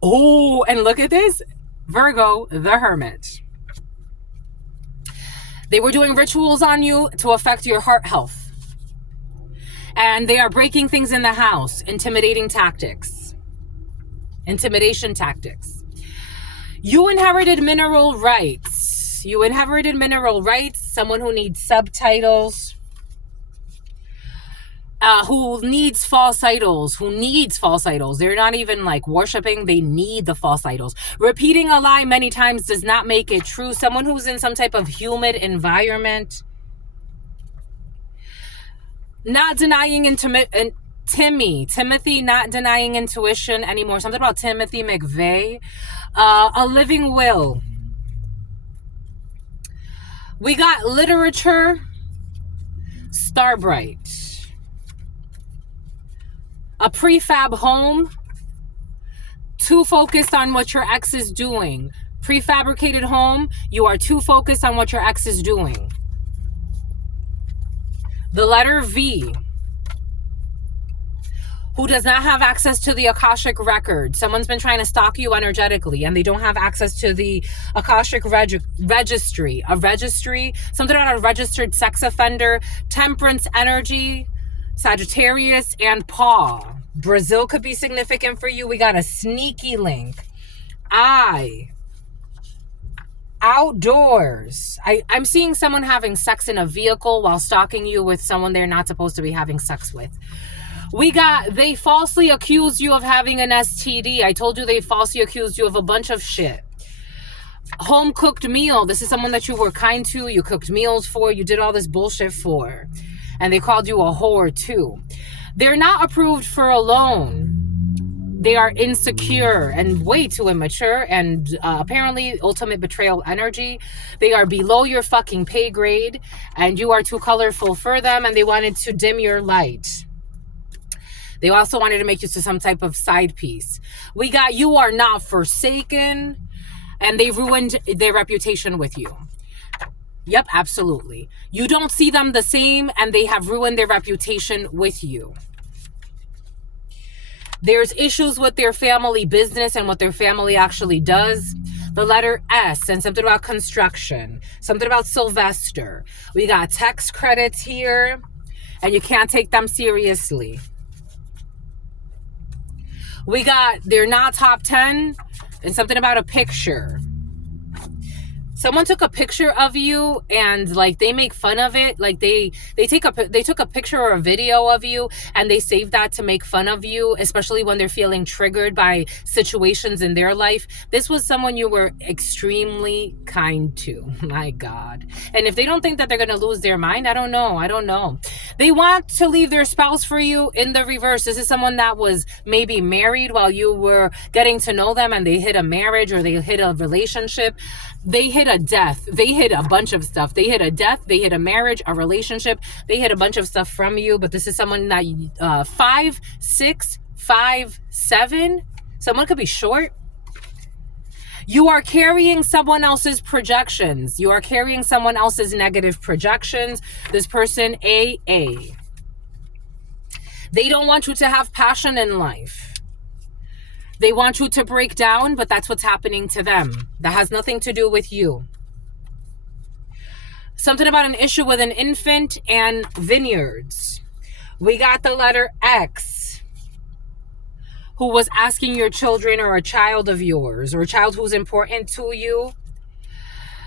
Oh, and look at this, Virgo, the Hermit. They were doing rituals on you to affect your heart health. And they are breaking things in the house, intimidation tactics. You inherited mineral rights. Someone who needs subtitles. Who needs false idols. They're not even like worshiping. They need the false idols. Repeating a lie many times does not make it true. Someone who's in some type of humid environment. Not denying Timothy not denying intuition anymore. Something about Timothy McVeigh. A living will. We got literature. Starbright. A prefab home. Too focused on what your ex is doing. Prefabricated home. You are too focused on what your ex is doing. The letter V. Who does not have access to the Akashic record. Someone's been trying to stalk you energetically, and they don't have access to the Akashic registry. A registry, something about a registered sex offender. Temperance energy, Sagittarius, and Paw. Brazil could be significant for you. We got a sneaky link. Outdoors. I'm seeing someone having sex in a vehicle while stalking you with someone they're not supposed to be having sex with. We got, they falsely accused you of having an STD. I told you they falsely accused you of a bunch of shit. Home cooked meal. This is someone that you were kind to, you cooked meals for, you did all this bullshit for. And they called you a whore too. They're not approved for a loan. They are insecure and way too immature and apparently ultimate betrayal energy. They are below your fucking pay grade and you are too colorful for them, and they wanted to dim your light. They also wanted to make you to some type of side piece. We got you are not forsaken, and they ruined their reputation with you. Yep, absolutely. You don't see them the same, and they have ruined their reputation with you. There's issues with their family business and what their family actually does. The letter S, and something about construction. Something about Sylvester. We got tax credits here, and you can't take them seriously. We got they're not top 10, and something about a picture. Someone took a picture of you and like they make fun of it. Like they took a picture or a video of you and they saved that to make fun of you, especially when they're feeling triggered by situations in their life. This was someone you were extremely kind to. My God. And if they don't think that they're going to lose their mind, I don't know. They want to leave their spouse for you in the reverse. This is someone that was maybe married while you were getting to know them and they hit a marriage or they hit a relationship. They hit a death. They hit a bunch of stuff. They hit a death. They hit a marriage, a relationship. They hit a bunch of stuff from you. But this is someone that 5, 6, 5, 7. Someone could be short. You are carrying someone else's projections. You are carrying someone else's negative projections. This person, AA. They don't want you to have passion in life. They want you to break down, but that's what's happening to them. That has nothing to do with you. Something about an issue with an infant and vineyards. We got the letter X, who was asking your children or a child of yours or a child who's important to you.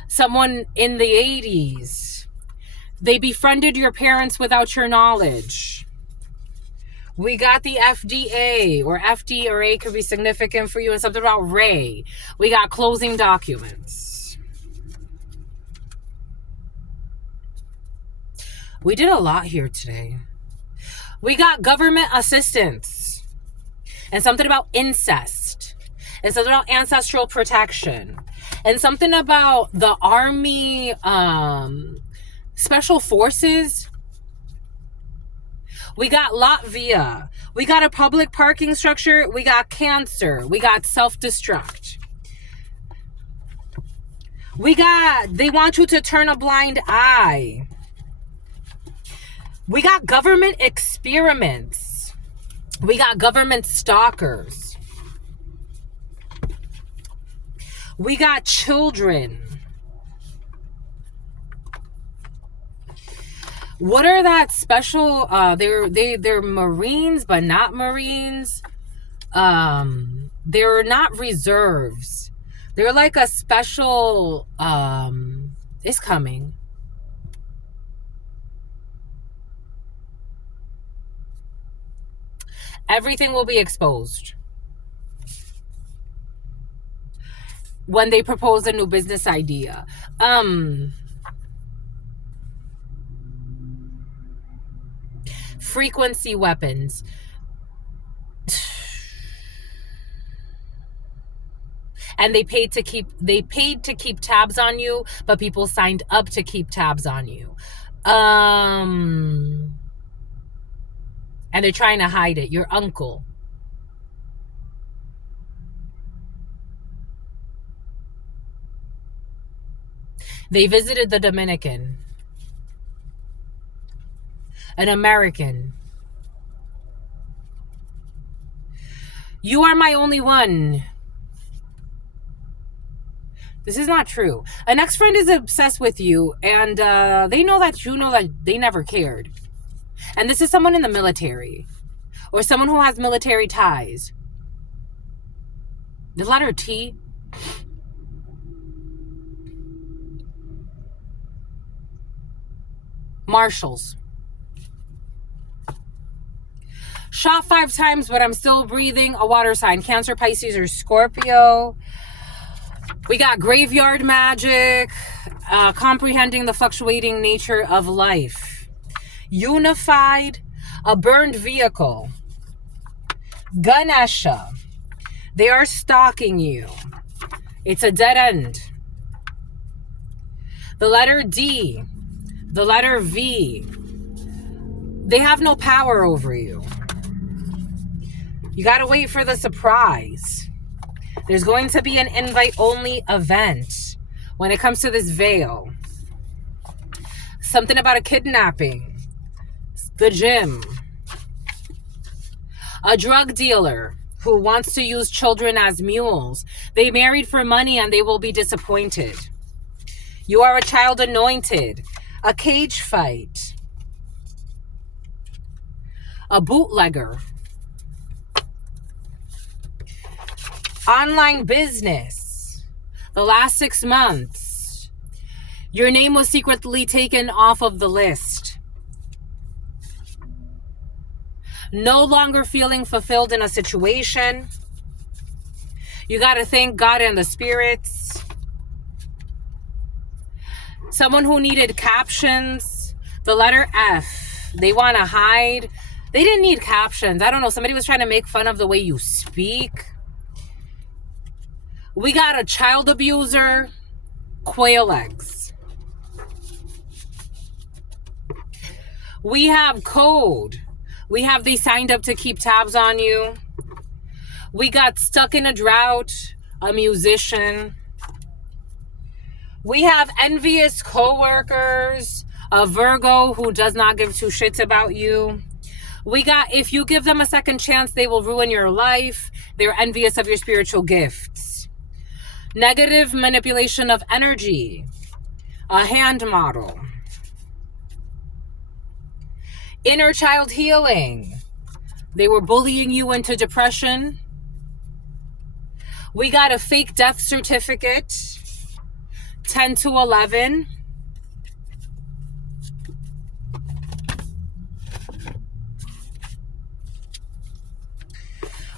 Someone in the 80s. They befriended your parents without your knowledge. We got the FDA, or FD or A could be significant for you, and something about Ray. We got closing documents. We did a lot here today. We got government assistance, and something about incest, and something about ancestral protection, and something about the Army, special forces. We got Latvia. We got a public parking structure. We got cancer. We got self-destruct. We got, they want you to turn a blind eye. We got government experiments. We got government stalkers. We got children. What are that special? They're Marines, but not Marines. They're not reserves. They're like a special. It's coming. Everything will be exposed when they propose a new business idea. Frequency weapons. And they paid to keep tabs on you, but people signed up to keep tabs on you. And they're trying to hide it. Your uncle. They visited the Dominican. An American. You are my only one. This is not true. An ex-friend is obsessed with you, and they know that you know that they never cared. And this is someone in the military, or someone who has military ties. The letter T. Marshals. Shot 5 times, but I'm still breathing. A water sign. Cancer, Pisces, or Scorpio. We got graveyard magic. Comprehending the fluctuating nature of life. Unified. A burned vehicle. Ganesha. They are stalking you. It's a dead end. The letter D. The letter V. They have no power over you. You got to wait for the surprise. There's going to be an invite-only event when it comes to this veil. Something about a kidnapping. The gym. A drug dealer who wants to use children as mules. They married for money and they will be disappointed. You are a child anointed. A cage fight. A bootlegger. Online business. The last 6 months. Your name was secretly taken off of the list. No longer feeling fulfilled in a situation. You got to thank God and the spirits. Someone who needed captions. The letter F. They want to hide. They didn't need captions. I don't know. Somebody was trying to make fun of the way you speak. We got a child abuser. Quail eggs. We have code. We have they signed up to keep tabs on you. We got stuck in a drought. A musician. We have envious coworkers, a Virgo who does not give two shits about you. We got, if you give them a second chance, they will ruin your life. They're envious of your spiritual gifts. Negative manipulation of energy, a hand model. Inner child healing. They were bullying you into depression. We got a fake death certificate. 10 to 11.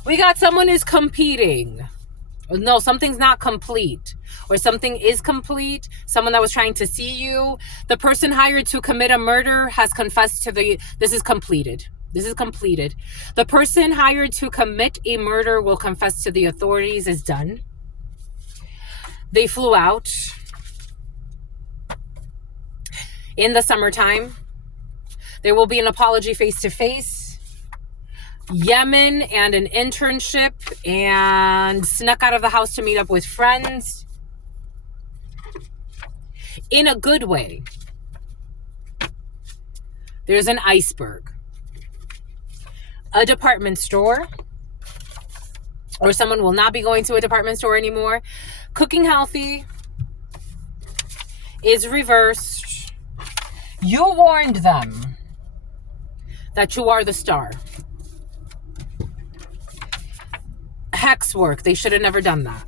We got someone is competing. No, something's not complete. Or something is complete. Someone that was trying to see you. The person hired to commit a murder has confessed to this is completed. This is completed. The person hired to commit a murder will confess to the authorities is done. They flew out. In the summertime, there will be an apology face-to-face. Yemen and an internship, and snuck out of the house to meet up with friends. In a good way. There's an iceberg. A department store. Or someone will not be going to a department store anymore. Cooking healthy is reversed. You warned them that you are the star. Hex work. They should have never done that.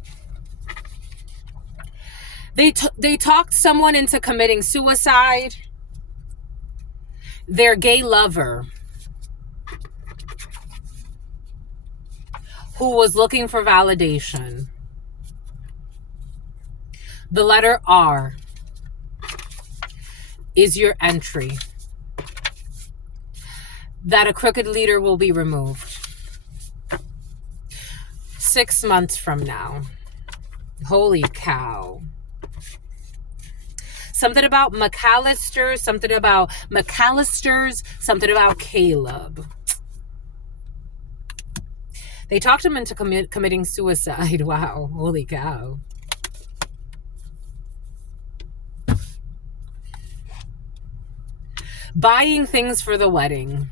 They talked someone into committing suicide. Their gay lover who was looking for validation. The letter R is your entry. That a crooked leader will be removed. 6 months from now. Holy cow. Something about McAllister, something about McAllisters, something about Caleb. They talked him into committing suicide. Wow. Holy cow. Buying things for the wedding.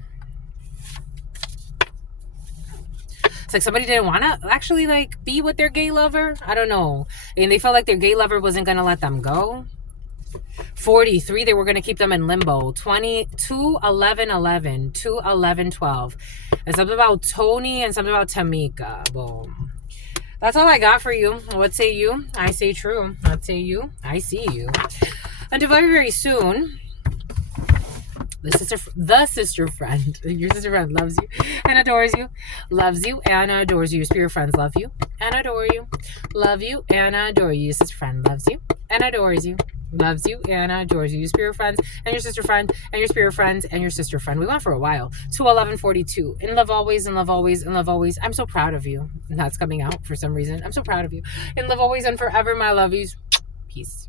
It's like somebody didn't want to actually like be with their gay lover. I don't know. And they felt like their gay lover wasn't going to let them go. 43, they were going to keep them in limbo. 22, 11, 11, 2, 11, 12. And something about Tony and something about Tamika. Boom. That's all I got for you. What say you? I say true. What say you? I see you. Until very, very soon. The sister friend, your sister friend loves you and adores you, loves you and adores you. Your spirit friends love you and adore you, love you and adore you. Your sister friend loves you and adores you, loves you and adores you. Your spirit friends and your sister friend and your spirit friends and your sister friend. We went for a while. 21142. In love always, in love always, in love always. I'm so proud of you. That's coming out for some reason. I'm so proud of you. In love always and forever, my lovies. Peace.